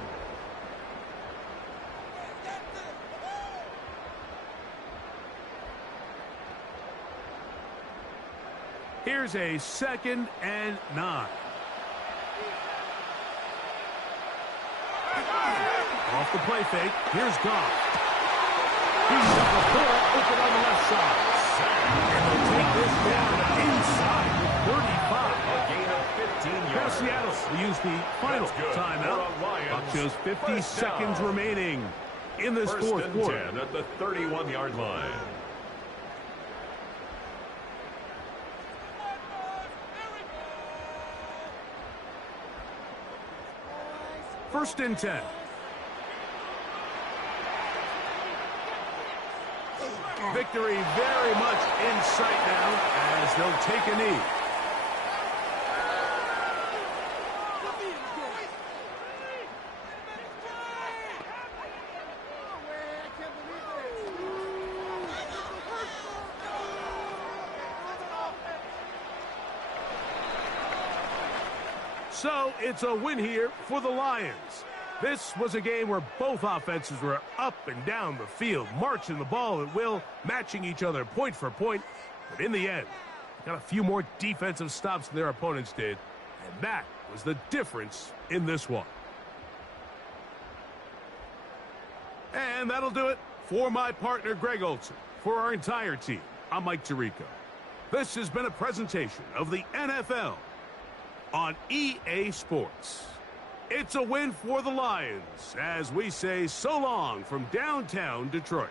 Here's a 2nd and 9. Off the play fake. Here's Goff. He's got the ball open on the left side. And they'll take this down inside the 35. A gain of 15 Now yards. Seattle will use the final timeout. Clock shows 50 seconds remaining in this 1st fourth and quarter. 10 at the 31-yard line. First and 10. Victory very much in sight now as they'll take a knee. So it's a win here for the Lions. This was a game where both offenses were up and down the field, marching the ball at will, matching each other point for point. But in the end, got a few more defensive stops than their opponents did. And that was the difference in this one. And that'll do it for my partner, Greg Olson. For our entire team, I'm Mike Tirico. This has been a presentation of the NFL on EA Sports. It's a win for the Lions as we say so long from downtown Detroit.